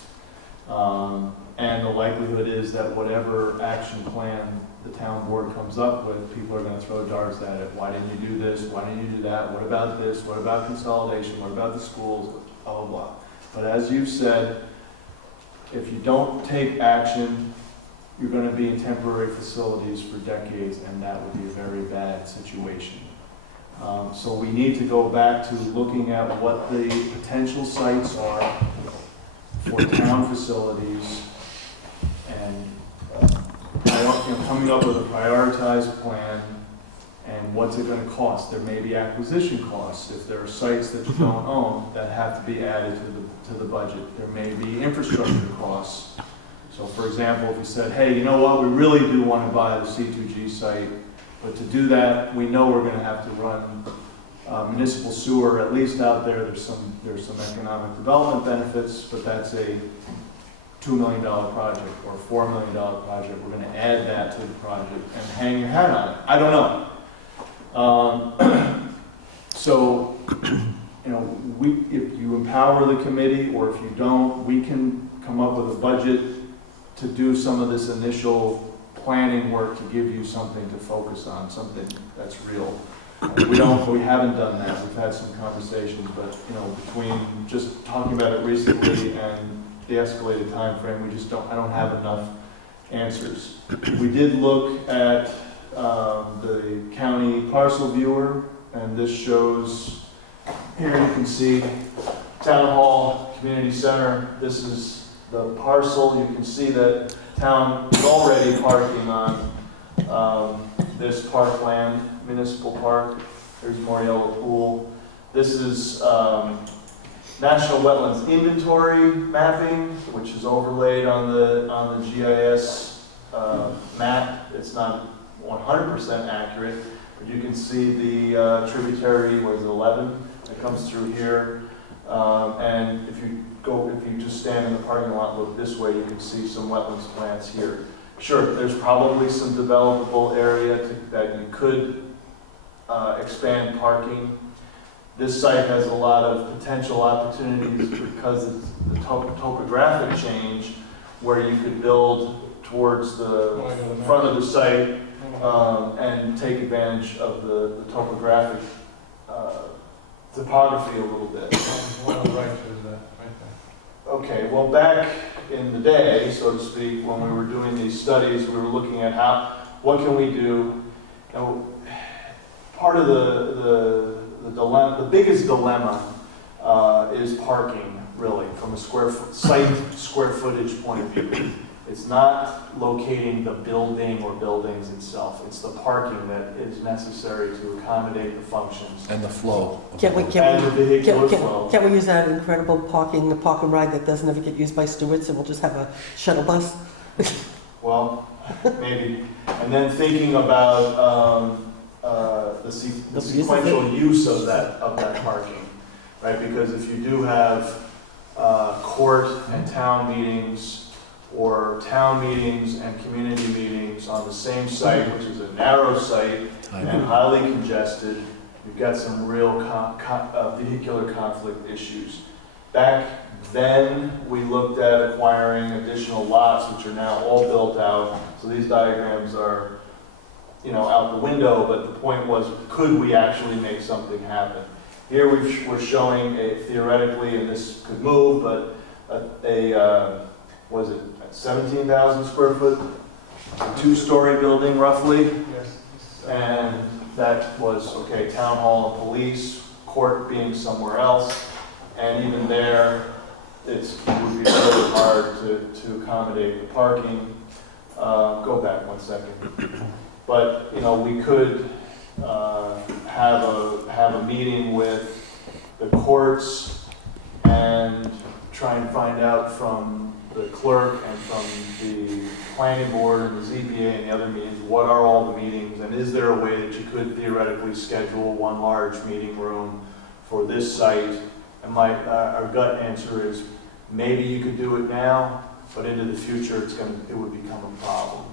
And the likelihood is that whatever action plan the town board comes up with, people are going to throw darts at it. Why didn't you do this? Why didn't you do that? What about this? What about consolidation? What about the schools? Blah, blah, blah. But as you've said, if you don't take action, you're going to be in temporary facilities for decades, and that would be a very bad situation. So we need to go back to looking at what the potential sites are for town facilities and coming up with a prioritized plan and what's it going to cost. There may be acquisition costs if there are sites that you don't own that have to be added to the budget. There may be infrastructure costs. So for example, if you said, hey, you know what, we really do want to buy the C2G site, but to do that, we know we're going to have to run municipal sewer, at least out there. There's some economic development benefits, but that's a $2 million project or $4 million project. We're going to add that to the project and hang your hat on it. I don't know. So, you know, if you empower the committee, or if you don't, we can come up with a budget to do some of this initial planning work to give you something to focus on, something that's real. We haven't done that. We've had some conversations, but you know, between just talking about it recently and the escalated time frame, I don't have enough answers. We did look at the county parcel viewer, and this shows, here you can see Town Hall, Community Center. This is the parcel. You can see that town is already parking on this parkland, municipal park. There's more yellow pool. This is National Wetlands Inventory mapping, which is overlaid on the GIS map. It's not 100% accurate, but you can see the tributary was 11 that comes through here. And if you just stand in the parking lot and look this way, you can see some wetlands plants here. Sure, there's probably some developable area that you could expand parking. This site has a lot of potential opportunities because of the topographic change, where you could build towards the front of the site and take advantage of the topographic topography a little bit. Okay, well, back in the day, so to speak, when we were doing these studies, we were looking at what can we do. You know, part of the dilemma, the biggest dilemma is parking, really, from a square footage point of view. It's not locating the building or buildings itself. It's the parking that is necessary to accommodate the functions. And the flow. Can we use that incredible park and ride that doesn't ever get used by stewards, and we'll just have a shuttle bus? Well, maybe. And then thinking about the sequential use of that parking, right? Because if you do have court and town meetings, or town meetings and community meetings on the same site, which is a narrow site and highly congested, you've got some real vehicular conflict issues. Back then, we looked at acquiring additional lots, which are now all built out. So these diagrams are, you know, out the window, but the point was, could we actually make something happen? Here we're showing theoretically, and this could move, but was it 17,000 square foot, a two-story building roughly? Yes. And that was, okay, town hall and police, court being somewhere else, and even there, it would be really hard to accommodate the parking. Go back 1 second. But, you know, we could have a meeting with the courts and try and find out from the clerk and from the planning board and the ZBA and the other meetings, what are all the meetings, and is there a way that you could theoretically schedule one large meeting room for this site? And our gut answer is maybe you could do it now, but into the future it would become a problem.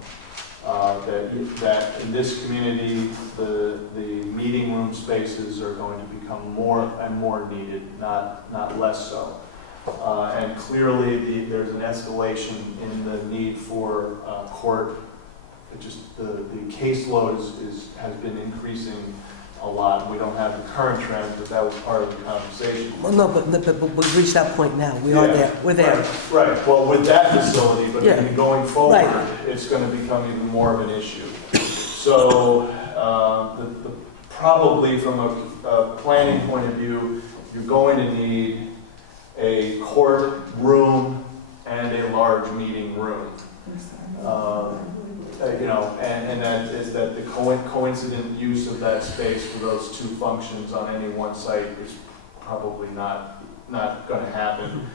That in this community, the meeting room spaces are going to become more and more needed, not less so. And clearly, there's an escalation in the need for court. The caseload has been increasing a lot. We don't have the current trend, but that was part of the conversation. Well, no, but we've reached that point now. We are there. We're there. Right, well, with that facility, but Yeah. maybe going forward, Right. it's gonna become even more of an issue. So, probably from a planning point of view, you're going to need a court room and a large meeting room. And that is that the coincident use of that space for those two functions on any one site is probably not gonna happen.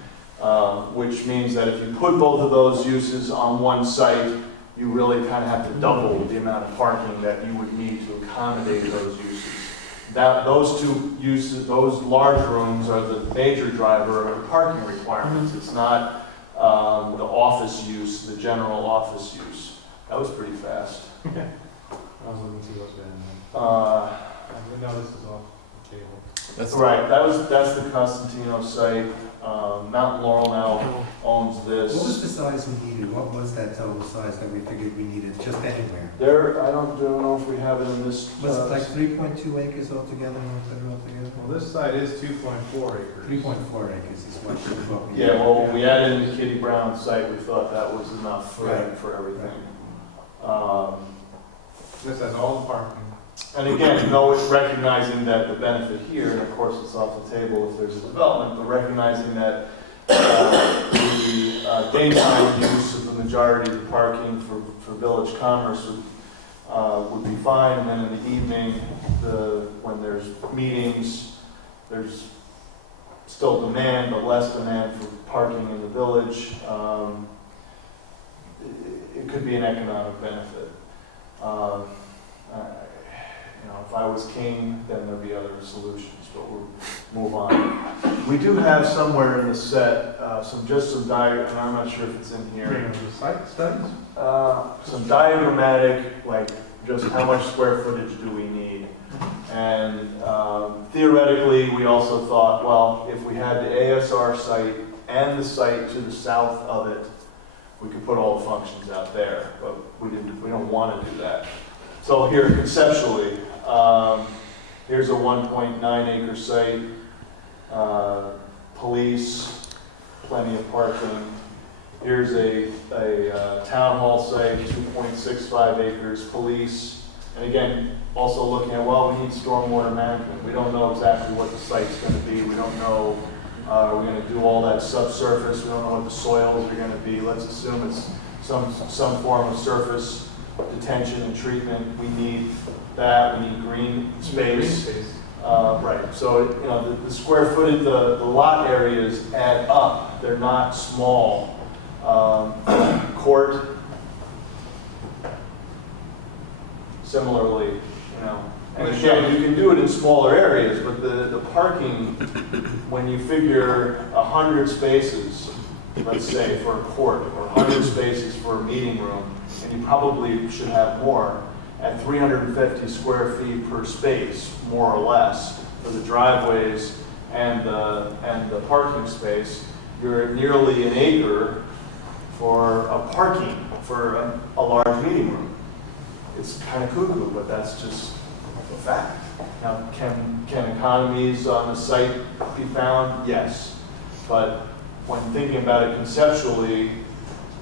Which means that if you put both of those uses on one site, you really kind of have to double the amount of parking that you would need to accommodate those uses. Those two uses, those large rooms are the major driver of the parking requirements. It's not the office use, the general office use. That was pretty fast. I was looking to see what's been. We know this is off the table. That's Right, that's the Costantino site. Mountain Laurel now owns this. What was the size we needed? What was that total size that we figured we needed, just anywhere? I don't know if we have it in this. Was it like 3.2 acres altogether, when we put it all together? Well, this site is 2.4 acres. 3.4 acres is what we. Yeah, well, when we added in the Kitty Brown site, we thought that was enough for everything. This has all the parking. And again, recognizing that the benefit here, and of course it's off the table if there's a development, but recognizing that the daytime use of the majority of the parking for village commerce would be fine, and then in the evening, when there's meetings, there's still demand, but less demand for parking in the village. It could be an economic benefit. If I was king, then there'd be other solutions, but we'll move on. We do have somewhere in the set some diagram, and I'm not sure if it's in here. The site studies? Some diagrammatic, like just how much square footage do we need? And theoretically, we also thought, well, if we had the ASR site and the site to the south of it, we could put all the functions out there, but we don't want to do that. So here, conceptually, here's a 1.9 acre site, police, plenty of parking. Here's a town hall site, 2.65 acres, police. And again, also looking at, well, we need stormwater management. We don't know exactly what the site's going to be. We don't know, we're going to do all that subsurface. We don't know what the soils are going to be. Let's assume it's some form of surface detention and treatment. We need that. We need green space. Right. So the square footage, the lot areas add up. They're not small. Court, similarly, and again, you can do it in smaller areas, but the parking, when you figure 100 spaces, let's say for a court, or 100 spaces for a meeting room, and you probably should have more, at 350 square feet per space, more or less, for the driveways and the parking space, you're at nearly an acre for a parking for a large meeting room. It's kind of cuckoo, but that's just a fact. Now, can economies on the site be found? Yes. But when thinking about it conceptually,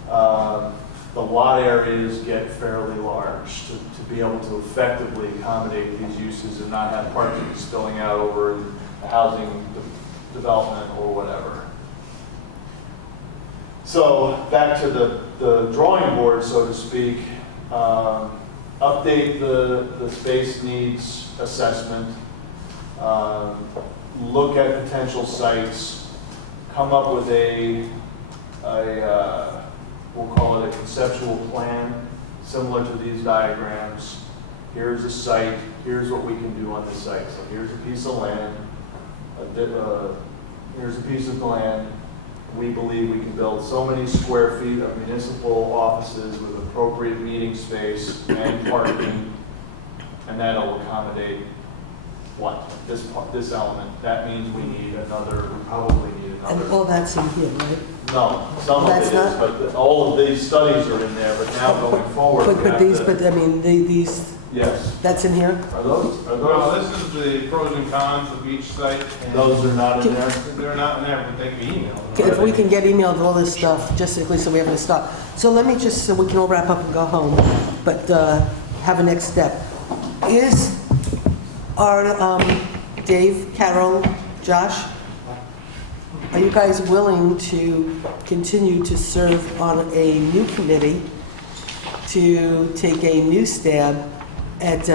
the lot areas get fairly large to be able to effectively accommodate these uses and not have parking spilling out over the housing development or whatever. So back to the drawing board, so to speak, update the space needs assessment, look at potential sites, come up with we'll call it a conceptual plan, similar to these diagrams. Here's a site, here's what we can do on this site. So here's a piece of land, here's a piece of land. We believe we can build so many square feet of municipal offices with appropriate meeting space and parking, and that'll accommodate what? This element. That means we probably need another. And all that's in here, right? No, some of it is, but all of these studies are in there, but now going forward. But these Yes. That's in here? Are those, Well, this is the pros and cons of each site. and those are not in there? They're not in there, but they can be emailed. If we can get emailed all this stuff, just at least so we have to stop. So let me just, so we can all wrap up and go home, but have a next step. Is our Dave, Carol, Josh, are you guys willing to continue to serve on a new committee to take a new stab at,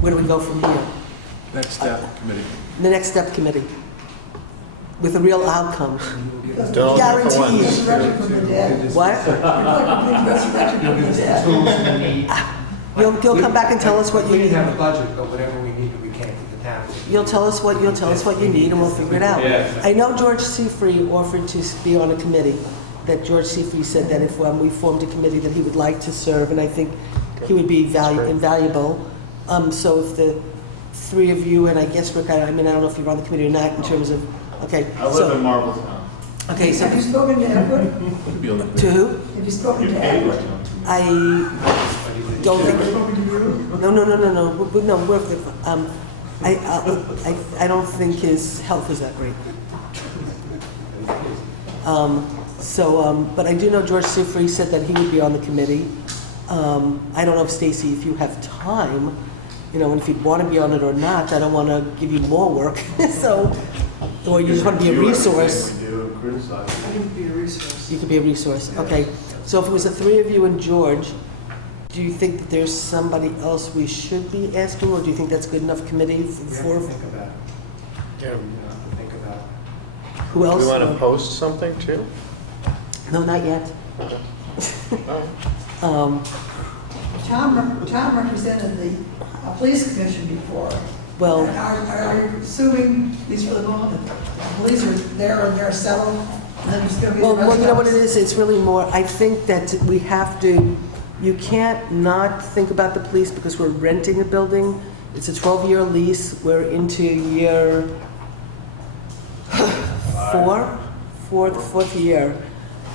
where do we go from here? Next step, committee. The Next Step Committee, with a real outcome. Don't Guaranteed. Resurrected from the dead. What? You're like being resurrected from the dead. Tools we need. You'll come back and tell us what you We need. didn't have a budget, but whatever we need, we can for the town. You'll tell us what you need, and we'll figure it out. Yeah. I know George Seafree offered to be on a committee, that George Seafree said that if we formed a committee that he would like to serve, and I think he would be invaluable. So if the three of you, and I guess Rick, I mean, I don't know if you're on the committee or not in terms of, okay. I live in Marbletown. Okay, so Have you spoken to Edward? to who? Have you spoken to Edward? I don't Have you think, spoken to you? no, I don't think his health is that great. But I do know George Seafree said that he would be on the committee. I don't know if Stacy, if you have time, and if you'd want to be on it or not. I don't want to give you more work, so, or you just want to be a resource. We do criticize. I can be a resource. You could be a resource, okay. So if it was the three of you and George, do you think that there's somebody else we should be asking, or do you think that's good enough committee We have to for, think about it. Yeah. We have to think about it. who else? We want to post something too? No, not yet. Tom represented the police commission before. Well, And are you assuming, at least for the moment, that the police are there and they're settled, and then there's going to be the rest well, you know of what us? it is? It's really more, I think that we have to, you can't not think about the police because we're renting a building. It's a 12-year lease. We're into year the fourth year.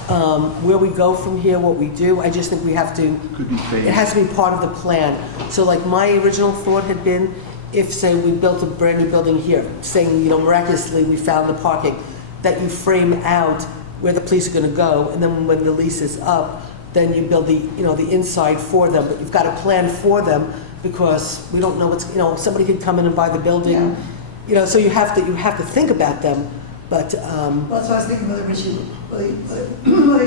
Where we go from here, what we do, I just think we have to, Could be phased. it has to be part of the plan. So like my original thought had been, if, say, we built a brand new building here, saying, miraculously we found the parking, that you frame out where the police are gonna go, and then when the lease is up, then you build the, the inside for them, but you've got a plan for them, because we don't know what's, somebody could come in and buy the building, so you have to think about them, but, Well, that's why I was thinking whether we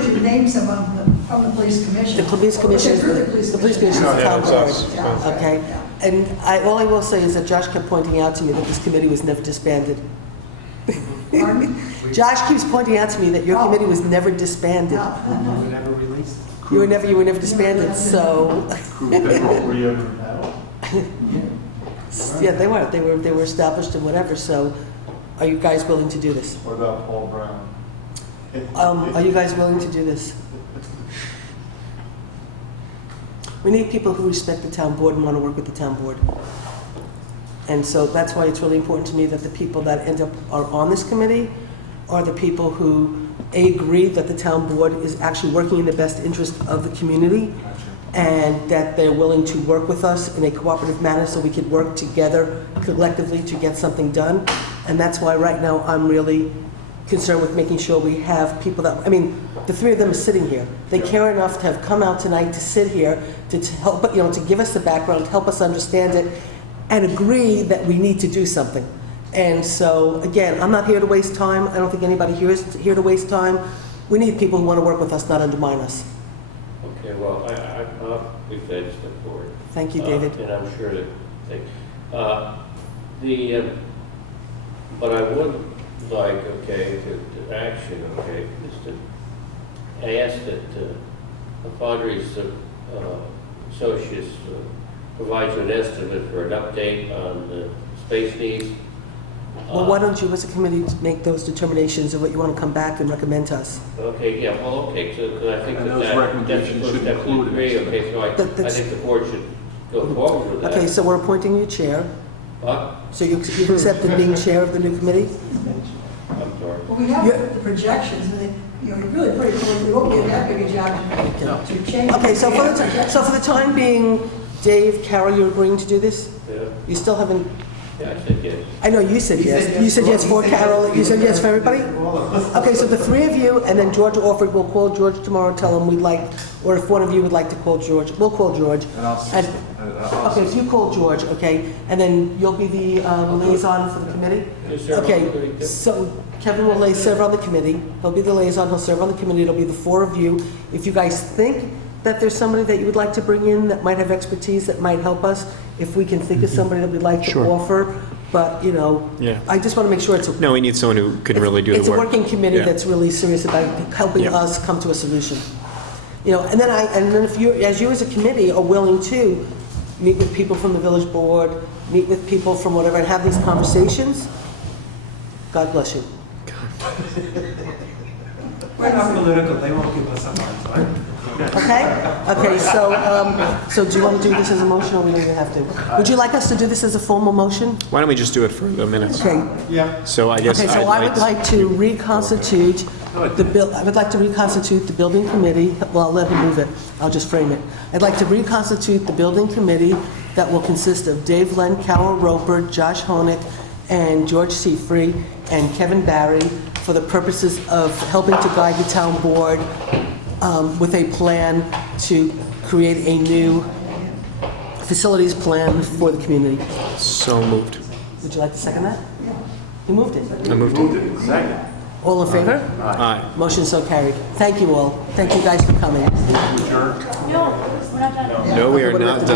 should name someone from the police commission. the police commission, Or through the police commission is the Yeah, town it's board. us. Yeah. Okay, Yeah. and all I will say is that Josh kept pointing out to me that this committee was never disbanded. Pardon? Josh keeps pointing out to me that your Oh. committee was never disbanded. No. We never released. You were never disbanded, so, Were you ever now? yeah, they were established and whatever, so are you guys willing to do this? What about Paul Brown? Are you guys willing to do this? We need people who respect the town board and want to work with the town board. And so that's why it's really important to me that the people that end up are on this committee are the people who, A, agree that the town board is actually working in the best interest of the community, and that they're willing to work with us in a cooperative manner so we could work together collectively to get something done. And that's why right now I'm really concerned with making sure we have people that, the three of them are sitting here. They care enough to have come out tonight to sit here, to help, to give us the background, to help us understand it, and agree that we need to do something. And so, again, I'm not here to waste time. I don't think anybody here is here to waste time. We need people who want to work with us, not undermine us. Okay, well, I'll be fed step forward. Thank you, David. And I'm sure that, but I would like, to action, is to ask that Audrey's associates provide you an estimate for an update on the space needs. Well, why don't you, as a committee, make those determinations of what you want to come back and recommend to us? Okay, yeah, well, okay, so 'cause I think And that those that's recommendations the first should step to include agree. it. Okay, so I That's- think the board should go forward with that. Okay, so we're appointing you chair. What? So you've accepted being chair of the new committee? I'm sorry. Well, we have the projections, and you're really pretty cool. You won't be that big a job to change. Okay, so for the time being, Dave, Carol, you're agreeing to do this? Yeah, You still haven't, yeah, I said yes. I know you said yes. You said yes for Carol, you said yes for everybody? Okay, so the three of you, and then George Orford, we'll call George tomorrow, tell him we'd like, or if one of you would like to call George, we'll call George. And- Okay, so you call George, okay, and then you'll be the liaison for the committee? You serve on the committee, Okay, too? so Kevin will serve on the committee, he'll be the liaison, he'll serve on the committee, it'll be the four of you. If you guys think that there's somebody that you would like to bring in that might have expertise, that might help us, if we can think of somebody that we'd like to Sure. offer, but, you know, Yeah. I just want to make sure it's a No, we need someone who could really do the work. It's a working committee Yeah. that's really serious about helping Yeah. us come to a solution. You know, and then if you, as you as a committee are willing to meet with people from the village board, meet with people from whatever, and have these conversations, God bless you. We're not political, they won't give us a hard time. Okay? Okay, so do you want to do this as a motion, or we don't even have to? Would you like us to do this as a formal motion? Why don't we just do it for the minutes? Okay. Yeah. So I guess Okay, so I would like to reconstitute I would like to reconstitute the building committee, well, I'll let him move it, I'll just frame it. I'd like to reconstitute the building committee that will consist of Dave Len, Carol Roper, Josh Honig, and George Seafree, and Kevin Barry, for the purposes of helping to guide the town board with a plan to create a new facilities plan for the community. So moved. Would you like to second that? You moved it. I moved it. All in favor? Aye. Motion so carried. Thank you all. Thank you guys for coming. No, we're not done. No, we are What do we have not to do?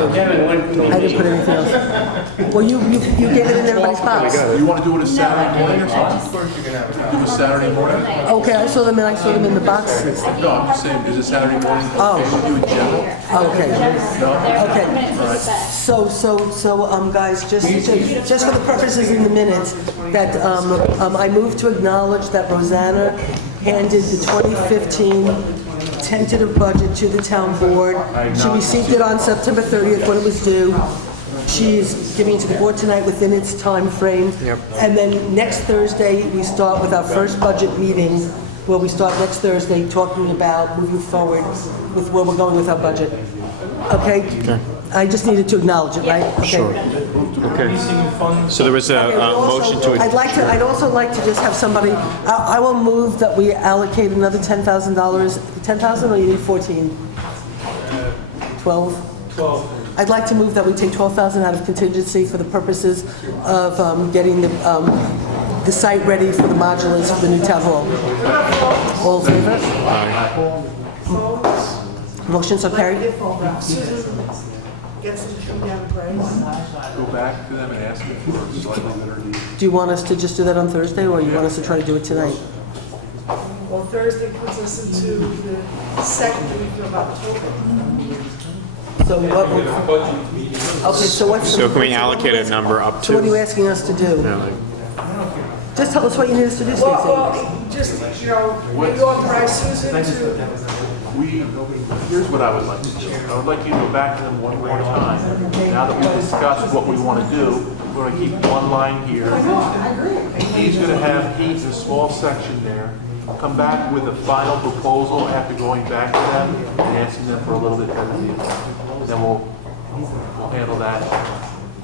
done. I didn't put anything else. Well, you gave it in everybody's box. You want to do it a Saturday morning or something? Of course you're gonna have a Do conversation. a Saturday morning? Okay, I saw them in the boxes. No, I'm just saying, is it Saturday morning? Oh. Okay, we'll do it general. Okay. Okay. So, guys, just for the purposes in the minutes, that, I move to acknowledge that Rosanna handed the 2015 tentative budget to the town board. She received it on September 30th when it was due. She's giving it to the board tonight within its time frame. Yep. And then next Thursday, we start with our first budget meeting, where we start next Thursday talking about moving forward with where we're going with our budget. Okay? I just needed to acknowledge it, right? Okay. Sure. Okay. So there was Okay, we a also- motion to, I'd also like to just have somebody, I will move that we allocate another $10,000. 10,000, or you need 14? 12? 12. I'd like to move that we take 12,000 out of contingency for the purposes of getting the site ready for the modulars for the new town hall. All in favor? Motion so carried. Susan gets them to come down and pray. Go back to them and ask them for a slightly better deal. Do you want us to just do that on Thursday, or you want us to try to do it tonight? Well, Thursday puts us into the second week of October. So what, Budget meeting. okay, so what's... so can we allocate a number up So what are you to? asking us to do? No, like- Just tell us what you need us to do, Stacy. Well, just, you know, maybe authorize Susan to, Here's what I would like to do. I would like you to go back to them one more time. Now that we've discussed what we want to do, we're going to keep one line here. He's going to have, he's a small section there, come back with a final proposal after going back to them and asking them for a little bit better deal. Then we'll handle that.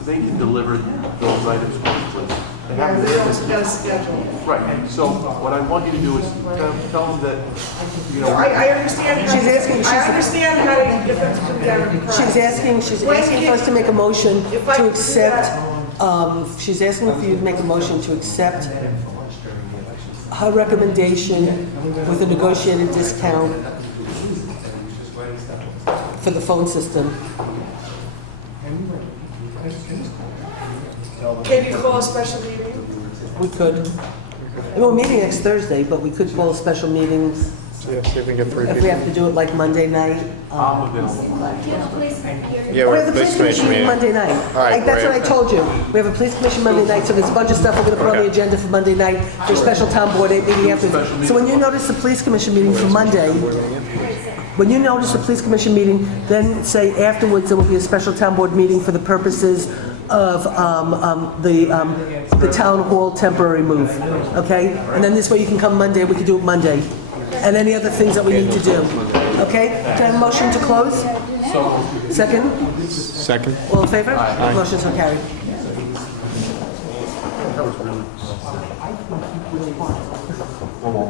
They can deliver those items quickly. They yeah, have we also got a schedule. Right, so what I want you to do is tell them that, you know. I understand. She's asking- I understand how to get them to come down and cry. She's asking for us to make a motion If I to could do accept, she's asking for you to make a motion to accept her recommendation with a negotiated discount for the phone system. Can you call a special meeting? We could. We're meeting next Thursday, but we could call a special meeting So yeah, see if we can get three if we people. have to do it like Monday night. I'm available. Yeah, We we're have the police commission meeting Monday night. All right, That's what I great. told you. We have a police commission Monday night, so there's a bunch of stuff we're gonna put on the Okay. agenda for Monday night, for a special town board meeting after. So when you notice the police commission meeting for Monday, when you notice the police commission meeting, then say afterwards there will be a special town board meeting for the purposes of the town hall temporary move, okay? And then this way you can come Monday, we can do it Monday. And any other things that we need to do, okay? Do I have a motion to close? Second? Second. All in favor? Motion so carried.